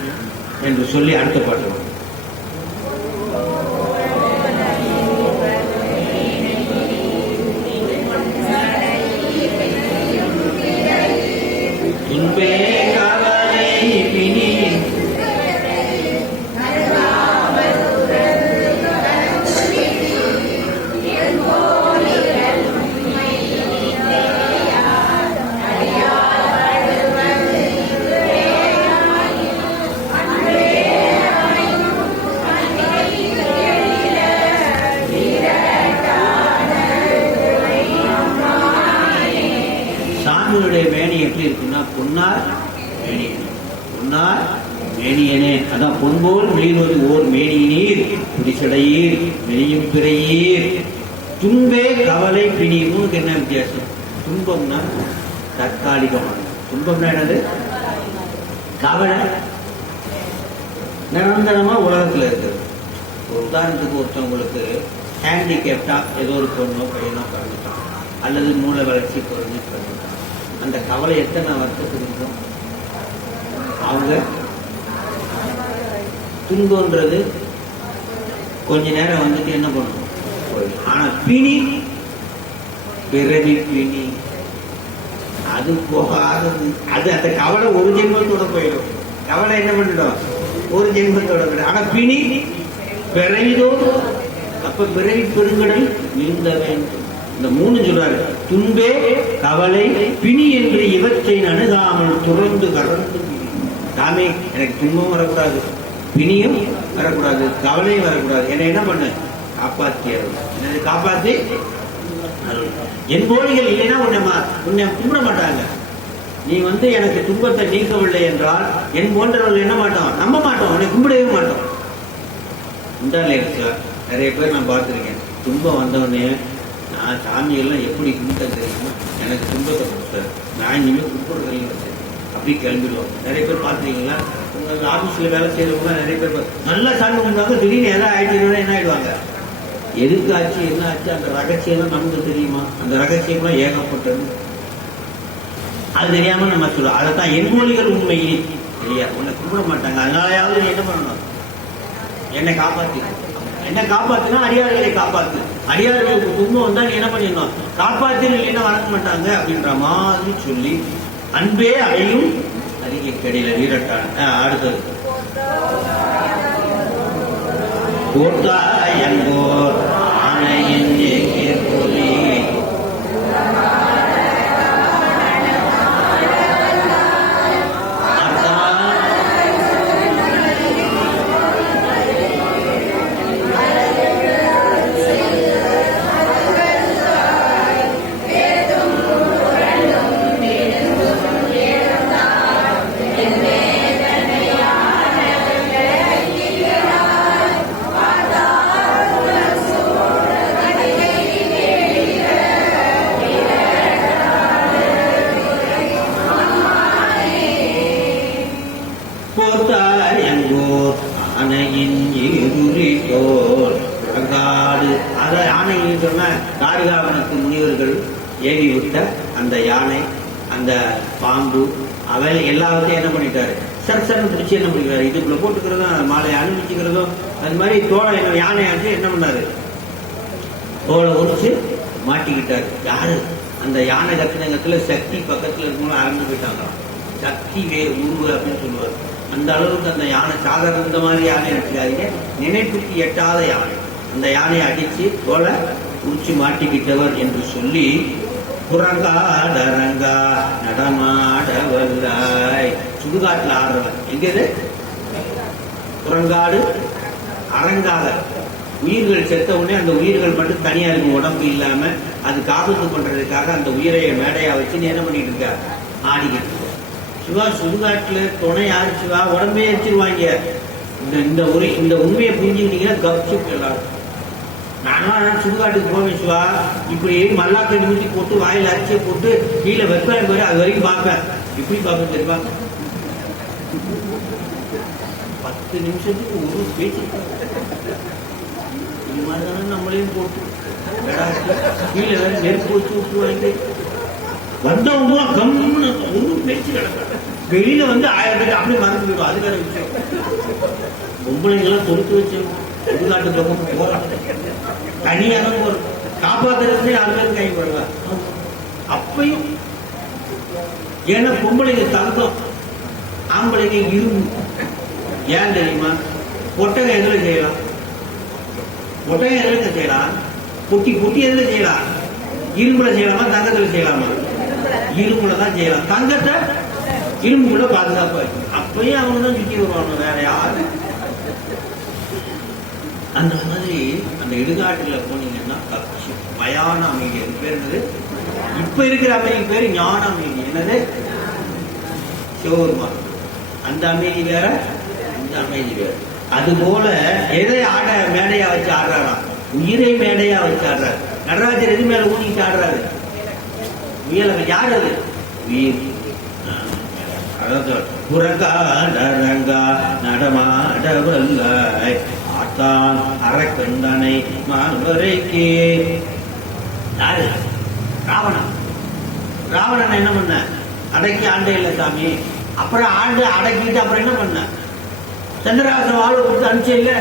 என்று சொல்லி அடுத்த பாட்டு. துன்பே கவலை பிணி மேனி எப்படி இருக்குன்னா பொன்னார் மேனியனே. பொன்னார் மேனியனே அதான் பொன்போல் விழிவது ஓர் மேனியினீர் குடிசடையீர் மெலியும் பிறையீர். துன்பே கவலை பிணி. மூணுக்கு என்ன வித்தியாசம்? துன்பம்னா தற்காலிகமான, துன்பம்னா என்னது? கவலை நிரந்தரமா உலகத்துல இருக்குது. ஒரு உதாரணத்துக்கு ஒருத்தவங்களுக்கு ஹேண்டிகேப்டா ஏதோ ஒரு பொண்ணோ பையனோ பிறந்துட்டான், அல்லது மூளை வளர்ச்சி குறைஞ்சு பிறந்துட்டான். அந்த கவலை எத்தனை வருத்தத்துக்கு அவங்க துன்பம்ன்றது கொஞ்ச நேரம் வந்துட்டு என்ன பண்ணுவோம். ஆனா பிணி, பிறவி பிணி அது போகாதது. அது அந்த கவலை ஒரு ஜென்மத்தோட போயிடும். கவலை என்ன பண்ணிடும்? ஒரு ஜென்மத்தோட போயிடும். ஆனா பிணி பிறவிதோடு. அப்ப பிறவி பெருங்கடல் நீந்த வேண்டும். இந்த மூணு சொல்றாரு. துன்பே கவலை பிணி என்று இவற்றை அணுகாமல் துறந்து கறந்து. தாமே எனக்கு துன்பம் வரக்கூடாது, பிணியும் வரக்கூடாது, கவலையும் வரக்கூடாது. என்னை என்ன பண்ண? காப்பாற்றி என்னை காப்பாற்றி என் போலிகள் இல்லைன்னா உன்னை கும்பிட மாட்டாங்க. நீ எனக்கு துன்பத்தை நீக்கவில்லை என்றால் என் போன்றவர்கள் என்ன மாட்டோம், நம்ப மாட்டோம், உன்னை கும்பிடவே மாட்டோம். உண்டாலேச்சா நிறைய பேர் நான் பார்த்துருக்கேன். துன்பம் வந்தவொடனே நான் சாமியெல்லாம் எப்படி கும்பிட்டேன் தெரியுமா, எனக்கு துன்பத்தை கொடுத்தாரு, நான் இனிமேல் கும்பிடுறேன் அப்படி கிளம்பிடுவோம். நிறைய பேர் பார்த்துருக்கீங்களா? உங்கள் ஆஃபீஸில் வேலை செய்கிறவங்க நிறைய பேர் நல்லா சாமி கும்பிடுவாங்க, திடீர்னு எதாவது ஆயிடுச்சுன்னா என்ன ஆயிடுவாங்க, எதுக்கு ஆச்சு என்ன ஆச்சு அந்த ரகசியம்லாம் நமக்கு தெரியுமா? அந்த ரகசியம்லாம் ஏகப்பட்டது. அது தெரியாம நம்ம சொல்லுவோம். அதைத்தான் எண்மொழிகள் உண்மையே தெரியாது, உன்னை கும்பிட மாட்டாங்க. அதனாலயாவது நீ என்ன பண்ணணும், என்னை காப்பாத்தி, என்ன காப்பாத்தினா அடியார்களை காப்பாத்து. அடியார்களுக்கு துன்பம் வந்தா நீ என்ன பண்ணிடணும், காப்பாத்தி, என்ன வணங்க மாட்டாங்க அப்படின்ற மாதிரி சொல்லி அன்பே அடையும் அறிக்கை கடையில வீரட்டான். அடுத்தது கோத்தாயங்கோர் ஆணையின் ஏற்பொலி தாரிகாவனுக்கு முனிவர்கள் ஏவி விட்ட அந்த யானை, அந்த பாம்பு, அவை எல்லாத்தையும் என்ன பண்ணிட்டாரு, சர்சன்னு பிடிச்சி என்ன பண்ணிக்கிறாரு, இதுக்குள்ள போட்டுக்கிறதும் மாலை அனுப்பிச்சுக்கிறதும் அது மாதிரி தோலை யானையாச்சு என்ன பண்ணாரு, தோலை உரிச்சு மாட்டிக்கிட்டாரு. யாரு, அந்த யானை கத்தினங்கத்துல சக்தி பக்கத்துல இருக்கவங்களும் அறந்து போயிட்டாங்க. சக்தி உருவு அப்படின்னு சொல்லுவார். அந்த அளவுக்கு அந்த யானை சாதாரண இந்த மாதிரி யானை எடுத்துக்காதீங்க, நினைப்புக்கு எட்டாத யானை. அந்த யானையை அடிச்சு தோலை உரிச்சு மாட்டிக்கிட்டவர் என்று சொல்லி புறங்காடரங்கா நடமாட வல்லாய், சுடுகாட்டில் ஆடுறவன். எங்கது புறங்காடு அரங்காக, உயிர்கள் செத்த உடனே அந்த உயிர்கள் மட்டும் தனியா இருக்கும், உடம்பு இல்லாம அது காபத்து பண்றதுக்காக அந்த உயிரை மேடையா வச்சு என்ன பண்ணிட்டு இருக்கா, ஆடிக்கிட்டு. சிவா சுடுகாட்டுல துணை யாரு சிவா, உடம்பே எரிச்சிருவாங்க. இந்த உண்மையை புரிஞ்சுக்கிட்டீங்கன்னா கப்சுக்கு எல்லாரும். நானும் சுடுகாட்டுக்கு போவேன் சிவா, இப்படி மல்லாக்க நிமித்தி போட்டு வாயில் அரிசியை போட்டு கீழே வெப்பேன் போய் அது வரைக்கும் பார்ப்பேன். இப்படி பார்ப்பேன் தெரியுமா, 10 நிமிஷத்துக்கு ஒரு பேச்சு. இது மாதிரிதானே நம்மளையும் போட்டு கீழே வேற நெருப்பு வச்சு விட்டுருவாங்க. வந்தவங்க கம்முன்னு ஒரு பேச்சு கிடக்காது. வெளியில 1000 பேர் அப்படியே மறந்து போயிடும். அது வேற விஷயம். பொம்பளைங்கெல்லாம் தொடுத்து வச்சு சுடுகாட்டு பக்கம் போறாங்க, தனியாக போறோம், காப்பாத்துறதுக்கு 4 பேர் கை போடுவாங்க. அப்பையும் ஏன்னா பொம்பளைங்க தங்கம், ஆம்பளைங்க இரும்பு. ஏன் தெரியுமா, ஒட்டகம் எதுல செய்யலாம், ஒட்டகம் எதுல செய்யலாம், பொட்டி பொட்டி எதுல செய்யலாம், இரும்புல செய்யலாமா தங்கத்துல செய்யலாமா, இரும்புல தான் செய்யலாம். தங்கத்தை இரும்புல பாதுகாப்பா இருக்கு. அப்பயும் அவங்க தான் சுற்றி வருவாங்க, வேற யாரு. அந்த மாதிரி அந்த இடுகாட்டுல போனீங்கன்னா மயான அமைதி, அது பேர் என்னது, இப்ப இருக்கிற அமைதி பேரு ஞான அமைதி. என்னது, சிவபெருமா. அந்த அமைதி வேற, இந்த அமைதி வேற. அது போல எதை ஆட மேடையா வச்சு ஆடுறாராம், உயிரை மேடையா வச்சு ஆடுறாரு. நடராஜர் எது மேல ஊனிட்டு ஆடுறாரு, உயர. யார் அது, உயிர். புறங்காடரங்கா நடமாடவல்லாய் ஆத்தான் அறக்கண்டனை மால்வரைக்கே. யாரு, ராவணன். ராவணன் என்ன பண்ண, அடக்கி ஆண்டே இல்லை சாமி. அப்புறம் ஆண்டு அடக்கிட்டு அப்புறம் என்ன பண்ண, சந்திரகாசன் வாழ்வை கொடுத்து அனுப்பிச்சே இல்லை.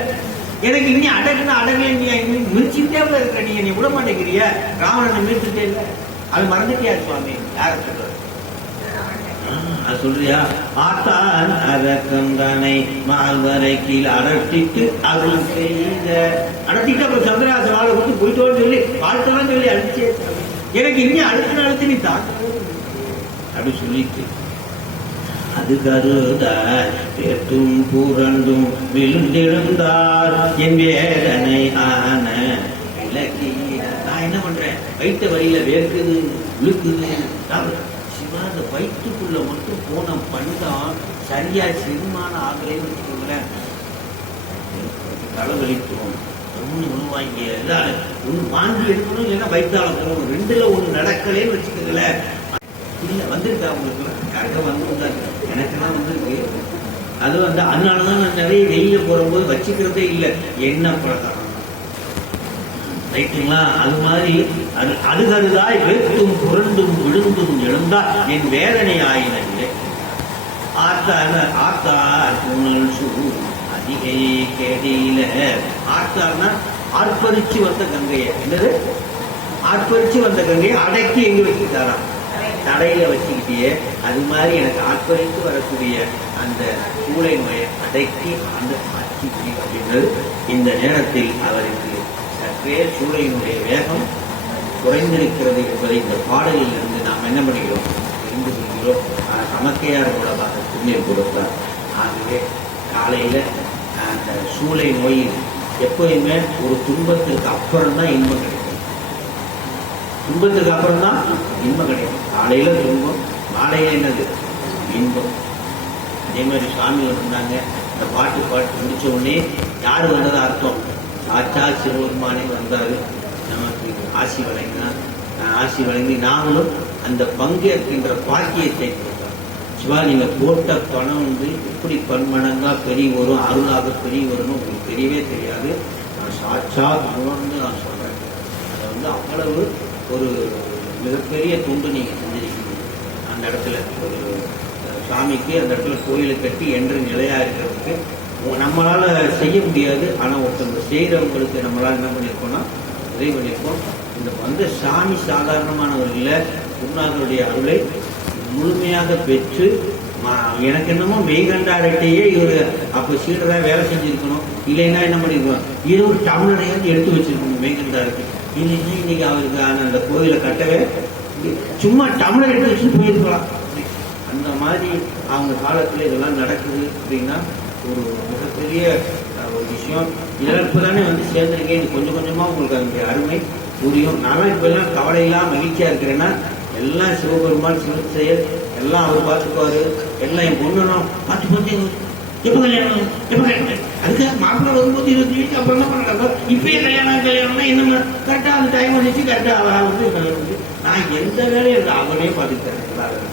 எனக்கு இன்னி அடக்குன்னு அடங்கல, நீ மிரிச்சுட்டே இருக்கிற, நீ விட மாட்டேங்கிறிய, ராவணனை மிரிச்சுட்டே இல்லை. அது மறந்துட்டியா சுவாமி, யார சொல்ற, அது சொல்றியா. ஆத்தான் அரக்கந்தனை மால்வரை கீழ் அடர்த்திட்டு அருள் செய்த, அடர்த்திட்டு அப்புறம் சந்திரகாசன் வாழ்வை கொடுத்து போயிட்டோன்னு சொல்லி வாழ்த்தெல்லாம் சொல்லி அடிச்சே, எனக்கு இன்னி அழுத்து நீ தாக்க அப்படி சொல்லிட்டு அது கருதார் பேட்டும் புரண்டும் விழுந்திருந்தார் என் வேதனை ஆன விளக்கி. நான் என்ன பண்றேன், வைத்த வழியில வேர்க்குது இழுக்குது. சிவ அந்த வயிற்றுக்குள்ள மட்டும் போன பண்டம் சரியா செரிமான ஆகலைன்னு வச்சுக்கோங்களேன், தலைவலித்துவோம். ஒன்று உள்வாங்கி எல்லாரும் ஒன்று வாங்கி எடுக்கணும், இல்லைன்னா வயிற்றால போகணும். ரெண்டுல ஒன்று நடக்கலேன்னு வச்சுக்கோங்களேன். இல்லை வந்திருக்கா உங்களுக்கு கரெக்டாக வந்துருந்தாங்க, எனக்குலாம் வந்திருக்கு. அது அதனாலதான் நான் நிறைய வெளியில போகும்போது வச்சுக்கிறதே இல்லை, என்ன பழக்கம் ரைட்டுங்களா? அது மாதிரி அது அழுகருதாய் வேட்டும் புரண்டும் விழுந்தும் எழுந்தா என் வேதனை ஆயினே ஆத்தார் புனல் சூ அதிகை கேடியில. ஆத்தார்னா ஆர்ப்பரிச்சு வந்த கங்கையை, என்னது ஆர்ப்பரிச்சு வந்த கங்கையை அடக்கி எங்க வச்சுக்கிட்டாராம், தடையில வச்சுக்கிட்டே. அது மாதிரி எனக்கு ஆர்ப்பரித்து வரக்கூடிய அந்த சூளை நோயை அடக்கி அந்த ஆட்சி அப்படின்றது இந்த நேரத்தில் அவருக்கு சற்றே சூளையினுடைய வேகம் குறைந்திருக்கிறது என்பதை இந்த பாடலில் இருந்து நாம் என்ன பண்ணுகிறோம், தெரிந்து கொள்கிறோம். சமக்கையார் மூலமாக திருநீர் கொடுத்தார். ஆகவே காலையில் அந்த சூளை நோயில் எப்போயுமே ஒரு துன்பத்திற்கு அப்புறம் தான் இன்பம் கிடைக்கும், துன்பத்துக்கு அப்புறம் தான் இன்பம் கிடைக்கும். காலையில துன்பம், மாலையில என்னது இன்பம். அதே மாதிரி சுவாமி வந்தாங்க, இந்த பாட்டு முடிச்ச உடனே யாரு வந்ததா அர்த்தம், சாச்சா சிவபெருமானே வந்தாரு, நமக்கு ஆசி வழங்கினா. ஆசி வழங்கி நாங்களும் அந்த பங்கேற்கின்ற பாக்கியத்தை கொடுத்தார். சிவா நீங்க போட்ட பணம் எப்படி பன்மடங்கா பெரிய வரும், அருளாக பெரிய வரும்னு உங்களுக்கு தெரியவே தெரியாது. நான் சாட்சா உணர்ந்து நான் சொல்றேன். அதை அவ்வளவு ஒரு மிகப்பெரிய தொண்டு நீங்க செஞ்சிருக்கீங்க. அந்த இடத்துல ஒரு சாமிக்கு அந்த இடத்துல கோயிலை கட்டி என்று நிலையா இருக்கிறதுக்கு நம்மளால செய்ய முடியாது. ஆனா ஒருத்தவங்க செய்யறவங்களுக்கு நம்மளால என்ன பண்ணியிருக்கோம்னா உதவி பண்ணியிருக்கோம். இந்த சாமி சாதாரணமானவர்கள குருநாதருடைய அருளை முழுமையாக பெற்று எனக்கு என்னமோ மெய்கண்டாரட்டையே இவரு அப்ப சீடரா வேலை செஞ்சிருக்கணும், இல்லைன்னா என்ன பண்ணிருக்கோம், இது ஒரு டம்ளரையாவது எடுத்து வச்சிருக்கணும் மெய்கண்டாருக்கு. இல்லைன்னா இன்னைக்கு அவருக்கு அந்த கோயிலை கட்டவே சும்மா டம்ளர் எடுத்து வச்சு போயிருக்கலாம். அந்த மாதிரி அவங்க காலத்துல இதெல்லாம் நடக்குது அப்படின்னா ஒரு மிகப்பெரிய ஒரு விஷயம். இதெல்லாம் இப்பதானே சேர்ந்திருக்கேன், இது கொஞ்சம் கொஞ்சமா உங்களுக்கு அதனுடைய அருமை புரியும். நானும் இப்ப எல்லாம் கவலையெல்லாம் மகிழ்ச்சியா இருக்கிறேன்னா எல்லாம் சிவபெருமான் சிவச்செயல் எல்லாம் அவர் பார்த்துக்குவாரு. எல்லாம் என் பொண்ணுனும் பார்த்து பார்த்து எப்ப கல்யாணம் எப்ப கல்யாணம், அதுக்காக மாப்பிள்ளை வரும்போது 20 வயசு அப்புறம் தான் பண்ண இப்பயே கல்யாணம்னா என்ன கரெக்டா அந்த டைம் வந்துச்சு, கரெக்டா கல்யாணம். நான் எந்த வேலையும் இல்லை, அவனே பார்த்துக்கிட்டேன்.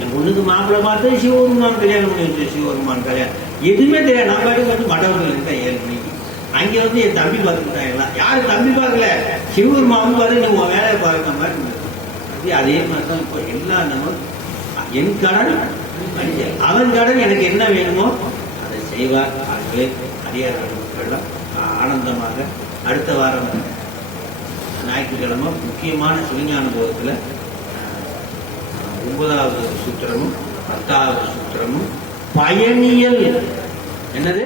என் பொண்ணுக்கு மாப்பிள்ளை பார்த்து சிவபெருமான் கல்யாணம் பண்ணி வச்சு, சிவபெருமான் கல்யாணம் எதுவுமே தெரியாது. நான் பாட்டுக்கு மண்டபத்தில் இருக்கேன் 7 மணிக்கு. அங்கே என் தம்பி பார்த்துக்கிட்டாங்க. எல்லாம் யாரும் தம்பி பார்க்கல, சிவபெருமான் பார்த்து நீ உன் வேலையை பார்க்க மாதிரி. அதே மாதிரிதான் இப்போ எல்லா நம்ம என் கடன் அவன் கடன், எனக்கு என்ன வேணுமோ அதை செய்வார். ஆகவே அடியார்கள் ஆனந்தமாக அடுத்த வாரம் ஞாயிற்றுக்கிழமை முக்கியமான சிவஞான போகத்தில் 9வது சூத்திரமும் 10வது சூத்திரமும் பயனியல் என்னது